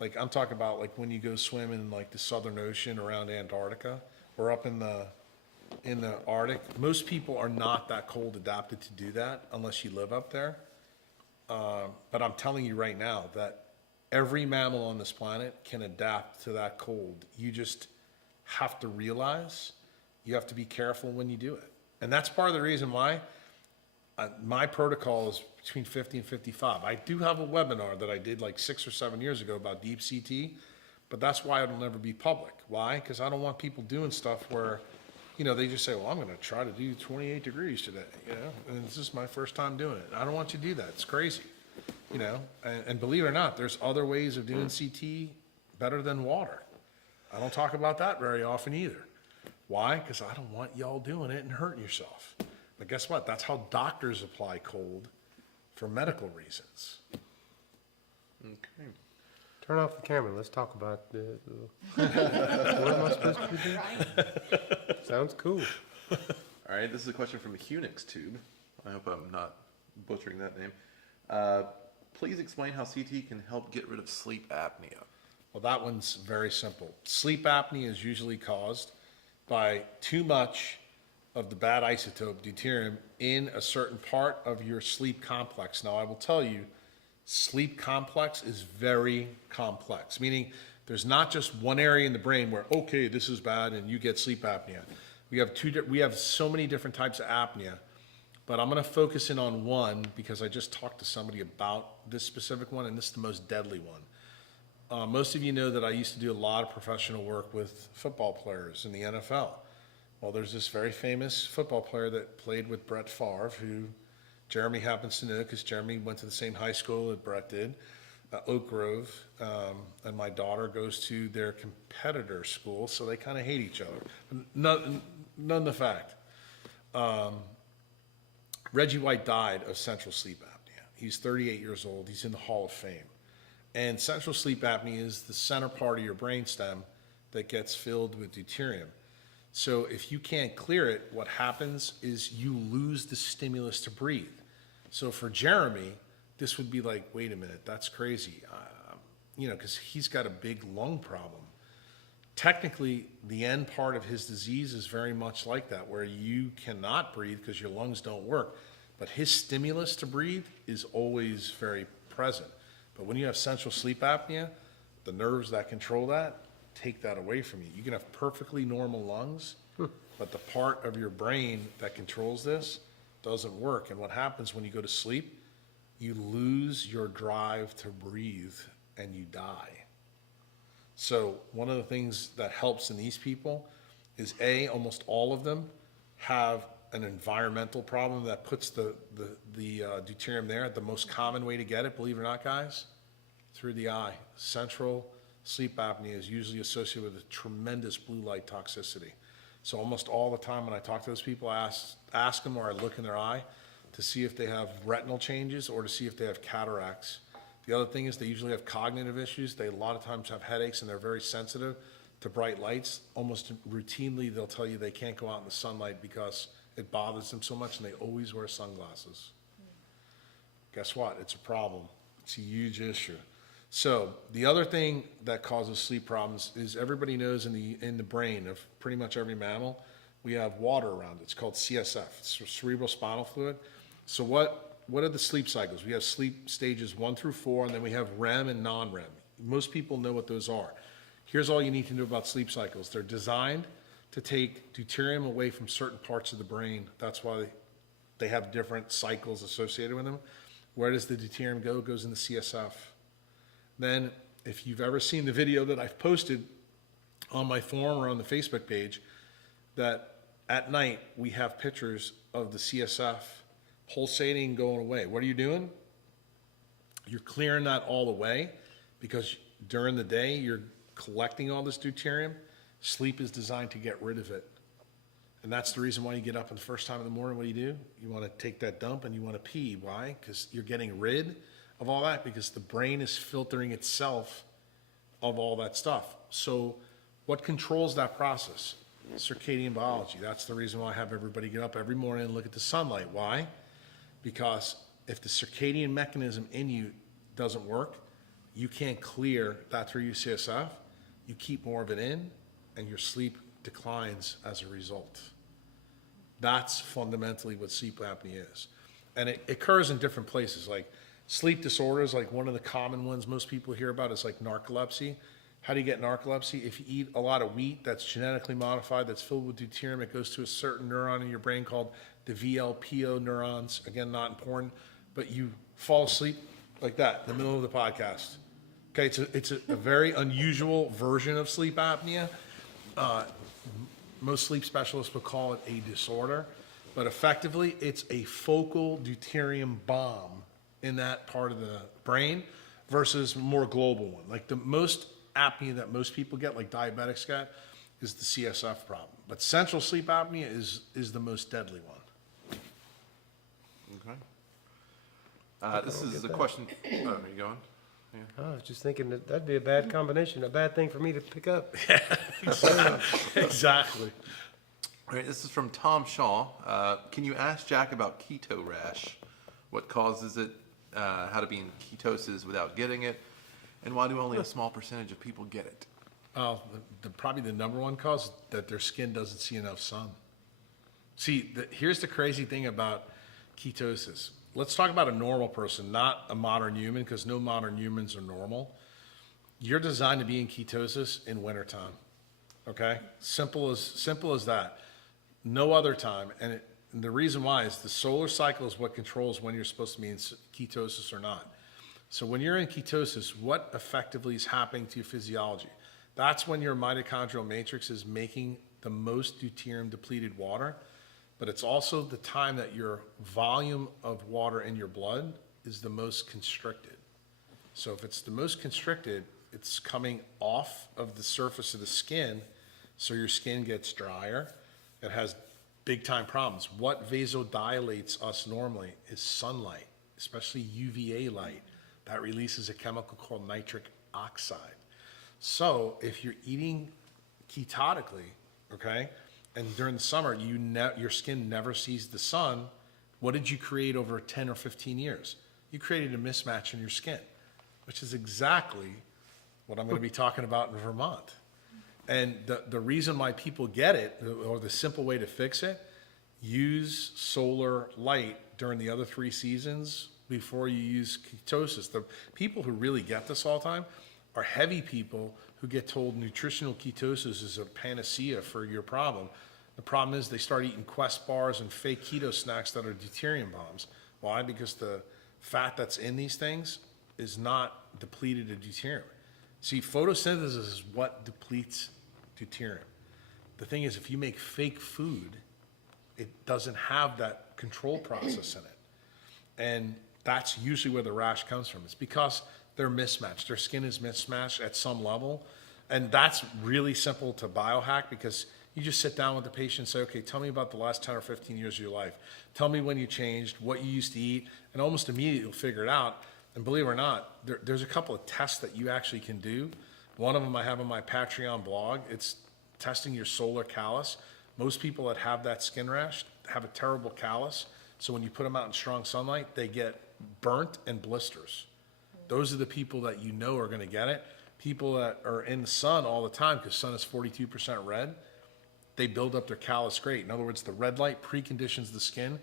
Like I'm talking about like when you go swim in like the Southern Ocean around Antarctica or up in the Arctic. Most people are not that cold adapted to do that unless you live up there. But I'm telling you right now that every mammal on this planet can adapt to that cold. You just have to realize you have to be careful when you do it. And that's part of the reason why my protocol is between 50 and 55. I do have a webinar that I did like 6 or 7 years ago about deep CT, but that's why it'll never be public. Why? Because I don't want people doing stuff where, you know, they just say, well, I'm going to try to do 28 degrees today, you know, and this is my first time doing it. I don't want you to do that. It's crazy, you know, and believe it or not, there's other ways of doing CT better than water. I don't talk about that very often either. Why? Because I don't want y'all doing it and hurting yourself. But guess what? That's how doctors apply cold for medical reasons. Okay. Turn off the camera. Let's talk about what am I supposed to be doing? Sounds cool. All right, this is a question from Hunix Tube. I hope I'm not butchering that name. Please explain how CT can help get rid of sleep apnea. Well, that one's very simple. Sleep apnea is usually caused by too much of the bad isotope deuterium in a certain part of your sleep complex. Now, I will tell you, sleep complex is very complex, meaning there's not just one area in the brain where, okay, this is bad and you get sleep apnea. We have so many different types of apnea, but I'm going to focus in on one because I just talked to somebody about this specific one, and this is the most deadly one. Most of you know that I used to do a lot of professional work with football players in the NFL. Well, there's this very famous football player that played with Brett Favre, who Jeremy happens to know because Jeremy went to the same high school that Brett did, Oak Grove, and my daughter goes to their competitor school, so they kind of hate each other. None the fact. Reggie White died of central sleep apnea. He's 38 years old. He's in the Hall of Fame. And central sleep apnea is the center part of your brainstem that gets filled with deuterium. So if you can't clear it, what happens is you lose the stimulus to breathe. So for Jeremy, this would be like, wait a minute, that's crazy. You know, because he's got a big lung problem. Technically, the end part of his disease is very much like that, where you cannot breathe because your lungs don't work. But his stimulus to breathe is always very present. But when you have central sleep apnea, the nerves that control that take that away from you. You can have perfectly normal lungs, but the part of your brain that controls this doesn't work. And what happens when you go to sleep, you lose your drive to breathe and you die. So one of the things that helps in these people is almost all of them have an environmental problem that puts the deuterium there. The most common way to get it, believe it or not, guys, through the eye. Central sleep apnea is usually associated with a tremendous blue light toxicity. So almost all the time when I talk to those people, I ask them or I look in their eye to see if they have retinal changes or to see if they have cataracts. The other thing is they usually have cognitive issues. They a lot of times have headaches and they're very sensitive to bright lights. Almost routinely, they'll tell you they can't go out in the sunlight because it bothers them so much, and they always wear sunglasses. Guess what? It's a problem. It's a huge issue. So the other thing that causes sleep problems is everybody knows in the brain of pretty much every mammal, we have water around it. It's called CSF, it's cerebral spinal fluid. So what are the sleep cycles? We have sleep stages 1 through 4, and then we have REM and non-REM. Most people know what those are. Here's all you need to know about sleep cycles. They're designed to take deuterium away from certain parts of the brain. That's why they have different cycles associated with them. Where does the deuterium go? It goes in the CSF. Then, if you've ever seen the video that I've posted on my forum or on the Facebook page, that at night we have pictures of the CSF pulsating, going away. What are you doing? You're clearing that all away because during the day you're collecting all this deuterium. Sleep is designed to get rid of it. And that's the reason why you get up in the first time in the morning. What do? You want to take that dump and you want to pee. Why? Because you're getting rid of all that because the brain is filtering itself of all that stuff. So what controls that process? Circadian biology. That's the reason why I have everybody get up every morning and look at the sunlight. Why? Because if the circadian mechanism in you doesn't work, you can't clear that through your CSF. You keep more of it in, and your sleep declines as a result. That's fundamentally what sleep apnea is. And it occurs in different places, like sleep disorders, like one of the common ones most people hear about is like narcolepsy. How do you get narcolepsy? If you eat a lot of wheat that's genetically modified, that's filled with deuterium, it goes to a certain neuron in your brain called the VLPO neurons. Again, not important, but you fall asleep like that in the middle of the podcast. Okay, it's a very unusual version of sleep apnea. Most sleep specialists would call it a disorder, but effectively it's a focal deuterium bomb in that part of the brain versus more global one. Like the most apnea that most people get, like diabetics get, is the CSF problem. But central sleep apnea is the most deadly one. Okay. This is a question. Oh, are you going? I was just thinking that'd be a bad combination, a bad thing for me to pick up. Exactly. All right, this is from Tom Shaw. Can you ask Jack about keto rash? What causes it? How to be in ketosis without getting it? And why do only a small percentage of people get it? Probably the number one cause is that their skin doesn't see enough sun. See, here's the crazy thing about ketosis. Let's talk about a normal person, not a modern human, because no modern humans are normal. You're designed to be in ketosis in wintertime, okay? Simple as that. No other time. And the reason why is the solar cycle is what controls when you're supposed to be in ketosis or not. So when you're in ketosis, what effectively is happening to your physiology? That's when your mitochondrial matrix is making the most deuterium depleted water, but it's also the time that your volume of water in your blood is the most constricted. So if it's the most constricted, it's coming off of the surface of the skin, so your skin gets drier. It has big time problems. What vasodilates us normally is sunlight, especially UVA light. That releases a chemical called nitric oxide. So if you're eating ketotically, okay, and during the summer your skin never sees the sun, what did you create over 10 or 15 years? You created a mismatch in your skin, which is exactly what I'm going to be talking about in Vermont. And the reason why people get it, or the simple way to fix it, use solar light during the other 3 seasons before you use ketosis. The people who really get this all the time are heavy people who get told nutritional ketosis is a panacea for your problem. The problem is they start eating Quest bars and fake keto snacks that are deuterium bombs. Why? Because the fat that's in these things is not depleted of deuterium. See, photosynthesis is what depletes deuterium. The thing is, if you make fake food, it doesn't have that control process in it. And that's usually where the rash comes from. It's because they're mismatched. Their skin is mismatched at some level. And that's really simple to biohack, because you just sit down with the patient and say, okay, tell me about the last 10 or 15 years of your life. Tell me when you changed, what you used to eat, and almost immediately you'll figure it out. And believe it or not, there's a couple of tests that you actually can do. One of them I have on my Patreon blog. It's testing your solar callus. Most people that have that skin rash have a terrible callus. So when you put them out in strong sunlight, they get burnt and blisters. Those are the people that you know are going to get it. People that are in the sun all the time, because sun is 42% red, they build up their callus great. In other words, the red light preconditions the skin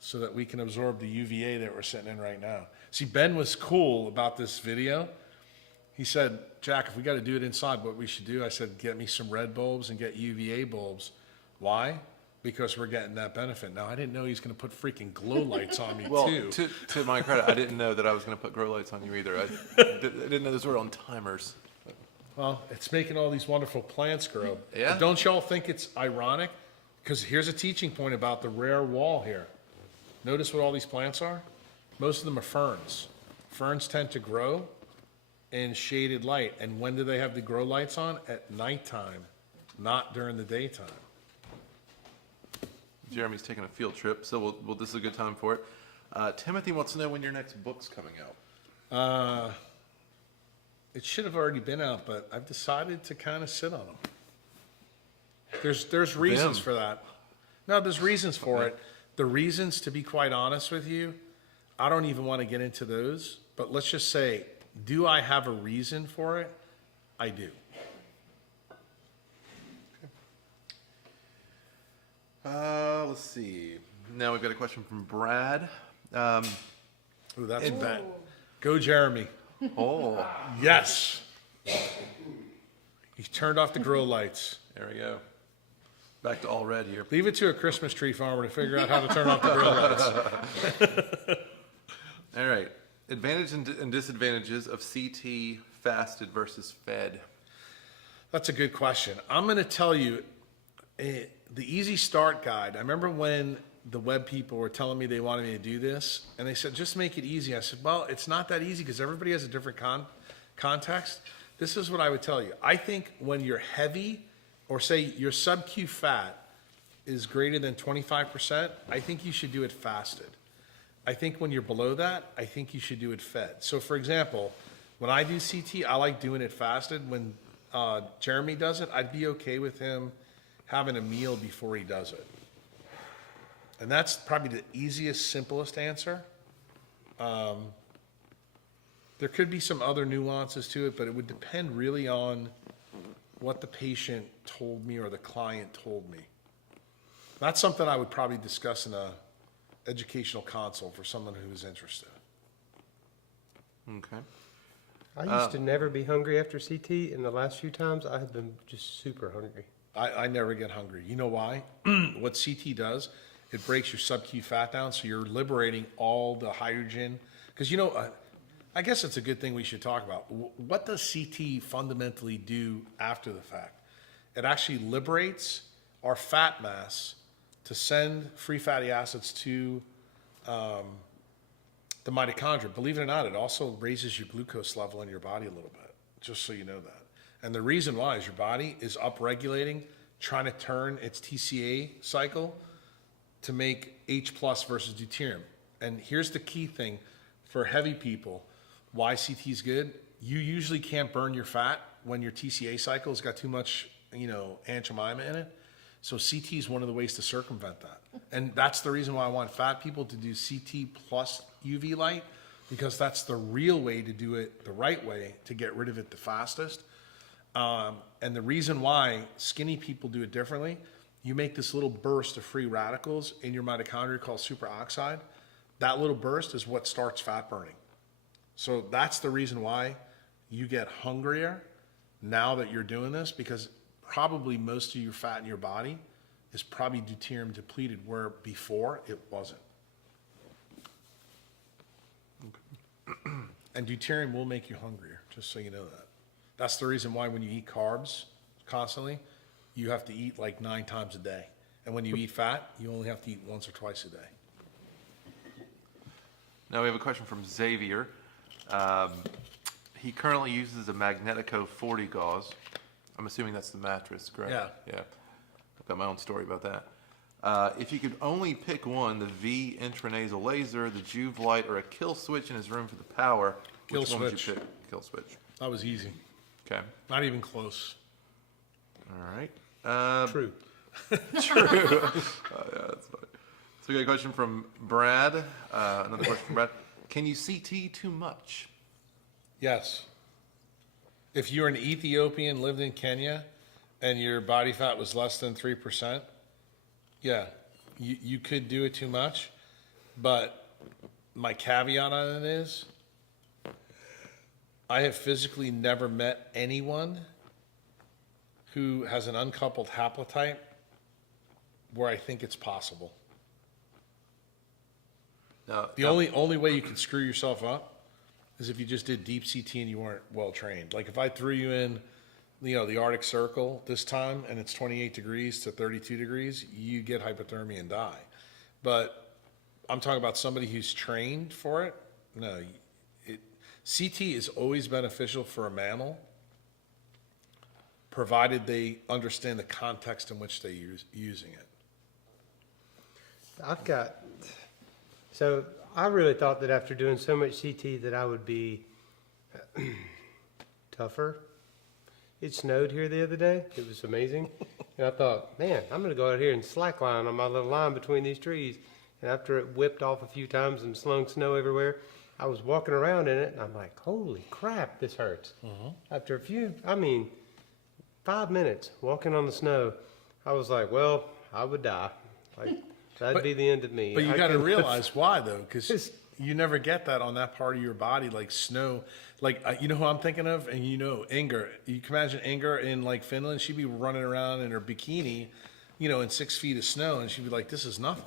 so that we can absorb the UVA that we're sitting in right now. See, Ben was cool about this video. He said, Jack, if we got to do it inside, what we should do, I said, get me some red bulbs and get UVA bulbs. Why? Because we're getting that benefit. Now, I didn't know he was going to put freaking glow lights on me, Well, too. to my credit, I didn't know that I was going to put grow lights on you either. I didn't know those were on timers. Well, it's making all these wonderful plants grow. Yeah. But don't y'all think it's ironic? Because here's a teaching point about the rare wall here. Notice what all these plants are? Most of them are ferns. Ferns tend to grow in shaded light. And when do they have the grow lights on? At nighttime, not during the daytime. Jeremy's taking a field trip, so this is a good time for it. Timothy wants to know when your next book's coming out. It should have already been out, but I've decided to kind of sit on them. There's reasons for that. No, there's reasons for it. The reasons, to be quite honest with you, I don't even want to get into those, but let's just say, do I have a reason for it? I do. Let's see. Now we've got a question from Brad. Ooh, that's bad. Go, Jeremy. Oh, Yes. He turned off the grill lights. there we go. Back to all red here. Leave it to a Christmas tree farmer to figure out how to turn off the grill lights. All right. Advantages and disadvantages of CT fasted versus fed. That's a good question. I'm going to tell you the easy start guide. I remember when the web people were telling me they wanted me to do this, and they said, just make it easy. I said, well, it's not that easy because everybody has a different context. This is what I would tell you. I think when you're heavy, or say your sub-Q fat is greater than 25%, I think you should do it fasted. I think when you're below that, I think you should do it fed. So for example, when I do CT, I like doing it fasted. When Jeremy does it, I'd be okay with him having a meal before he does it. And that's probably the easiest, simplest answer. There could be some other nuances to it, but it would depend really on what the patient told me or the client told me. That's something I would probably discuss in a educational consult for someone who's interested. Okay. I used to never be hungry after CT, and the last few times I have been just super hungry. I never get hungry. You know why? What CT does, it breaks your sub-Q fat down, so you're liberating all the hydrogen. Because, I guess it's a good thing we should talk about. What does CT fundamentally do after the fact? It actually liberates our fat mass to send free fatty acids to the mitochondria. Believe it or not, it also raises your glucose level in your body a little bit, just so you know that. And the reason why is your body is upregulating, trying to turn its TCA cycle to make H plus versus deuterium. And here's the key thing for heavy people, why CT is good. You usually can't burn your fat when your TCA cycle has got too much, antiomimin in it. So CT is one of the ways to circumvent that. And that's the reason why I want fat people to do CT plus UV light, because that's the real way to do it, the right way to get rid of it the fastest. And the reason why skinny people do it differently, you make this little burst of free radicals in your mitochondria called superoxide. That little burst is what starts fat burning. So that's the reason why you get hungrier now that you're doing this, because probably most of your fat in your body is probably deuterium depleted, where before it wasn't. And deuterium will make you hungrier, just so you know that. That's the reason why when you eat carbs constantly, you have to eat like 9 times a day. And when you eat fat, you only have to eat once or twice a day. Now we have a question from Xavier. He currently uses a Magnetico 40 gauze. I'm assuming that's the mattress, correct? Yeah. Yeah. I've got my own story about that. If you could only pick one, the V intranasal laser, the Juve light, or a kill switch in his room for the power, Kill which one would you switch. pick? Kill switch. That was easy. Okay. Not even close. All right. True. True. Yeah, that's funny. So we got a question from Brad. Another question from Brad. Can you CT too much? Yes. If you're an Ethiopian, lived in Kenya, and your body fat was less than 3%, yeah, you could do it too much. But my caveat on it is, I have physically never met anyone who has an uncoupled haplotype where I think it's possible. No. The only way you can screw yourself up is if you just did deep CT and you weren't well trained. Like if I threw you in, the Arctic Circle this time and it's 28 degrees to 32 degrees, you get hypothermia and die. But I'm talking about somebody who's trained for it. No, CT is always beneficial for a mammal, provided they understand the context in which they're using it. I've got So I really thought that after doing so much CT that I would be tougher. It snowed here the other day. It was amazing. And I thought, man, I'm going to go out here and slackline on my little line between these trees. And after it whipped off a few times and slung snow everywhere, I was walking around in it and I'm like, holy crap, this hurts. After a few, 5 minutes walking on the snow, I was like, well, I would die. Like, that'd be the end of me. But you I got to couldn't- realize why, though, because It's- you never get that on that part of your body, like snow. Like, you know who I'm thinking of? And you know, Inger. You can imagine Inger in, like, Finland. She'd be running around in her bikini, in 6 feet of snow, and she'd be like, this is nothing.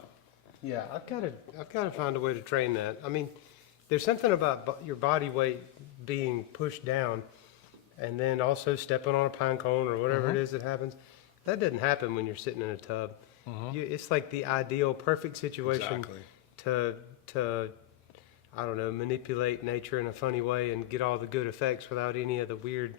Yeah, I've got to find a way to train that. I mean, there's something about your body weight being pushed down, and then also stepping on a pine cone or whatever it is that happens. That doesn't happen when you're sitting in a tub. It's like the ideal, perfect situation Exactly. to I don't know, manipulate nature in a funny way and get all the good effects without any of the weird,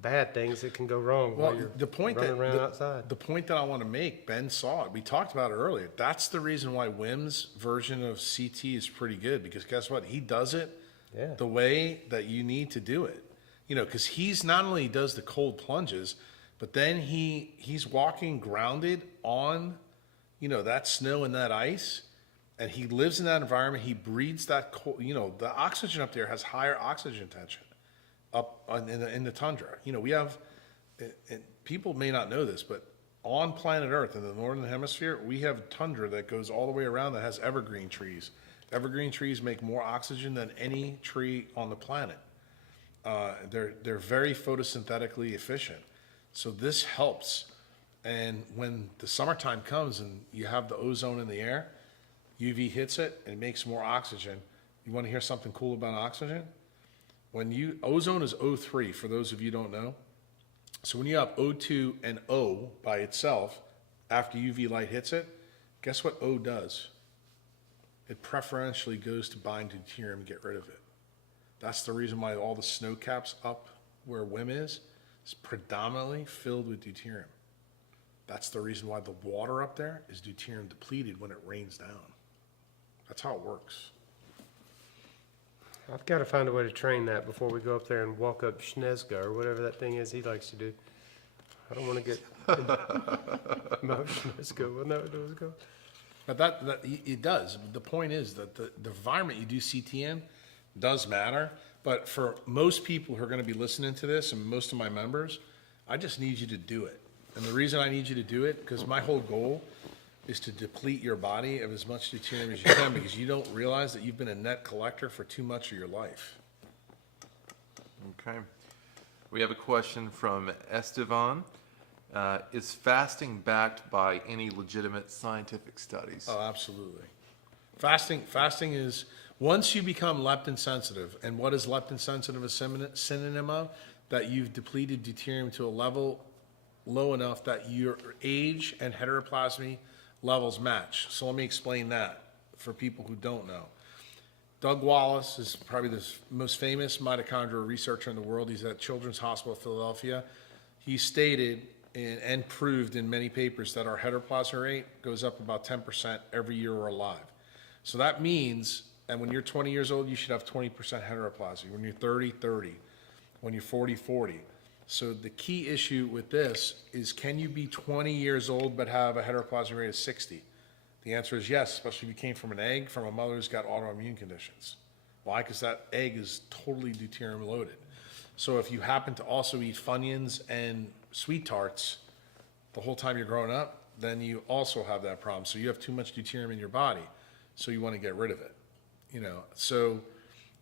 bad things that can go wrong while Well, you're the point running that around outside. the point that I want to make, Ben saw it. We talked about it earlier. That's the reason why Wim's version of CT is pretty good, because guess what? He does it Yeah. the way that you need to do it. Because he's not only does the cold plunges, but then he's walking grounded on, that snow and that ice, and he lives in that environment. He breathes that cold. The oxygen up there has higher oxygen tension up in the tundra. We have, and people may not know this, but on planet Earth in the northern hemisphere, we have tundra that goes all the way around that has evergreen trees. Evergreen trees make more oxygen than any tree on the planet. They're very photosynthetically efficient. So this helps. And when the summertime comes and you have the ozone in the air, UV hits it and it makes more oxygen. You want to hear something cool about oxygen? Ozone is O3 for those of you who don't know. So when you have O2 and O by itself, after UV light hits it, guess what O does? It preferentially goes to bind to deuterium and get rid of it. That's the reason why all the snow caps up where WIM is predominantly filled with deuterium. That's the reason why the water up there is deuterium depleted when it rains down. That's how it works. I've got to find a way to train that before we go up there and walk up Schnezga or whatever that thing is he likes to do. I don't want to get Mount Schnezga. Well, no, it does go. But that it does. The point is that the environment you do CT in does matter. But for most people who are going to be listening to this, and most of my members, I just need you to do it. And the reason I need you to do it, because my whole goal is to deplete your body of as much deuterium as you can, because you don't realize that you've been a net collector for too much of your life. Okay. We have a question from Estevan. Is fasting backed by any legitimate scientific studies? Oh, absolutely. Fasting is, once you become leptin sensitive, and what is leptin sensitive a synonym of? That you've depleted deuterium to a level low enough that your age and heteroplasmy levels match. So let me explain that for people who don't know. Doug Wallace is probably the most famous mitochondrial researcher in the world. He's at Children's Hospital of Philadelphia. He stated and proved in many papers that our heteroplasmy rate goes up about 10% every year we're alive. So that means that when you're 20 years old, you should have 20% heteroplasmy. When you're 30, 30. When you're 40, 40. So the key issue with this is, can you be 20 years old but have a heteroplasmy rate of 60? The answer is yes, especially if you came from an egg from a mother who's got autoimmune conditions. Why? Because that egg is totally deuterium loaded. So if you happen to also eat Funyuns and sweet tarts the whole time you're growing up, then you also have that problem. So you have too much deuterium in your body, so you want to get rid of it. So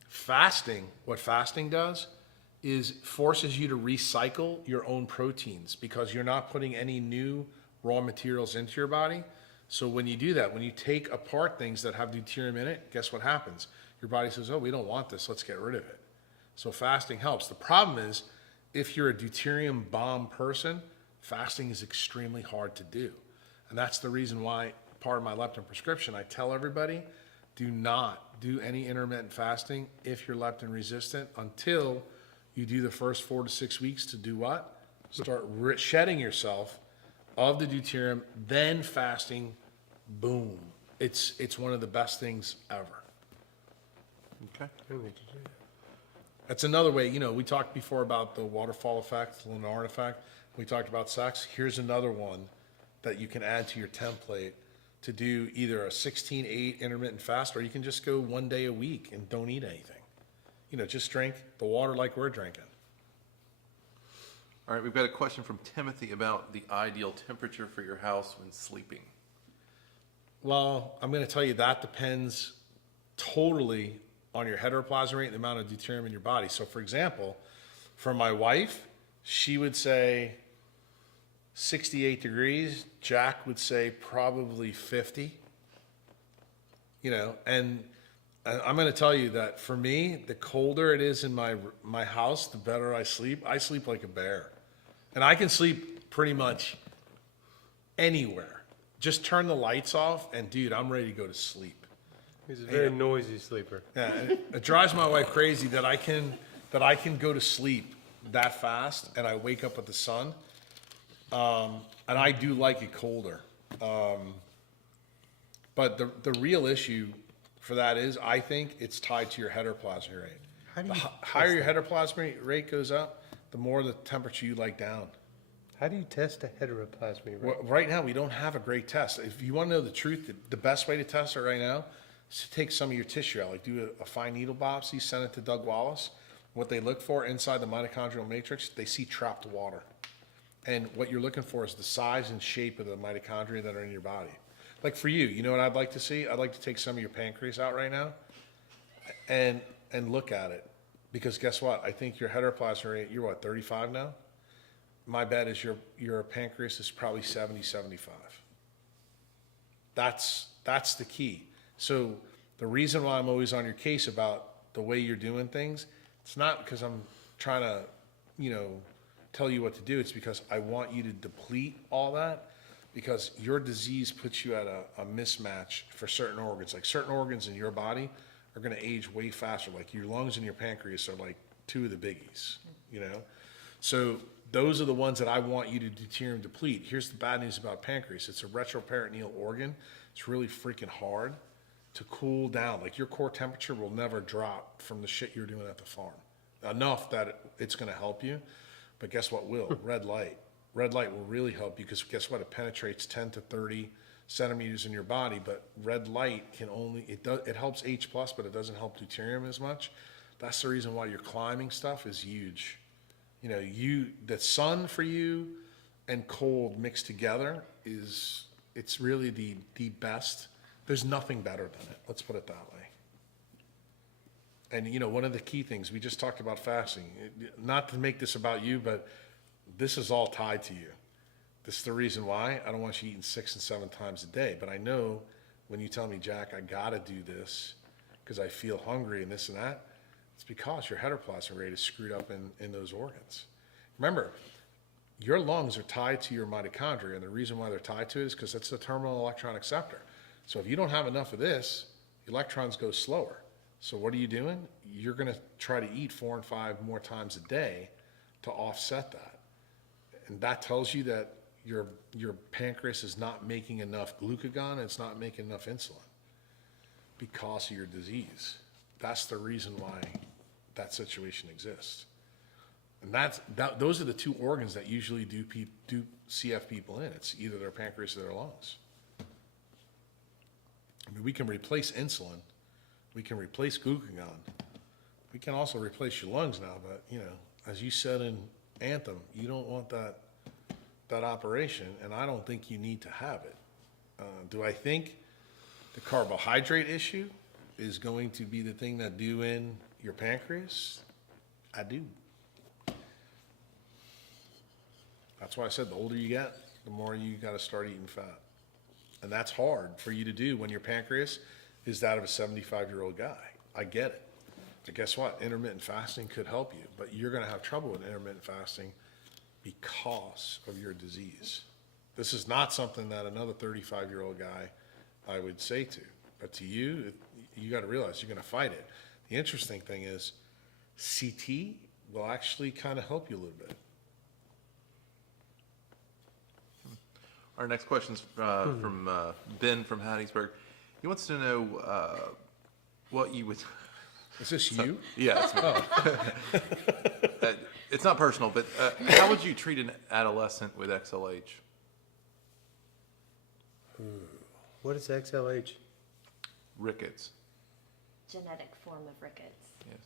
fasting, what fasting does is forces you to recycle your own proteins, because you're not putting any new raw materials into your body. So when you do that, when you take apart things that have deuterium in it, guess what happens? Your body says, oh, we don't want this, let's get rid of it. So fasting helps. The problem is, if you're a deuterium bomb person, fasting is extremely hard to do. And that's the reason why part of my leptin prescription, I tell everybody, do not do any intermittent fasting if you're leptin resistant until you do the first 4 to 6 weeks to do what? Start shedding yourself of the deuterium, then fasting, boom. It's one of the best things ever. Okay. That's another way, we talked before about the waterfall effect, the Lennard effect. We talked about sex. Here's another one that you can add to your template to do either a 16-8 intermittent fast, or you can just go 1 day a week and don't eat anything. Just drink the water like we're drinking. All right, we've got a question from Timothy about the ideal temperature for your house when sleeping. Well, I'm going to tell you that depends totally on your heteroplasm rate and the amount of deuterium in your body. So, for example, for my wife, she would say 68 degrees. Jack would say probably 50. And I'm going to tell you that for me, the colder it is in my house, the better I sleep. I sleep like a bear. And I can sleep pretty much anywhere. Just turn the lights off, and dude, I'm ready to go to sleep. He's a very noisy sleeper. Yeah, it drives my wife crazy that I can go to sleep that fast, and I wake up with the sun. And I do like it colder. But the real issue for that is, I think it's tied to your heteroplasm rate. The higher your heteroplasm rate goes up, the more the temperature you like down. How do you test a heteroplasmy rate? Well, right now, we don't have a great test. If you want to know the truth, the best way to test it right now is to take some of your tissue out, like do a fine needle biopsy, send it to Doug Wallace. What they look for inside the mitochondrial matrix, they see trapped water. And what you're looking for is the size and shape of the mitochondria that are in your body. Like for you, you know what I'd like to see? I'd like to take some of your pancreas out right now and look at it. Because guess what? I think your heteroplasm rate, you're what, 35 now? My bet is your pancreas is probably 70, 75. That's the key. So the reason why I'm always on your case about the way you're doing things, it's not because I'm trying to, tell you what to do. It's because I want you to deplete all that, because your disease puts you at a mismatch for certain organs. Like certain organs in your body are going to age way faster. Like your lungs and your pancreas are like two of the biggies, So those are the ones that I want you to deuterium deplete. Here's the bad news about pancreas. It's a retroperitoneal organ. It's really freaking hard to cool down. Like your core temperature will never drop from the shit you're doing at the farm. Enough that it's going to help you. But guess what will? Red light. Red light will really help you, because guess what? It penetrates 10 to 30 centimeters in your body, but red light can only, it helps H+, but it doesn't help deuterium as much. That's the reason why your climbing stuff is huge. The sun for you and cold mixed together it's really the best. There's nothing better than it. Let's put it that way. And one of the key things, we just talked about fasting, not to make this about you, but this is all tied to you. This is the reason why I don't want you eating 6 and 7 times a day. But I know when you tell me, Jack, I gotta do this because I feel hungry and this and that, it's because your heteroplasm rate is screwed up in those organs. Remember, your lungs are tied to your mitochondria, and the reason why they're tied to it is because that's the terminal electron acceptor. So if you don't have enough of this, electrons go slower. So what are you doing? You're going to try to eat 4 and 5 more times a day to offset that. And that tells you that your pancreas is not making enough glucagon, and it's not making enough insulin because of your disease. That's the reason why that situation exists. And those are the two organs that usually do CF people in. It's either their pancreas or their lungs. I mean, we can replace insulin. We can replace glucagon. We can also replace your lungs now, but, as you said in Anthem, you don't want that operation, and I don't think you need to have it. Do I think the carbohydrate issue is going to be the thing that do in your pancreas? I do. That's why I said the older you get, the more you got to start eating fat. And that's hard for you to do when your pancreas is that of a 75-year-old guy. I get it. But guess what? Intermittent fasting could help you, but you're going to have trouble with intermittent fasting because of your disease. This is not something that another 35-year-old guy I would say to. But to you, you got to realize you're going to fight it. The interesting thing is CT will actually kind of help you a little bit. Our next question is from Ben from Hattiesburg. He wants to know what you would. Is this you? Yeah, it's me. It's not personal, but how would you treat an adolescent with XLH? What is XLH? Rickets. Genetic form of rickets. Yes.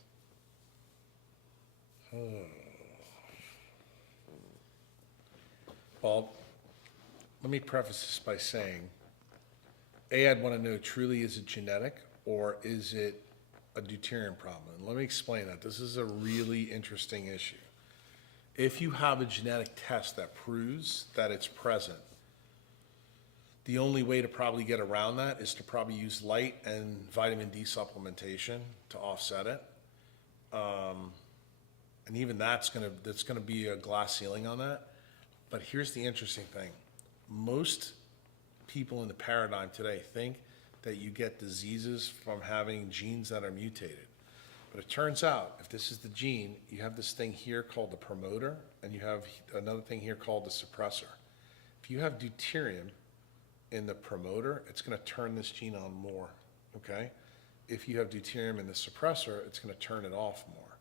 Well, let me preface this by saying, I'd want to know, truly, is it genetic or is it a deuterium problem? And let me explain that. This is a really interesting issue. If you have a genetic test that proves that it's present, the only way to probably get around that is to probably use light and vitamin D supplementation to offset it. And even that's gonna be a glass ceiling on that. But here's the interesting thing. Most people in the paradigm today think that you get diseases from having genes that are mutated. But it turns out, if this is the gene, you have this thing here called the promoter, and you have another thing here called the suppressor. If you have deuterium in the promoter, it's gonna turn this gene on more, okay? If you have deuterium in the suppressor, it's gonna turn it off more.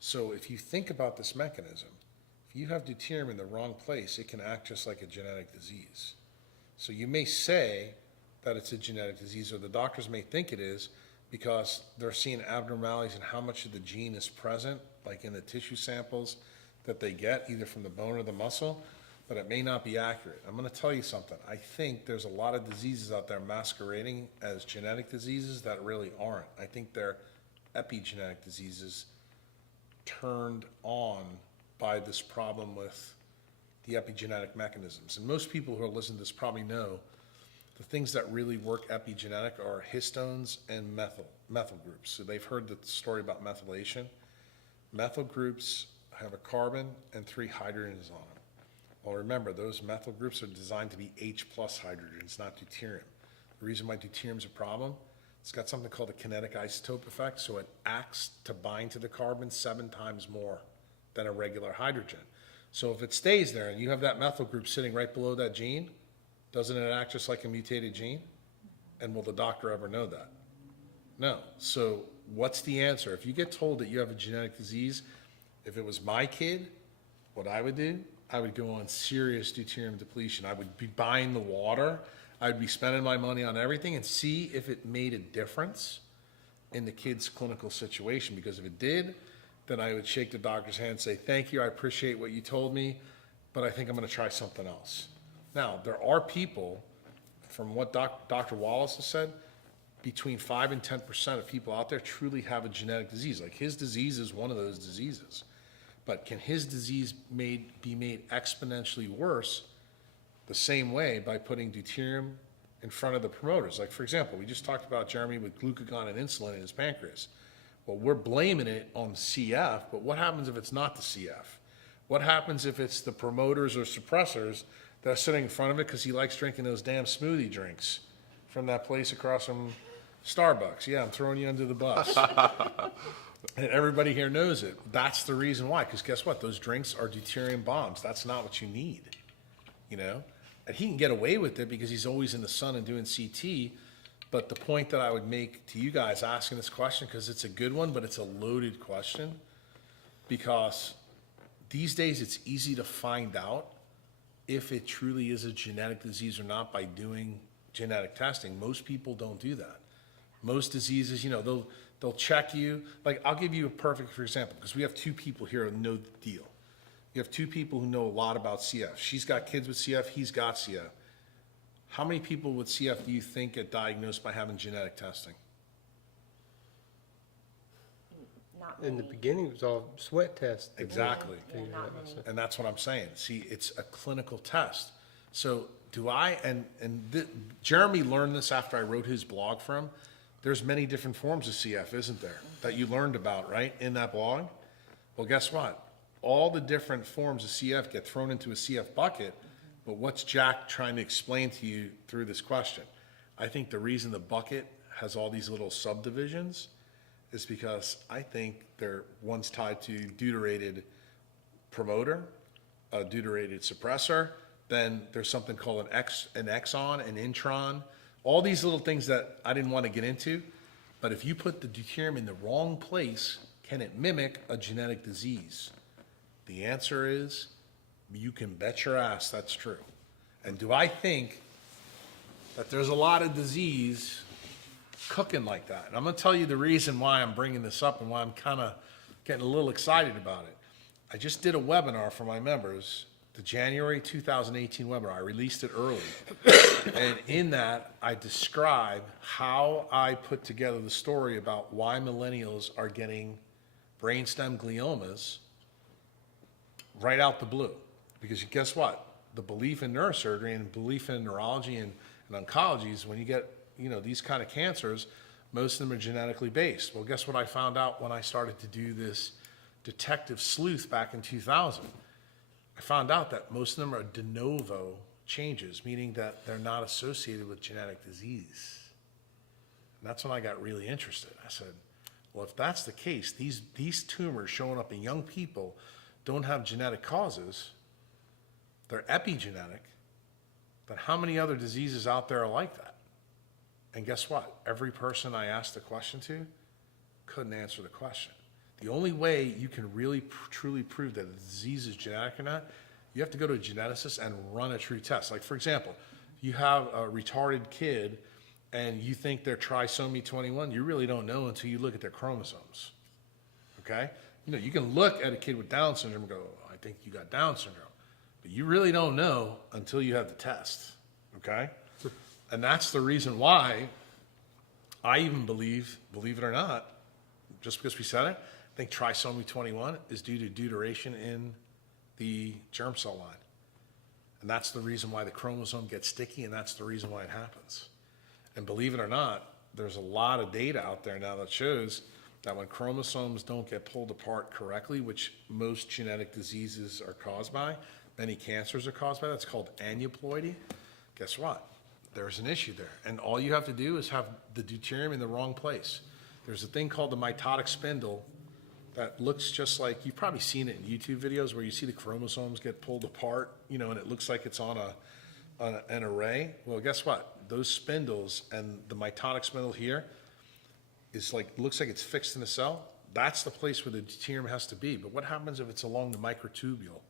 So if you think about this mechanism, if you have deuterium in the wrong place, it can act just like a genetic disease. So you may say that it's a genetic disease, or the doctors may think it is, because they're seeing abnormalities in how much of the gene is present, like in the tissue samples that they get, either from the bone or the muscle, but it may not be accurate. I'm gonna tell you something. I think there's a lot of diseases out there masquerading as genetic diseases that really aren't. I think they're epigenetic diseases turned on by this problem with the epigenetic mechanisms. And most people who are listening to this probably know the things that really work epigenetic are histones and methyl groups. So they've heard the story about methylation. Methyl groups have a carbon and 3 hydrogens on them. Well, remember, those methyl groups are designed to be H plus hydrogens, not deuterium. The reason why deuterium is a problem, it's got something called a kinetic isotope effect, so it acts to bind to the carbon 7 times more than a regular hydrogen. So if it stays there and you have that methyl group sitting right below that gene, doesn't it act just like a mutated gene? And will the doctor ever know that? No. So what's the answer? If you get told that you have a genetic disease, if it was my kid, what I would do, I would go on serious deuterium depletion. I would be buying the water. I'd be spending my money on everything and see if it made a difference in the kid's clinical situation. Because if it did, then I would shake the doctor's hand and say, thank you, I appreciate what you told me, but I think I'm gonna try something else. Now, there are people, from what Dr. Wallace has said, between 5 and 10% of people out there truly have a genetic disease. Like his disease is one of those diseases. But can his disease be made exponentially worse the same way by putting deuterium in front of the promoters? Like, for example, we just talked about Jeremy with glucagon and insulin in his pancreas. Well, we're blaming it on CF, but what happens if it's not the CF? What happens if it's the promoters or suppressors that are sitting in front of it because he likes drinking those damn smoothie drinks from that place across from Starbucks? Yeah, I'm throwing you under the bus. And everybody here knows it. That's the reason why, because guess what? Those drinks are deuterium bombs. That's not what you need, you know? And he can get away with it because he's always in the sun and doing CT. But the point that I would make to you guys asking this question, because it's a good one, but it's a loaded question, because these days it's easy to find out if it truly is a genetic disease or not by doing genetic testing. Most people don't do that. Most diseases, you know, they'll check you. Like, I'll give you a perfect example, because we have 2 people here who know the deal. You have 2 people who know a lot about CF. She's got kids with CF, he's got CF. How many people with CF do you think get diagnosed by having genetic testing? Not In the many. beginning, it was all sweat tests. Exactly. Yeah, not many. And that's what I'm saying. See, it's a clinical test. So do I, Jeremy learned this after I wrote his blog for him. There's many different forms of CF, isn't there, that you learned about, right, in that blog? Well, guess what? All the different forms of CF get thrown into a CF bucket, but what's Jack trying to explain to you through this question? I think the reason the bucket has all these little subdivisions is because I think one's tied to deuterated promoter, a deuterated suppressor, then there's something called an exon, an intron. all these little things that I didn't want to get into, but if you put the deuterium in the wrong place, can it mimic a genetic disease? The answer is, you can bet your ass that's true. And do I think that there's a lot of disease cooking like that? And I'm gonna tell you the reason why I'm bringing this up and why I'm kind of getting a little excited about it. I just did a webinar for my members, the January 2018 webinar. I released it early. And in that, I describe how I put together the story about why millennials are getting brainstem gliomas right out the blue. Because guess what? The belief in neurosurgery and belief in neurology and oncology is when you get, these kind of cancers, most of them are genetically based. Well, guess what I found out when I started to do this detective sleuth back in 2000? I found out that most of them are de novo changes, meaning that they're not associated with genetic disease. And that's when I got really interested. I said, well, if that's the case, these tumors showing up in young people don't have genetic causes, they're epigenetic, then how many other diseases out there are like that? And guess what? Every person I asked the question to couldn't answer the question. The only way you can really truly prove that a disease is genetic or not, you have to go to a geneticist and run a true test. Like, for example, you have a retarded kid and you think they're trisomy 21, you really don't know until you look at their chromosomes, okay? You can look at a kid with Down syndrome and go, oh, I think you got Down syndrome. But you really don't know until you have the test, okay? And that's the reason why I even believe it or not, just because we said it, I think trisomy 21 is due to deuteration in the germ cell line. And that's the reason why the chromosome gets sticky, and that's the reason why it happens. And believe it or not, there's a lot of data out there now that shows that when chromosomes don't get pulled apart correctly, which most genetic diseases are caused by, many cancers are caused by, that's called aneuploidy. Guess what? There's an issue there. And all you have to do is have the deuterium in the wrong place. There's a thing called the mitotic spindle that looks just like, you've probably seen it in YouTube videos where you see the chromosomes get pulled apart, and it looks like it's on an array. Well, guess what? Those spindles and the mitotic spindle here is looks like it's fixed in a cell. That's the place where the deuterium has to be. But what happens if it's along the microtubule,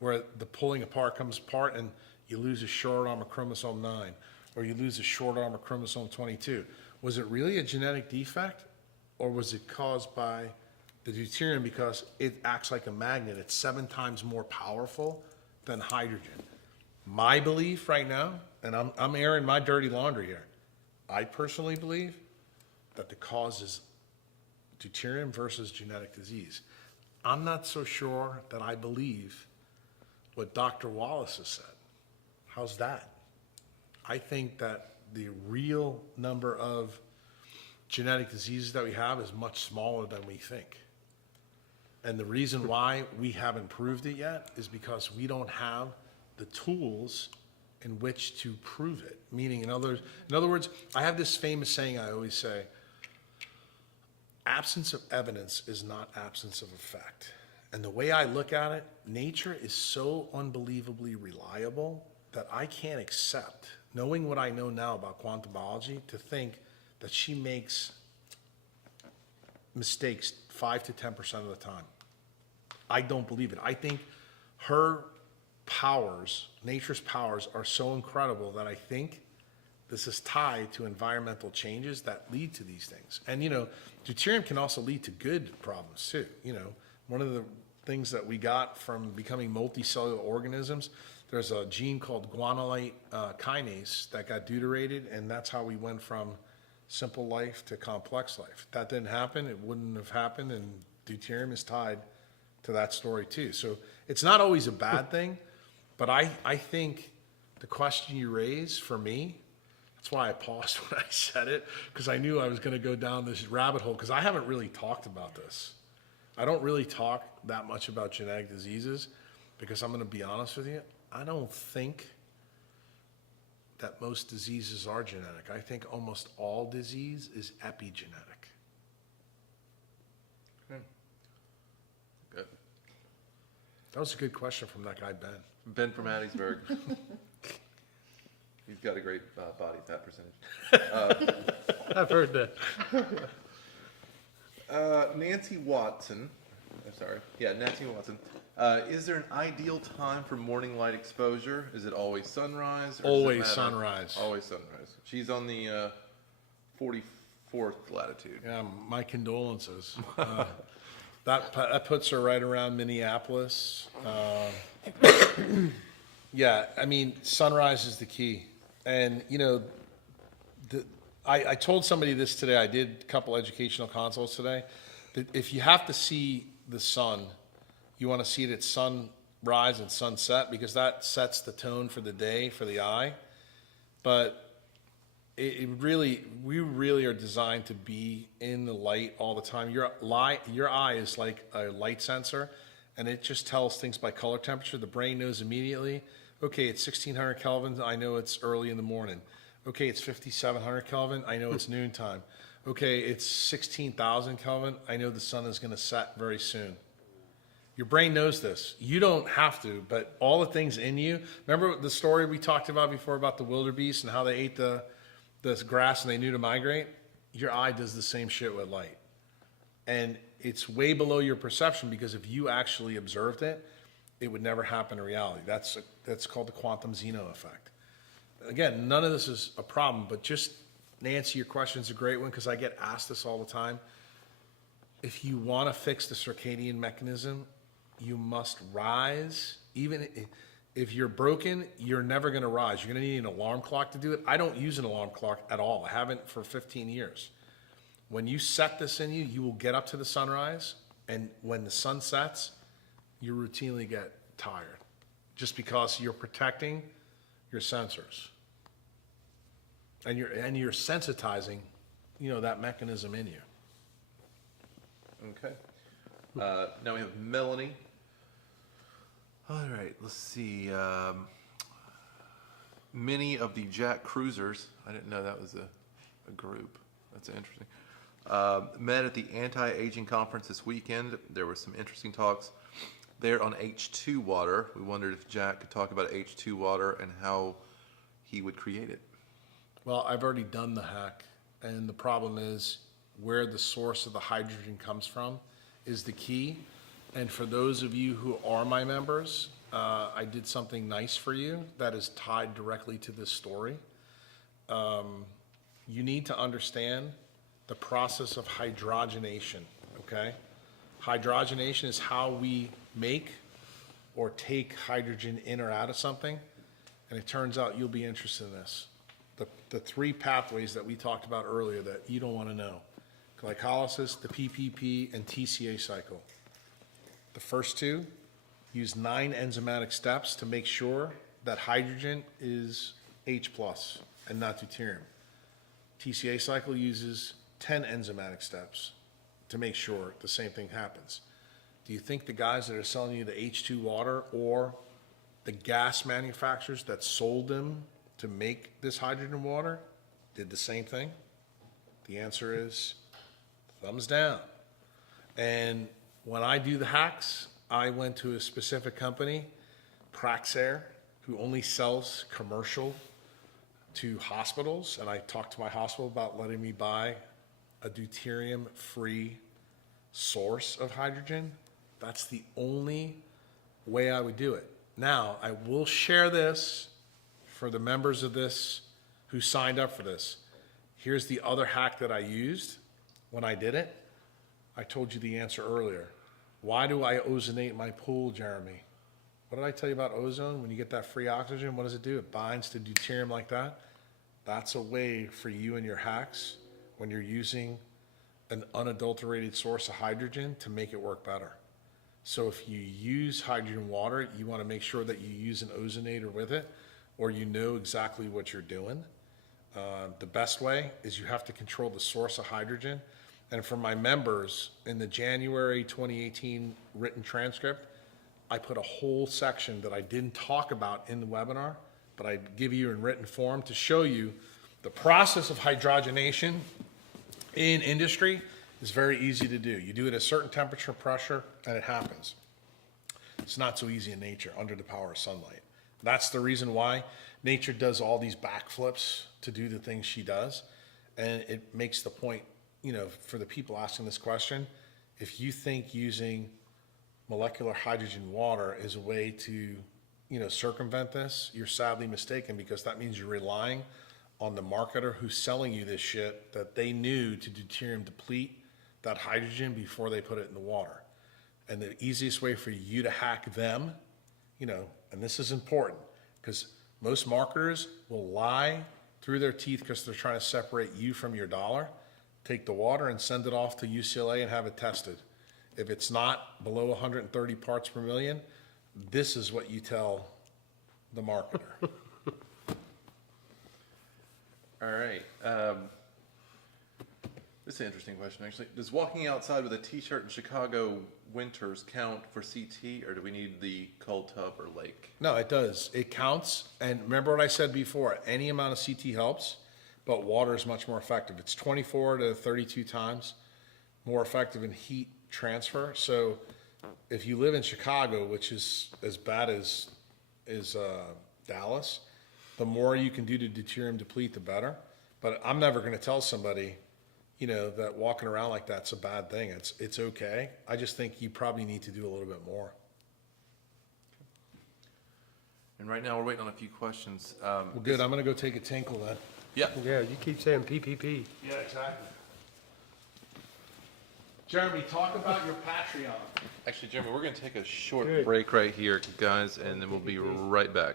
where the pulling apart comes apart and you lose a short arm of chromosome 9, or you lose a short arm of chromosome 22? Was it really a genetic defect, or was it caused by the deuterium because it acts like a magnet? It's 7 times more powerful than hydrogen. My belief right now, and I'm airing my dirty laundry here, I personally believe that the cause is deuterium versus genetic disease. I'm not so sure that I believe what Dr. Wallace has said. How's that? I think that the real number of genetic diseases that we have is much smaller than we think. And the reason why we haven't proved it yet is because we don't have the tools in which to prove it. Meaning, in other words, I have this famous saying I always say, absence of evidence is not absence of effect. And the way I look at it, nature is so unbelievably reliable that I can't accept, knowing what I know now about quantum biology, to think that she makes mistakes 5 to 10% of the time. I don't believe it. I think her powers, nature's powers, are so incredible that I think this is tied to environmental changes that lead to these things. And, deuterium can also lead to good problems too. One of the things that we got from becoming multicellular organisms, there's a gene called guanylate kinase that got deuterated, and that's how we went from simple life to complex life. If that didn't happen, it wouldn't have happened, and deuterium is tied to that story too. So it's not always a bad thing, but I think the question you raise, for me, that's why I paused when I said it, because I knew I was going to go down this rabbit hole, because I haven't really talked about this. I don't really talk that much about genetic diseases, because I'm going to be honest with you, I don't think that most diseases are genetic. I think almost all disease is epigenetic. Good. That was a good question from that guy, Ben. Ben from Hattiesburg. He's got a great body fat percentage. I've heard that. Nancy Watson, I'm sorry. Yeah, Nancy Watson. Is there an ideal time for morning light exposure? Is it always sunrise? Or does it Always matter? sunrise. Always sunrise. She's on the 44th latitude. Yeah, my condolences. That puts her right around Minneapolis. Yeah, I mean, sunrise is the key. And, you know, I told somebody this today. I did a couple educational consults today. That if you have to see the sun, you want to see it at sunrise and sunset because that sets the tone for the day for the eye. But we really are designed to be in the light all the time. Your eye is like a light sensor, and it just tells things by color temperature. The brain knows immediately. Okay, it's 1600 Kelvin. I know it's early in the morning. Okay, it's 5700 Kelvin. I know it's noontime. Okay, it's 16,000 Kelvin. I know the sun is going to set very soon. Your brain knows this. You don't have to, but all the things in you. Remember the story we talked about before about the wildebeest and how they ate the grass and they knew to migrate? Your eye does the same shit with light. And it's way below your perception because if you actually observed it, it would never happen in reality. That's called the quantum Zeno effect. Again, none of this is a problem, but just, Nancy, your question's a great one because I get asked this all the time. If you want to fix the circadian mechanism, you must rise. Even if you're broken, you're never going to rise. You're going to need an alarm clock to do it. I don't use an alarm clock at all. I haven't for 15 years. When you set this in you, you will get up to the sunrise, and when the sun sets, you routinely get tired just because you're protecting your sensors. And you're sensitizing, that mechanism in you. Okay. Now we have Melanie. All right, let's see. Many of the Jack Cruisers, I didn't know that was a group. That's interesting. Met at the anti-aging conference this weekend. There were some interesting talks there on H2 water. We wondered if Jack could talk about H2 water and how he would create it. Well, I've already done the hack, and the problem is where the source of the hydrogen comes from is the key. And for those of you who are my members, I did something nice for you that is tied directly to this story. You need to understand the process of hydrogenation, okay? Hydrogenation is how we make or take hydrogen in or out of something. And it turns out you'll be interested in this. The three pathways that we talked about earlier that you don't want to know. Glycolysis, the PPP, and TCA cycle. The first two use 9 enzymatic steps to make sure that hydrogen is H+ and not deuterium. TCA cycle uses 10 enzymatic steps to make sure the same thing happens. Do you think the guys that are selling you the H2 water or the gas manufacturers that sold them to make this hydrogen water did the same thing? The answer is thumbs down. And when I do the hacks, I went to a specific company, Praxair, who only sells commercial to hospitals, and I talked to my hospital about letting me buy a deuterium-free source of hydrogen. That's the only way I would do it. Now, I will share this for the members of this who signed up for this. Here's the other hack that I used when I did it. I told you the answer earlier. Why do I ozonate my pool, Jeremy? What did I tell you about ozone? When you get that free oxygen, what does it do? It binds to deuterium like that. That's a way for you and your hacks when you're using an unadulterated source of hydrogen to make it work better. So if you use hydrogen water, you want to make sure that you use an ozonator with it, or you know exactly what you're doing. The best way is you have to control the source of hydrogen. And for my members, in the January 2018 written transcript, I put a whole section that I didn't talk about in the webinar, but I give you in written form to show you the process of hydrogenation in industry is very easy to do. You do it at a certain temperature, pressure, and it happens. It's not so easy in nature under the power of sunlight. That's the reason why nature does all these backflips to do the things she does. And it makes the point, for the people asking this question, if you think using molecular hydrogen water is a way to, circumvent this, you're sadly mistaken, because that means you're relying on the marketer who's selling you this shit that they knew to deuterium deplete that hydrogen before they put it in the water. And the easiest way for you to hack them, and this is important, because most marketers will lie through their teeth because they're trying to separate you from your dollar, take the water and send it off to UCLA and have it tested. If it's not below 130 parts per million, this is what you tell the marketer. All right. This is an interesting question, actually. Does walking outside with a t-shirt in Chicago winters count for CT, or do we need the cold tub or lake? No, it does. It counts. And remember what I said before, any amount of CT helps, but water is much more effective. It's 24 to 32 times more effective in heat transfer. So if you live in Chicago, which is as bad as Dallas, the more you can do to deuterium deplete, the better. But I'm never going to tell somebody, that walking around like that's a bad thing. It's okay. I just think you probably need to do a little bit more. And right now we're waiting on a few questions. Well, good. I'm going to go take a tinkle then. Yeah. Yeah, you keep saying PPP. Yeah, exactly. Jeremy, talk about your Patreon. Actually, Jeremy, we're going to take a short Good. break right here, guys, and then we'll be right back.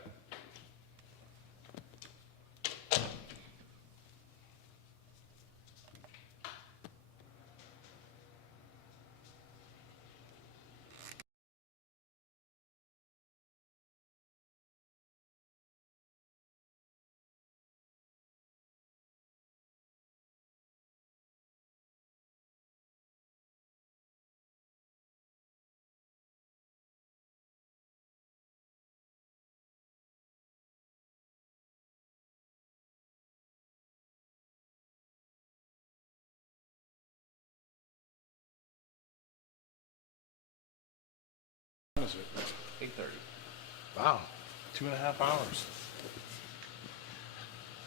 What is it? 8:30. Wow, 2.5 hours.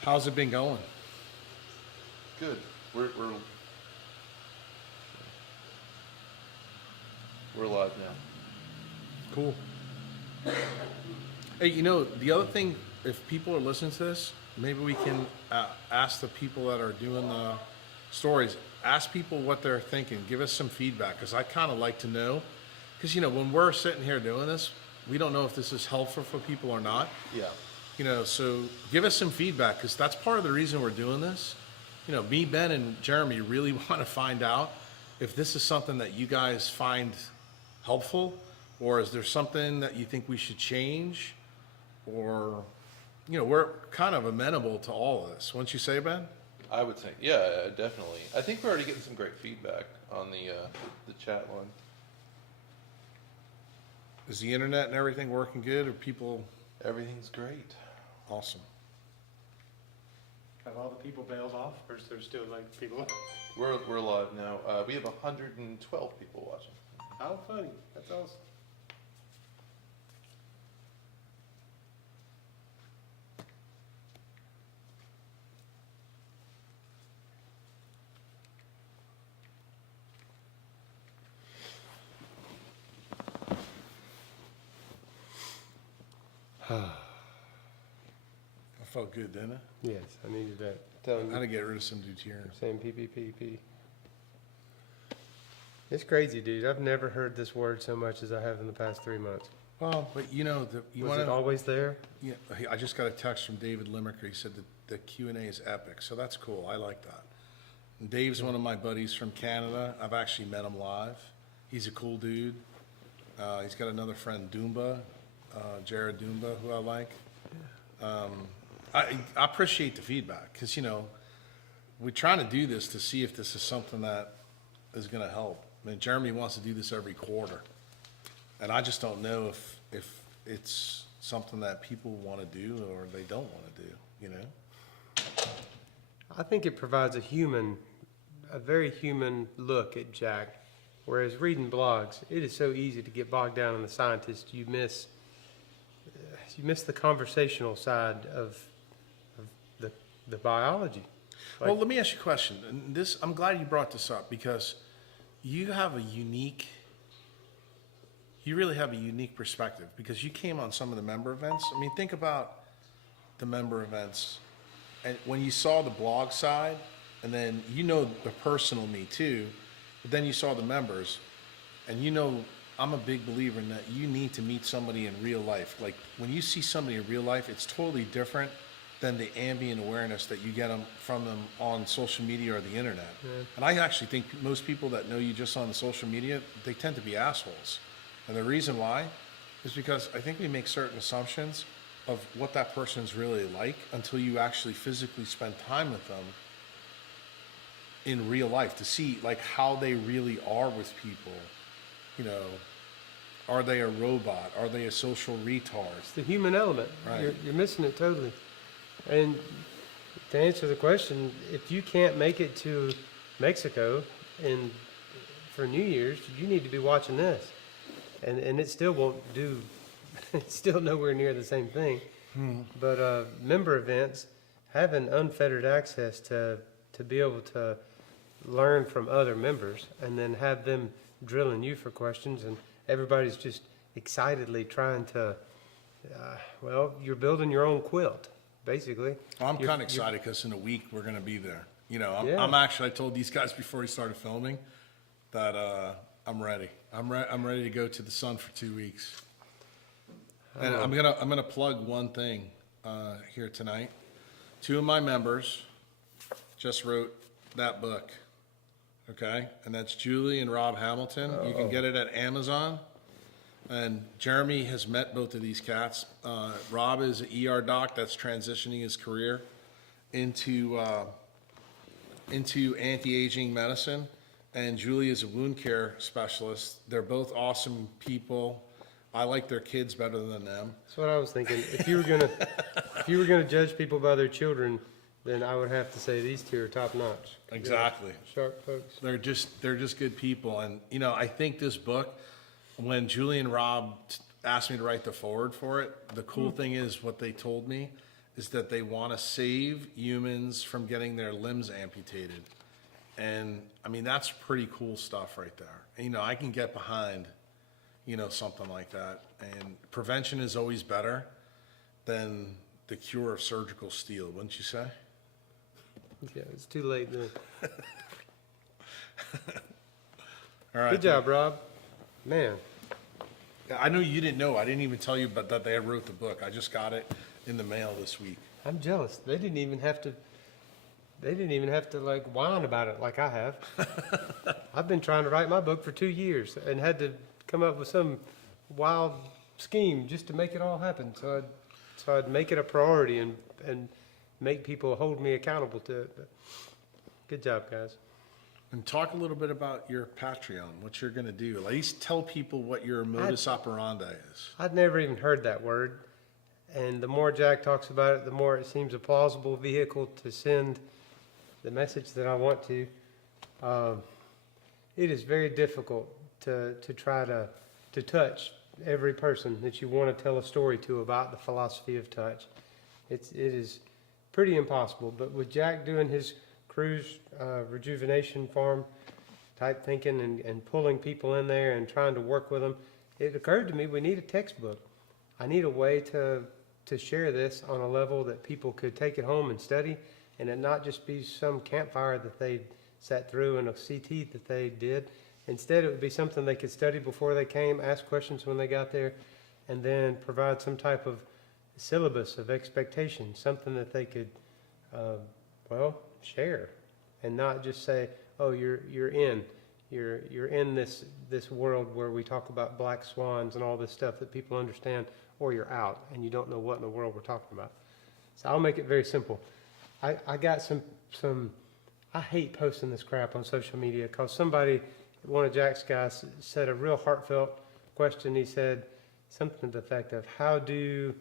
How's it been going? Good. We're live now. Cool. Hey, the other thing, if people are listening to this, maybe we can ask the people that are doing the stories, ask people what they're thinking, give us some feedback, because I kind of like to know, because, when we're sitting here doing this, we don't know if this is helpful for people or not. Yeah. So give us some feedback, because that's part of the reason we're doing this. Me, Ben, and Jeremy really want to find out if this is something that you guys find helpful, or is there something that you think we should change, or, we're kind of amenable to all of this. Wouldn't you say, Ben? I would say, yeah, definitely. I think we're already getting some great feedback on the chat line. Is the internet and everything working good? Are people Everything's great. awesome? Have all the people bailed off, or is there still people? We're live now. We have 112 people watching. How funny. That's awesome. I felt good, didn't it? Yes, I needed that. Telling How you, to get rid of some deuterium. saying PPPP. It's crazy, dude. I've never heard this word so much as I have in the past 3 months. Well, but you Was want it to. always there? Yeah, I just got a text from David Limecker. He said that the Q&A is epic, so that's cool. I like that. And Dave's one of my buddies from Canada. I've actually met him live. He's a cool dude. He's got another friend, Doomba, Jared Doomba, who I like. I appreciate the feedback, because, we're trying to do this to see if this is something that is going to help. I mean, Jeremy wants to do this every quarter, and I just don't know if it's something that people want to do or they don't want to do, I think it provides a very human look at Jack. Whereas reading blogs, it is so easy to get bogged down in the scientist. You miss the conversational side of the biology. Well, let me ask you a question. And this, I'm glad you brought this up because you have you really have a unique perspective because you came on some of the member events. I mean, think about the member events and when you saw the blog side and then the personal me too, but then you saw the members and I'm a big believer in that you need to meet somebody in real life. Like when you see somebody in real life, it's totally different than the ambient awareness that you get from them on social media or the internet. Yeah. And I actually think most people that know you just on the social media, they tend to be assholes. And the reason why is because I think we make certain assumptions of what that person's really like until you actually physically spend time with them in real life to see like how they really are with people. Are they a robot? Are they a social retard? It's the human element. Right. You're missing it totally. And to answer the question, if you can't make it to Mexico for New Year's, you need to be watching this. And it still won't do, it's still nowhere near the same thing. But member events, having unfettered access to be able to learn from other members and then have them drilling you for questions and everybody's just excitedly trying to, you're building your own quilt. Basically. I'm kind of excited because in a week we're going to be there. Yeah. I told these guys before we started filming that I'm ready. I'm ready to go to the sun for 2 weeks. And I'm gonna plug one thing here tonight. 2 of my members just wrote that book. Okay, and that's Julie and Rob Hamilton. You can get it at Amazon. And Jeremy has met both of these cats. Rob is an ER doc that's transitioning his career into anti-aging medicine, and Julie is a wound care specialist. They're both awesome people. I like their kids better than them. That's what I was thinking. If you were gonna judge people by their children, then I would have to say these 2 are top notch. Exactly. Sharp folks. They're just good people, and I think this book. When Julie and Rob asked me to write the foreword for it, the cool thing is what they told me is that they want to save humans from getting their limbs amputated. And I mean, that's pretty cool stuff right there. And, I can get behind, something like that. And prevention is always better than the cure of surgical steel, wouldn't you say? Yeah, it's too late then. All right. Good job, Rob. Man. I know you didn't know. I didn't even tell you but that they wrote the book. I just got it in the mail this week. I'm jealous. They didn't even have to like whine about it like I have. I've been trying to write my book for 2 years and had to come up with some wild scheme just to make it all happen. So I'd make it a priority and make people hold me accountable to it. But good job, guys. And talk a little bit about your Patreon, what you're going to do. At least tell people what your modus operandi is. I'd never even heard that word. And the more Jack talks about it, the more it seems a plausible vehicle to send the message that I want to. It is very difficult to try to touch every person that you want to tell a story to about the philosophy of touch. It is pretty impossible. But with Jack doing his Kruse rejuvenation farm type thinking and pulling people in there and trying to work with them, it occurred to me we need a textbook. I need a way to share this on a level that people could take it home and study, and it not just be some campfire that they sat through and a CT that they did. Instead, it would be something they could study before they came, ask questions when they got there, and then provide some type of syllabus of expectation, something that they could, share, and not just say, "Oh, you're in this world where we talk about black swans and all this stuff that people understand, or you're out and you don't know what in the world we're talking about." So I'll make it very simple. I got some. I hate posting this crap on social media because somebody, one of Jack's guys, said a real heartfelt question. He said something to the effect of, "How do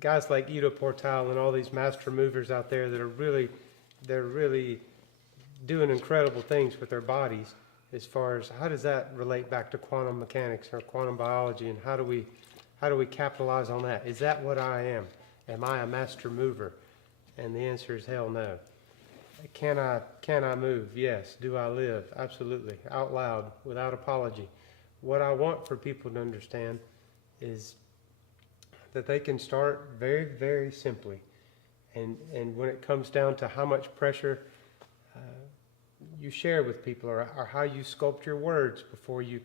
guys like Ido Portal and all these master movers out there that are really doing incredible things with their bodies, as far as how does that relate back to quantum mechanics or quantum biology, and how do how do we capitalize on that? Is that what I am? Am I a master mover? And the answer is hell no. Can I move? Yes. Do I live? Absolutely. Out loud, without apology. What I want for people to understand is that they can start very, very simply. And when it comes down to how much pressure you share with people, or how you sculpt your words before you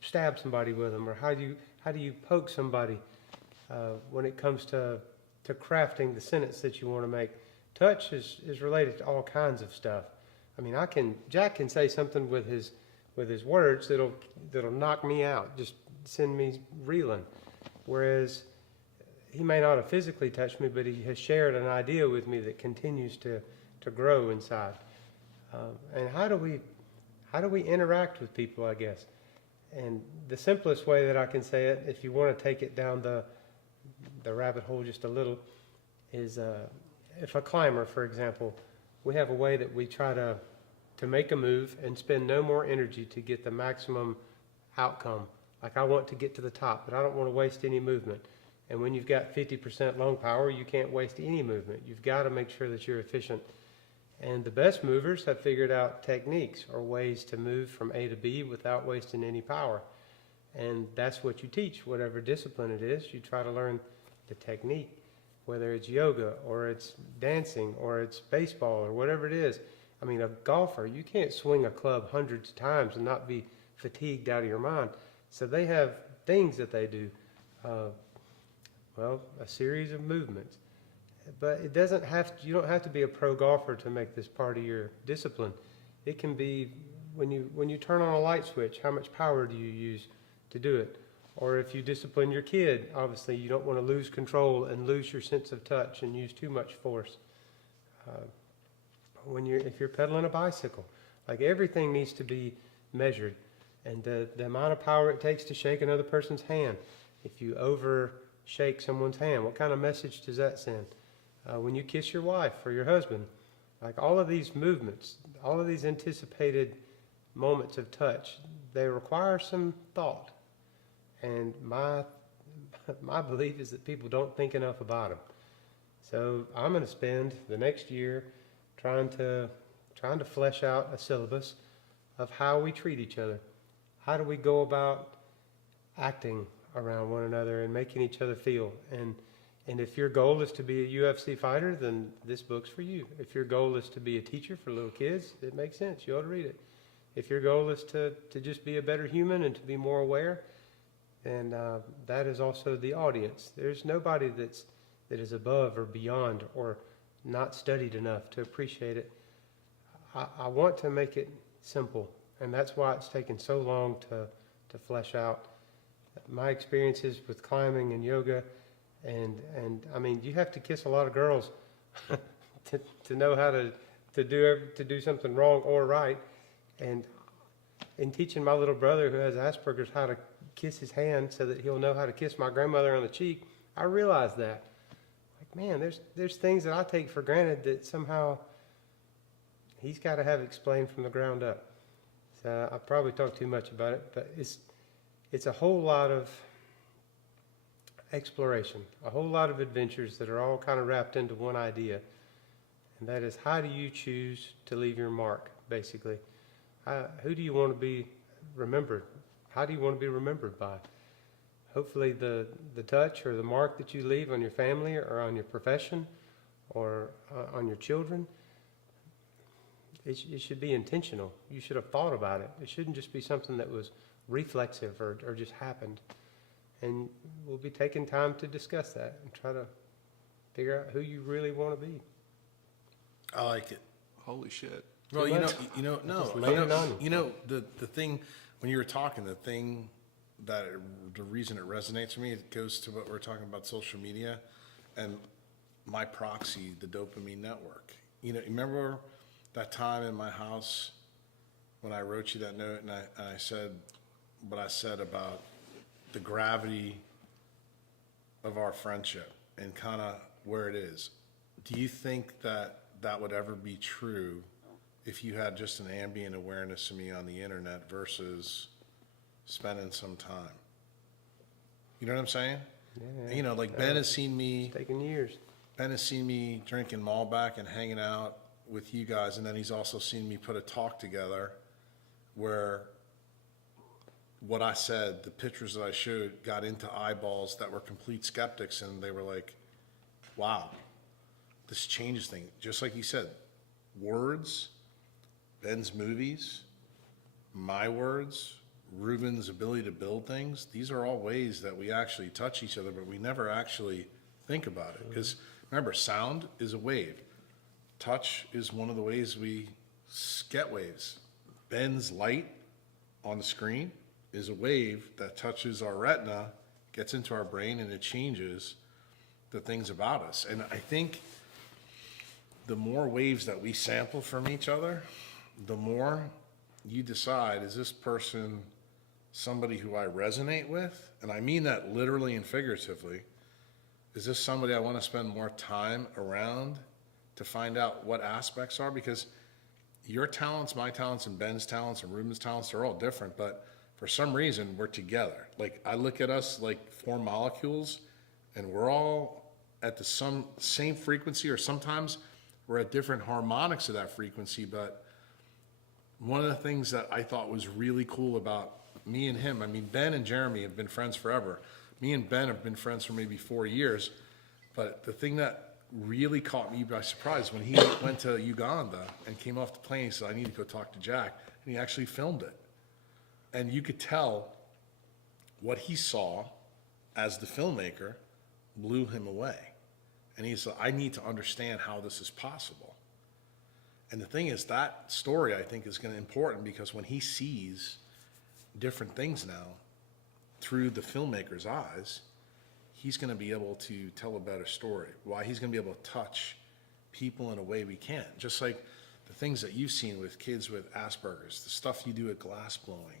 stab somebody with them, or how do you poke somebody when it comes to crafting the sentence that you want to make. Touch is related to all kinds of stuff. I mean, Jack can say something with his words that'll knock me out, just send me reeling. Whereas he may not have physically touched me, but he has shared an idea with me that continues to grow inside. And how do we interact with people, I guess? And the simplest way that I can say it, if you want to take it down the rabbit hole just a little, is if a climber, for example, we have a way that we try to make a move and spend no more energy to get the maximum outcome. Like, I want to get to the top, but I don't want to waste any movement. And when you've got 50% lung power, you can't waste any movement. You've got to make sure that you're efficient. And the best movers have figured out techniques or ways to move from A to B without wasting any power. And that's what you teach, whatever discipline it is. You try to learn the technique, whether it's yoga or it's dancing or it's baseball or whatever it is. I mean, a golfer, you can't swing a club hundreds of times and not be fatigued out of your mind. So they have things that they do, a series of movements. But it doesn't have to, you don't have to be a pro golfer to make this part of your discipline. It can be when you turn on a light switch, how much power do you use to do it? Or if you discipline your kid, obviously you don't want to lose control and lose your sense of touch and use too much force. If you're pedaling a bicycle, like, everything needs to be measured, and the amount of power it takes to shake another person's hand. If you shake someone's hand, what kind of message does that send? When you kiss your wife or your husband, like, all of these movements, all of these anticipated moments of touch, they require some thought. And my belief is that people don't think enough about them. So I'm going to spend the next year trying to flesh out a syllabus of how we treat each other. How do we go about acting around one another and making each other feel? And if your goal is to be a UFC fighter, then this book's for you. If your goal is to be a teacher for little kids, it makes sense. You ought to read it. If your goal is to just be a better human and to be more aware, then that is also the audience. There's nobody that is above or beyond or not studied enough to appreciate it. I want to make it simple, and that's why it's taken so long to flesh out. My experiences with climbing and yoga, and I mean, you have to kiss a lot of girls to know how to do something wrong or right. And in teaching my little brother who has Asperger's how to kiss his hand so that he'll know how to kiss my grandmother on the cheek, I realized that. Like, man, there's things that I take for granted that somehow he's got to have explained from the ground up. So I probably talked too much about it, but it's a whole lot of exploration, a whole lot of adventures that are all kind of wrapped into one idea. And that is, how do you choose to leave your mark, basically? Who do you want to be remembered? How do you want to be remembered by? Hopefully the touch or the mark that you leave on your family or on your profession or on your children, it should be intentional. You should have thought about it. It shouldn't just be something that was reflexive or just happened. And we'll be taking time to discuss that and try to figure out who you really want to be. I like it. Holy shit. Well, Just lay it on you. The thing, when you were talking, the reason it resonates for me, it goes to what we're talking about, social media and my proxy, the dopamine network. You remember that time in my house when I wrote you that note and I said what I said about the gravity of our friendship and kind of where it is. Do you think that would ever be true if you had just an ambient awareness of me on the internet versus spending some time? You know what I'm saying? Yeah. You know, like Ben has seen me. Taking years. Ben has seen me drinking Malbec and hanging out with you guys, and then he's also seen me put a talk together where what I said, the pictures that I showed, got into eyeballs that were complete skeptics, and they were like, wow, this changes things. Just like you said, words, Ben's movies, my words, Ruben's ability to build things, these are all ways that we actually touch each other, but we never actually think about it. Because remember, sound is a wave. Touch is one of the ways we get waves. Ben's light on the screen is a wave that touches our retina, gets into our brain, and it changes the things about us. And I think the more waves that we sample from each other, the more you decide, is this person somebody who I resonate with? And I mean that literally and figuratively. Is this somebody I want to spend more time around to find out what aspects are? Because your talents, my talents, and Ben's talents, and Ruben's talents are all different, but for some reason, we're together. Like, I look at us like four molecules, and we're all at the same frequency, or sometimes we're at different harmonics of that frequency. But one of the things that I thought was really cool about me and him, I mean, Ben and Jeremy have been friends forever. Me and Ben have been friends for maybe 4 years. But the thing that really caught me by surprise, when he went to Uganda and came off the plane, he said, I need to go talk to Jack. And he actually filmed it. And you could tell what he saw as the filmmaker blew him away. And he said, I need to understand how this is possible. And the thing is, that story, I think, is going to be important, because when he sees different things now through the filmmaker's eyes, he's going to be able to tell a better story. Why? He's going to be able to touch people in a way we can't. Just like the things that you've seen with kids with Asperger's, the stuff you do at glass blowing,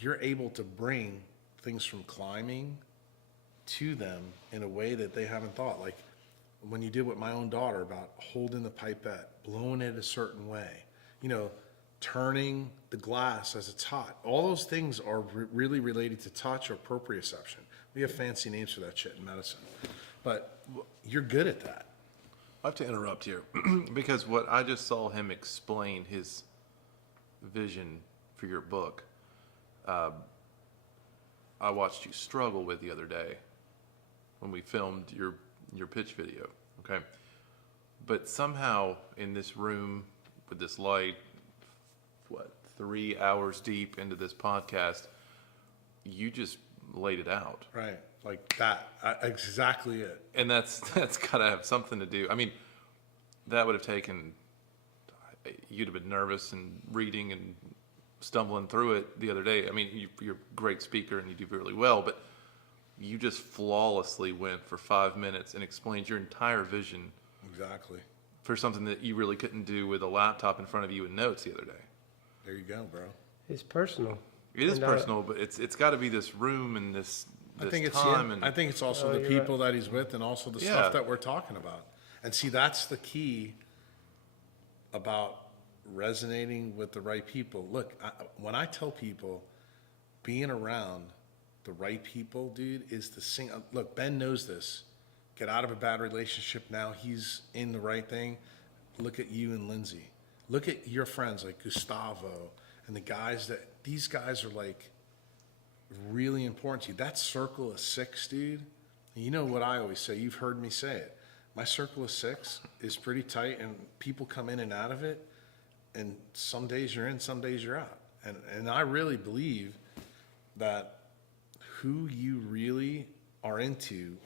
you're able to bring things from climbing to them in a way that they haven't thought. Like when you did with my own daughter about holding the pipette, blowing it a certain way, you know, turning the glass as it's hot. All those things are really related to touch or proprioception. We have fancy names for that shit in medicine, but you're good at that. I have to interrupt here because what I just saw him explain his vision for your book, I watched you struggle with the other day when we filmed your pitch video, okay? But somehow in this room with this light, 3 hours deep into this podcast, you just laid it out. Right, like that, exactly it. And that's got to have something to do. I mean, that would have taken, you'd have been nervous and reading and stumbling through it the other day. I mean, you're a great speaker and you do really well, but you just flawlessly went for 5 minutes and explained your entire vision. Exactly. For something that you really couldn't do with a laptop in front of you and notes the other day. There you go, bro. It's personal. It is And, personal, but it's got to be this room and this I think it's time. him. And I think it's also the you're people that he's with, and also the Yeah. stuff that we're talking about. And see, that's the key about resonating with the right people. Look, when I tell people being around the right people, dude, is the thing. Look, Ben knows this. Get out of a bad relationship now. He's in the right thing. Look at you and Lindsay. Look at your friends like Gustavo and the guys these guys are like really important to you. That circle of 6, dude. You know what I always say, you've heard me say it. My circle of 6 is pretty tight, and people come in and out of it, and some days you're in, some days you're out. And I really believe that who you really are into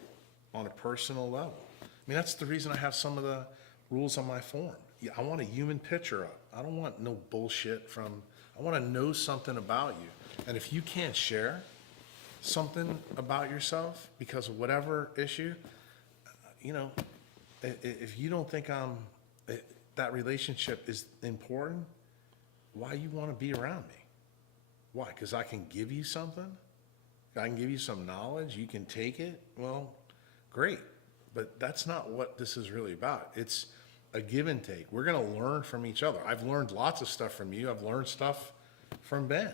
on a personal level. I mean, that's the reason I have some of the rules on my form. Yeah, I want a human picture up. I don't want no bullshit I want to know something about you. And if you can't share something about yourself because of whatever issue, you know, if you don't think that relationship is important, why you want to be around me? Why? Because I can give you something? I can give you some knowledge, you can take it? Well, great. But that's not what this is really about. It's a give and take. We're going to learn from each other. I've learned lots of stuff from you. I've learned stuff from Ben.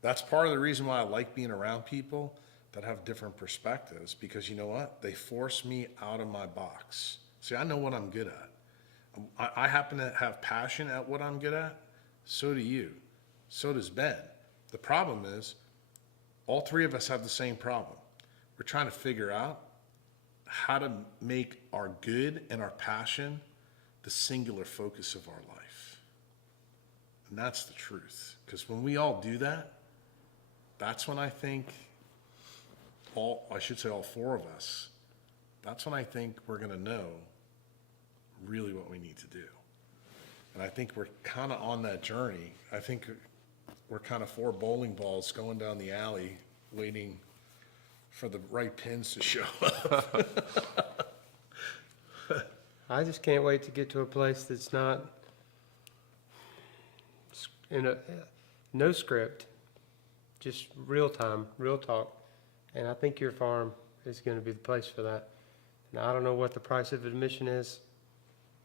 That's part of the reason why I like being around people that have different perspectives, because you know what? They force me out of my box. See, I know what I'm good at. I happen to have passion at what I'm good at. So do you. So does Ben. The problem is, all three of us have the same problem. We're trying to figure out how to make our good and our passion the singular focus of our life. And that's the truth. Because when we all do that, that's when I think all four of us, that's when I think we're going to know really what we need to do. And I think we're kind of on that journey. I think we're kind of four bowling balls going down the alley waiting for the right pins to show up. I just can't wait to get to a place that's not no script, just real time, real talk. And I think your farm is going to be the place for that. Now, I don't know what the price of admission is.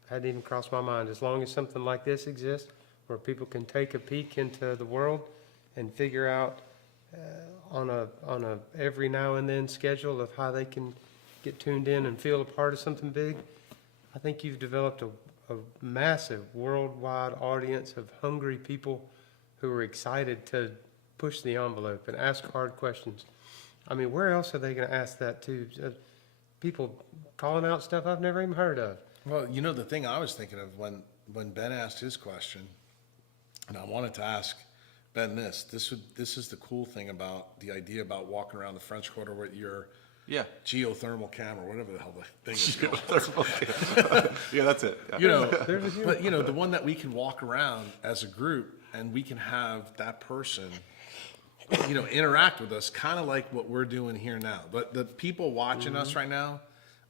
Hadn't even crossed my mind. As long as something like this exists, where people can take a peek into the world and figure out on a every now and then schedule of how they can get tuned in and feel a part of something big, I think you've developed a massive worldwide audience of hungry people who are excited to push the envelope and ask hard questions. I mean, where else are they going to ask that to? People calling out stuff I've never even heard of. Well, you know, the thing I was thinking of when Ben asked his question, and I wanted to ask Ben this is the cool thing about the idea about walking around the French Quarter with your geothermal camera, whatever the hell the thing is called. Yeah, that's it. Yeah. You know, but you know, the one that we can walk around as a group and we can have that person, you know, interact with us, kind of like what we're doing here now. But the people watching us right now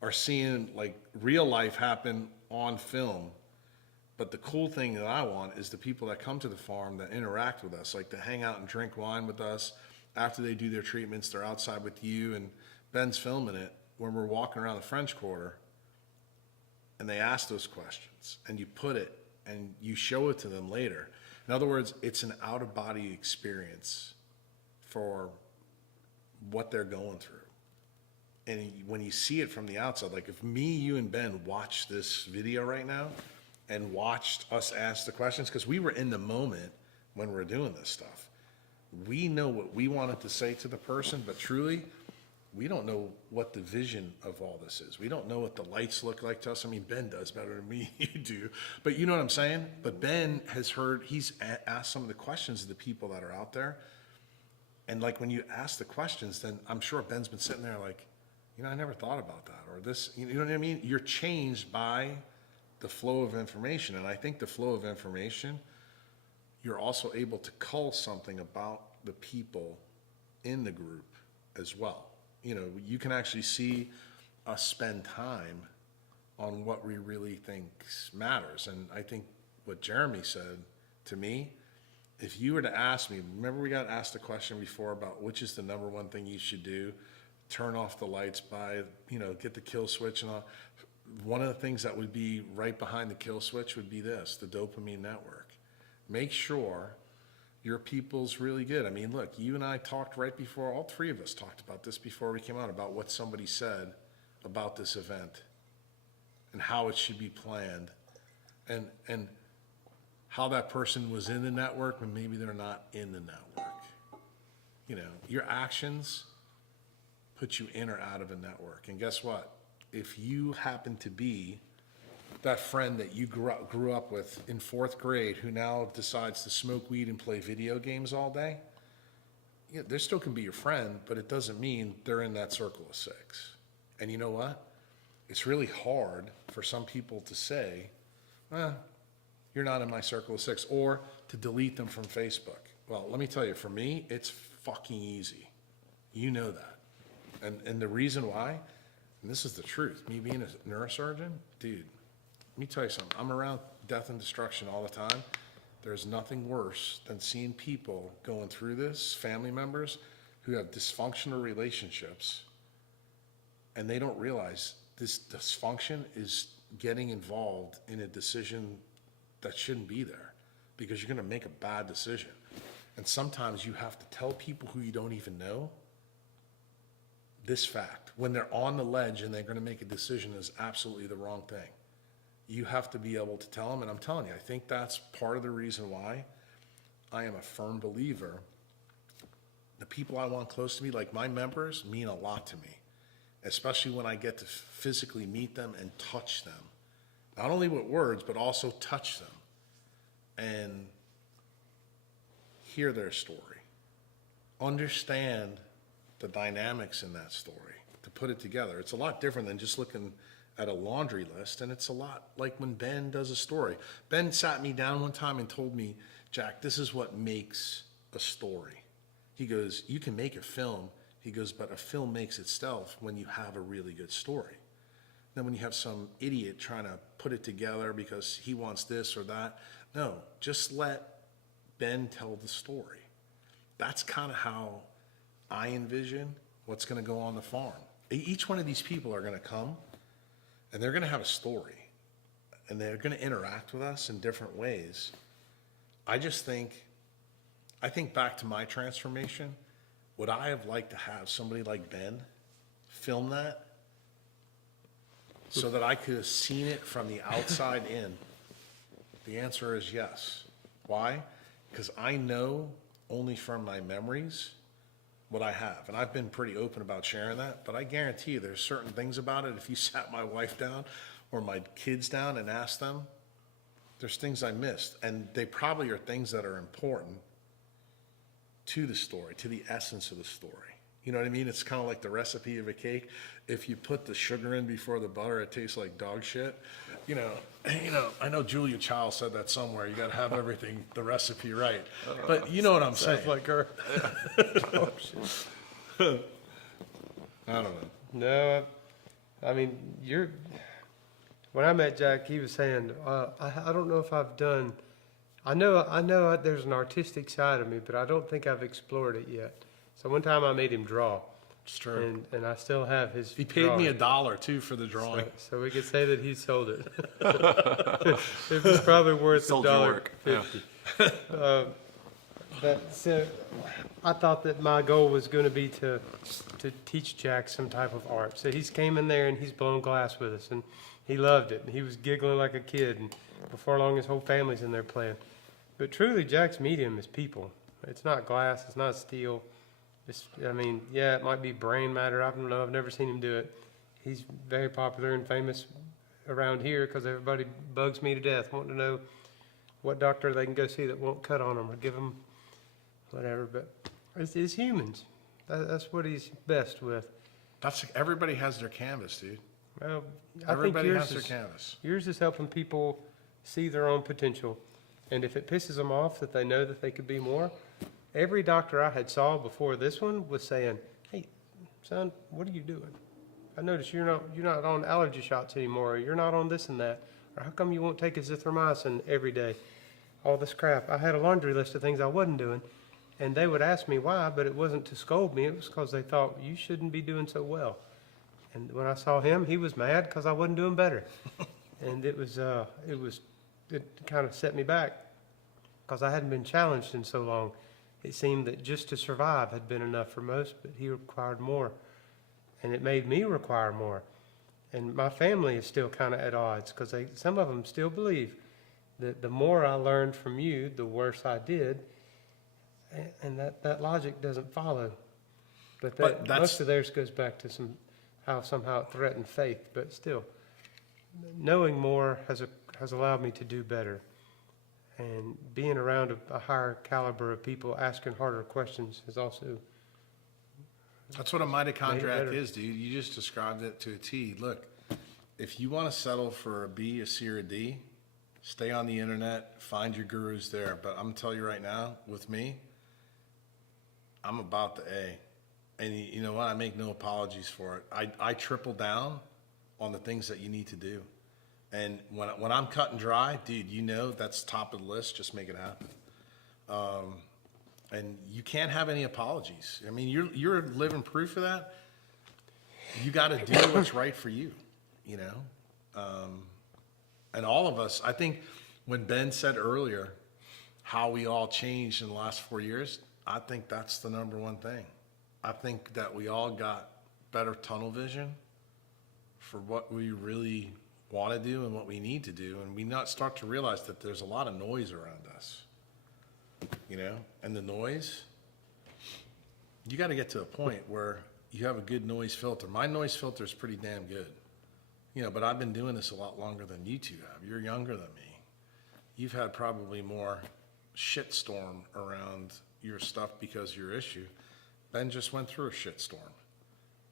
are seeing like real life happen on film. But the cool thing that I want is the people that come to the farm that interact with us, like to hang out and drink wine with us. After they do their treatments, they're outside with you, and Ben's filming it when we're walking around the French Quarter, and they ask those questions, and you put it, and you show it to them later. In other words, it's an out-of-body experience for what they're going through. And when you see it from the outside, like if me, you, and Ben watched this video right now and watched us ask the questions, because we were in the moment when we're doing this stuff. We know what we wanted to say to the person, but truly, we don't know what the vision of all this is. We don't know what the lights look like to us. I mean, Ben does better than me, you do. But you know what I'm saying? But Ben has he's asked some of the questions of the people that are out there. And like when you ask the questions, then I'm sure Ben's been sitting there like, you know, I never thought about that. Or this, you know what I mean? You're changed by the flow of information. And I think the flow of information, you're also able to cull something about the people in the group as well. You know, you can actually see us spend time on what we really think matters. And I think what Jeremy said to me, if you were to ask me, remember we got asked a question before about which is the number one thing you should do, turn off the lights, get the kill switch and all. One of the things that would be right behind the kill switch would be this, the dopamine network. Make sure your people's really good. I mean, look, you and I talked right before, all three of us talked about this before we came out, about what somebody said about this event and how it should be planned and how that person was in the network when maybe they're not in the network. You know, your actions put you in or out of a network. And guess what? If you happen to be that friend that you grew up with in 4th grade who now decides to smoke weed and play video games all day, yeah, they still can be your friend, but it doesn't mean they're in that circle of 6. And you know what? It's really hard for some people to say, you're not in my circle of 6, or to delete them from Facebook. Well, let me tell you, for me, it's fucking easy. You know that. And the reason why, and this is the truth, me being a neurosurgeon, dude, let me tell you something. I'm around death and destruction all the time. There's nothing worse than seeing people going through this, family members who have dysfunctional relationships, and they don't realize this dysfunction is getting involved in a decision that shouldn't be there, because you're going to make a bad decision. And sometimes you have to tell people who you don't even know this fact. When they're on the ledge and they're going to make a decision is absolutely the wrong thing. You have to be able to tell them, and I'm telling you, I think that's part of the reason why I am a firm believer. The people I want close to me, like my members, mean a lot to me, especially when I get to physically meet them and touch them. Not only with words, but also touch them and hear their story. Understand the dynamics in that story, to put it together. It's a lot different than just looking at a laundry list, and it's a lot like when Ben does a story. Ben sat me down one time and told me, Jack, this is what makes a story. He goes, you can make a film. He goes, but a film makes itself when you have a really good story. Then when you have some idiot trying to put it together because he wants this or that, no, just let Ben tell the story. That's kind of how I envision what's going to go on the farm. Each one of these people are going to come and they're going to have a story and they're going to interact with us in different ways. I think back to my transformation. Would I have liked to have somebody like Ben film that so that I could have seen it from the outside in? The answer is yes. Why? Because I know only from my memories what I have. And I've been pretty open about sharing that, but I guarantee you there's certain things about it. If you sat my wife down or my kids down and asked them, there's things I missed. And they probably are things that are important to the story, to the essence of the story. You know what I mean? It's kind of like the recipe of a cake. If you put the sugar in before the butter, it tastes like dog shit. You know, I know Julia Child said that somewhere. You got to have everything, the recipe right. But you know what I'm saying. Sounds like her. Oh, shit. I don't know. No, I mean, when I met Jack, he was saying, I don't know if I've done, I know there's an artistic side of me, but I don't think I've explored it yet. So one time I made him draw. It's true. And I still have his He paid me drawing. $1 too for the drawing. So we could say that he sold it. It was probably worth Sold your work. Yeah. So I thought that my goal was going to be to teach Jack some type of art. So he's came in there and he's blown glass with us, and he loved it. And he was giggling like a kid, and before long his whole family's in there playing. But truly, Jack's medium is people. It's not glass. It's not steel. It might be brain matter. I don't know. I've never seen him do it. He's very popular and famous around here because everybody bugs me to death wanting to know what doctor they can go see that won't cut on them or give them whatever. But it's humans. That's what he's best with. Everybody has their canvas, dude. Well, I Everybody think has their canvas. yours is helping people see their own potential. And if it pisses them off that they know that they could be more, every doctor I had saw before this one was saying, hey, son, what are you doing? I noticed you're not on allergy shots anymore, or you're not on this and that, or how come you won't take azithromycin every day? All this crap. I had a laundry list of things I wasn't doing, and they would ask me why, but it wasn't to scold me. It was because they thought, you shouldn't be doing so well. And when I saw him, he was mad because I wasn't doing better. And it kind of set me back because I hadn't been challenged in so long. It seemed that just to survive had been enough for most, but he required more. And it made me require more. And my family is still kind of at odds because some of them still believe that the more I learned from you, the worse I did. And that logic doesn't follow. But most of theirs goes back to somehow it threatened faith. But still, knowing more has allowed me to do better. And being around a higher caliber of people asking harder questions is also. That's what a mitochondriac better. is, dude. You just described it to a T. Look, if you want to settle for a B, a C, or a D, stay on the internet, find your gurus there. But I'm going to tell you right now, with me, I'm about the A. And you know what? I make no apologies for it. I triple down on the things that you need to do. And when I'm cut and dry, dude, you know that's top of the list. Just make it happen. And you can't have any apologies. I mean, you're living proof of that. You got to do what's right for you, you know. And all of us, I think when Ben said earlier how we all changed in the last 4 years, I think that's the number one thing. I think that we all got better tunnel vision for what we really want to do and what we need to do, and we not start to realize that there's a lot of noise around us, you know, and the noise, you got to get to a point where you have a good noise filter. My noise filter is pretty damn good, you know, but I've been doing this a lot longer than you two have. You're younger than me. You've had probably more shitstorm around your stuff because of your issue. Ben just went through a shitstorm,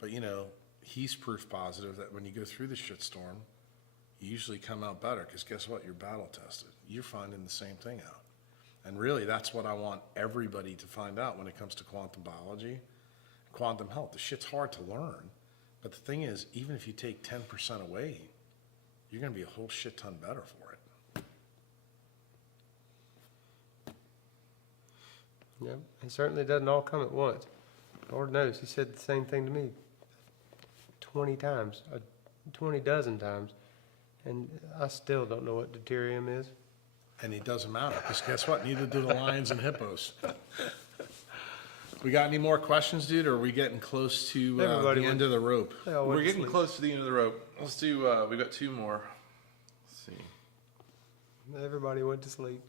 but you know, he's proof positive that when you go through the shitstorm, you usually come out better, because guess what? You're battle tested. You're finding the same thing out. And really, that's what I want everybody to find out when it comes to quantum biology, quantum health. The shit's hard to learn, but the thing is, even if you take 10% away, you're going to be a whole shit ton better for it. Yeah, it certainly doesn't all come at once. Lord knows, he said the same thing to me 20 times, 20 dozen times, and I still don't know what deuterium is. And it doesn't matter, because guess what? Neither do the lions and hippos. We got any more questions, dude, or are we getting close to Everybody the end of the rope? They all went We're to getting sleep. close to the end of the rope. Let's do, we've got 2 more. Let's see. Everybody went to sleep.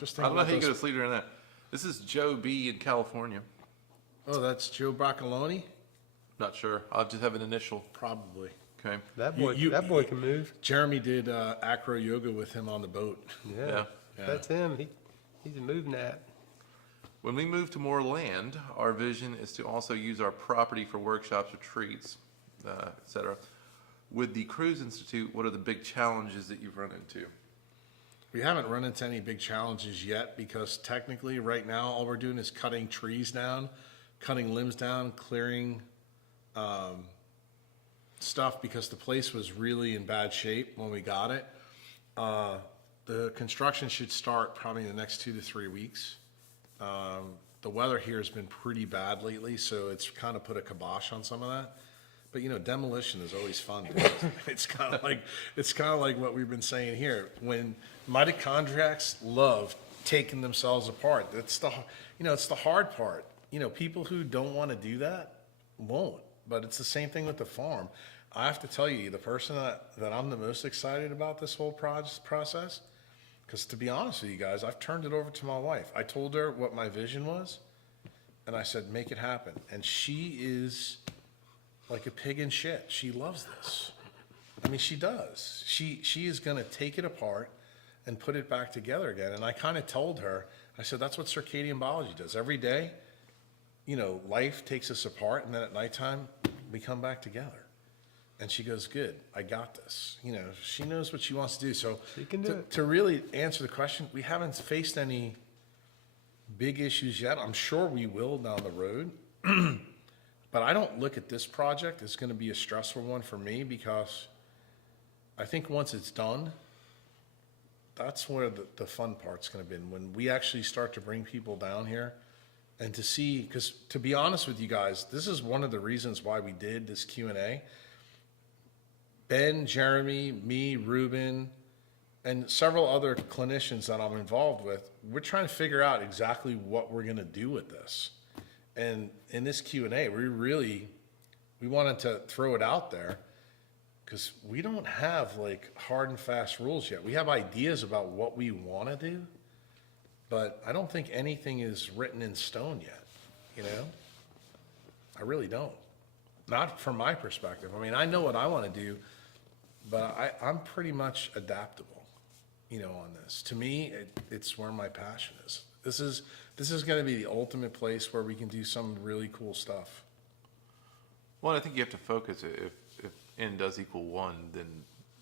Just I don't know how you those- go to sleep during that. This is Joe B. in California. Oh, that's Joe Broccoloni? Not sure. I'll just have an initial. Probably. Okay. That You- boy can move. Jeremy did acro yoga with him on the boat. Yeah, Yeah. that's him. He's a moving at. When we move to more land, our vision is to also use our property for workshops, retreats, etc. With the Kruse Institute, what are the big challenges that you've run into? We haven't run into any big challenges yet, because technically right now all we're doing is cutting trees down, cutting limbs down, clearing stuff, because the place was really in bad shape when we got it. The construction should start probably in the next 2 to 3 weeks. The weather here has been pretty bad lately, so it's kind of put a kibosh on some of that. But you know, demolition is always fun. Dude. It's kind of like what we've been saying here. When mitochondriacs love taking themselves apart, it's the hard part. You know, people who don't want to do that won't. But it's the same thing with the farm. I have to tell you, the person that I'm the most excited about this whole process, because to be honest with you guys, I've turned it over to my wife. I told her what my vision was, and I said, make it happen. And she is like a pig in shit. She loves this. I mean, she does. She is going to take it apart and put it back together again. And I kind of told her, I said, that's what circadian biology does. Every day, you know, life takes us apart, and then at nighttime, we come back together. And she goes, good, I got this. You know, she knows what she wants to do. So She can do it. to really answer the question, we haven't faced any big issues yet. I'm sure we will down the road. But I don't look at this project as going to be a stressful one for me, because I think once it's done, that's where the fun part's going to be. When we actually start to bring people down here and to see, because to be honest with you guys, this is one of the reasons why we did this Q&A. Ben, Jeremy, me, Ruben, and several other clinicians that I'm involved with, we're trying to figure out exactly what we're going to do with this. And in this Q&A, we wanted to throw it out there, because we don't have like hard and fast rules yet. We have ideas about what we want to do, but I don't think anything is written in stone yet, you know? I really don't. Not from my perspective. I mean, I know what I want to do, but I'm pretty much adaptable, you know, on this. To me, it's where my passion is. This is going to be the ultimate place where we can do some really cool stuff. Well, I think you have to focus. If N does equal 1, then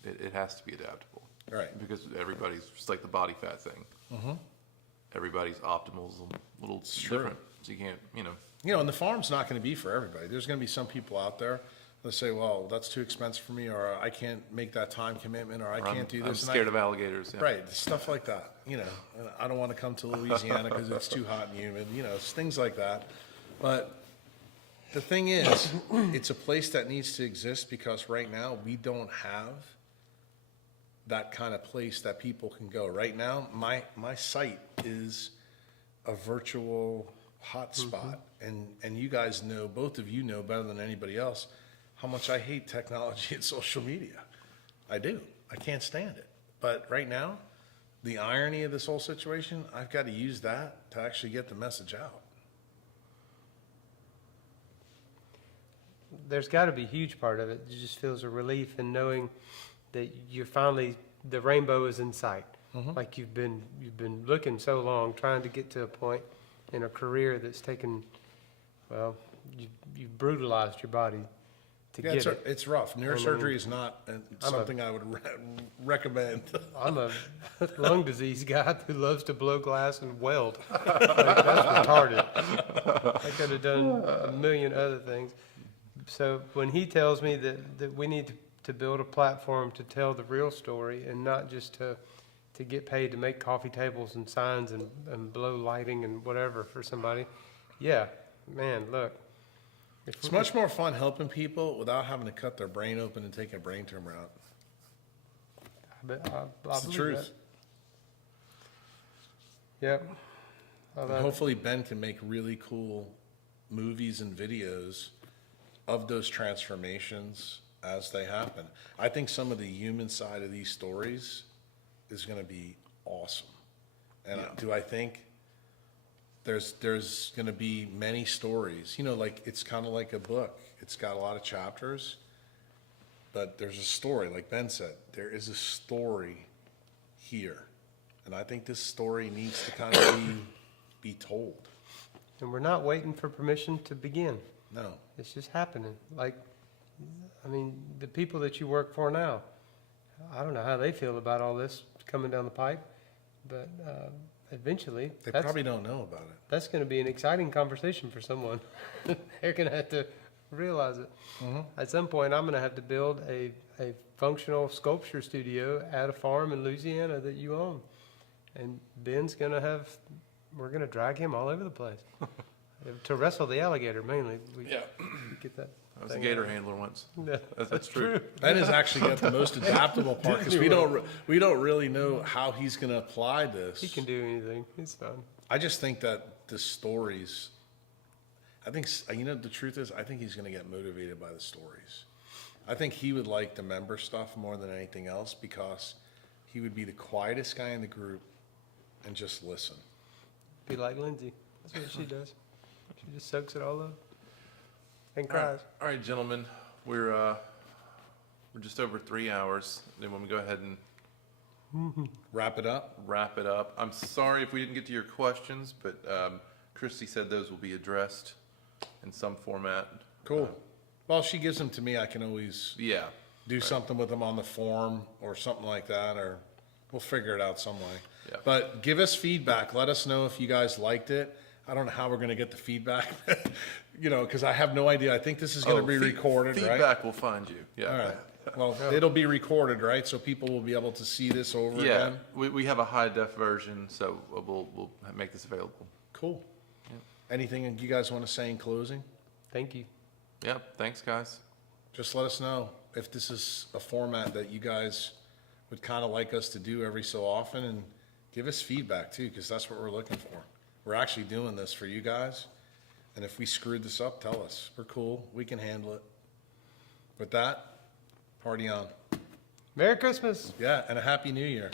it has to be adaptable. Right. Because everybody's just like the body fat thing. Everybody's optimal is a little true. different. So you can't, you know. You know, and the farm's not going to be for everybody. There's going to be some people out there that say, well, that's too expensive for me, or I can't make that time commitment, or I can't do this. I'm And scared of alligators. Yeah. Right, stuff like that, you know. And I don't want to come to Louisiana because it's too hot and humid, you know, it's things like that. But the thing is, it's a place that needs to exist, because right now we don't have that kind of place that people can go. Right now, my site is a virtual hot spot. And you guys know, both of you know better than anybody else, how much I hate technology and social media. I do. I can't stand it. But right now, the irony of this whole situation, I've got to use that to actually get the message out. There's got to be a huge part of it. It just feels a relief in knowing that you're finally, the rainbow is in sight. Like you've been looking so long, trying to get to a point in a career that's taken, well, you've brutalized your body to Yeah, get it. it's rough. Neurosurgery is not something I would recommend. I'm a lung disease guy who loves to blow glass and weld. Like, that's retarded. I could have done a million other things. So when he tells me that we need to build a platform to tell the real story and not just to get paid to make coffee tables and signs and blow lighting and whatever for somebody, yeah, man, look. It's much more fun helping people without having to cut their brain open and take a brain tumor out. I It's the believe truth. that. Yep. And hopefully Ben can make really cool movies and videos of those transformations as they happen. I think some of the human side of these stories is going to be awesome. And do I think there's going to be many stories? You know, like it's kind of like a book. It's got a lot of chapters, but there's a story. Like Ben said, there is a story here. And I think this story needs to kind of be told. And we're not waiting for permission to begin. No. It's just happening. Like, I mean, the people that you work for now, I don't know how they feel about all this coming down the pipe, but eventually, They probably don't know about it. that's going to be an exciting conversation for someone. They're going to have to realize it. At some point, I'm going to have to build a functional sculpture studio at a farm in Louisiana that you own. And Ben's going to have, we're going to drag him all over the place. To wrestle the alligator mainly. We get that. I was a thing gator out. handler once. Yeah, That's true. Ben has actually got the most adaptable part because we don't really know how he's going to apply this. He can do anything. It's fun. I just think that the stories, I think, you know, the truth is, I think he's going to get motivated by the stories. I think he would like the member stuff more than anything else because he would be the quietest guy in the group and just listen. Be like Lindsay. That's what she does. She just soaks it all up and cries. All right, gentlemen, we're just over 3 hours. Then when we go ahead and Wrap it up. wrap it up, I'm sorry if we didn't get to your questions, but Christy said those will be addressed in some format. Cool. Well, if she gives them to me, I can always Yeah. do something with them on the form or something like that, or we'll figure it out some way. Yeah. But give us feedback. Let us know if you guys liked it. I don't know how we're going to get the feedback, you know, because I have no idea. I think this is going to be recorded, right? Feedback will find you. Yeah. All right. Well, it'll be recorded, right? So people will be able to see this over Yeah, again. we have a high def version, so we'll make this available. Cool. Anything you guys want to say in closing? Thank you. Yeah, thanks, guys. Just let us know if this is a format that you guys would kind of like us to do every so often, and give us feedback too, because that's what we're looking for. We're actually doing this for you guys, and if we screwed this up, tell us. We're cool. We can handle it. With that, party on. Merry Christmas. Yeah, and a Happy New Year.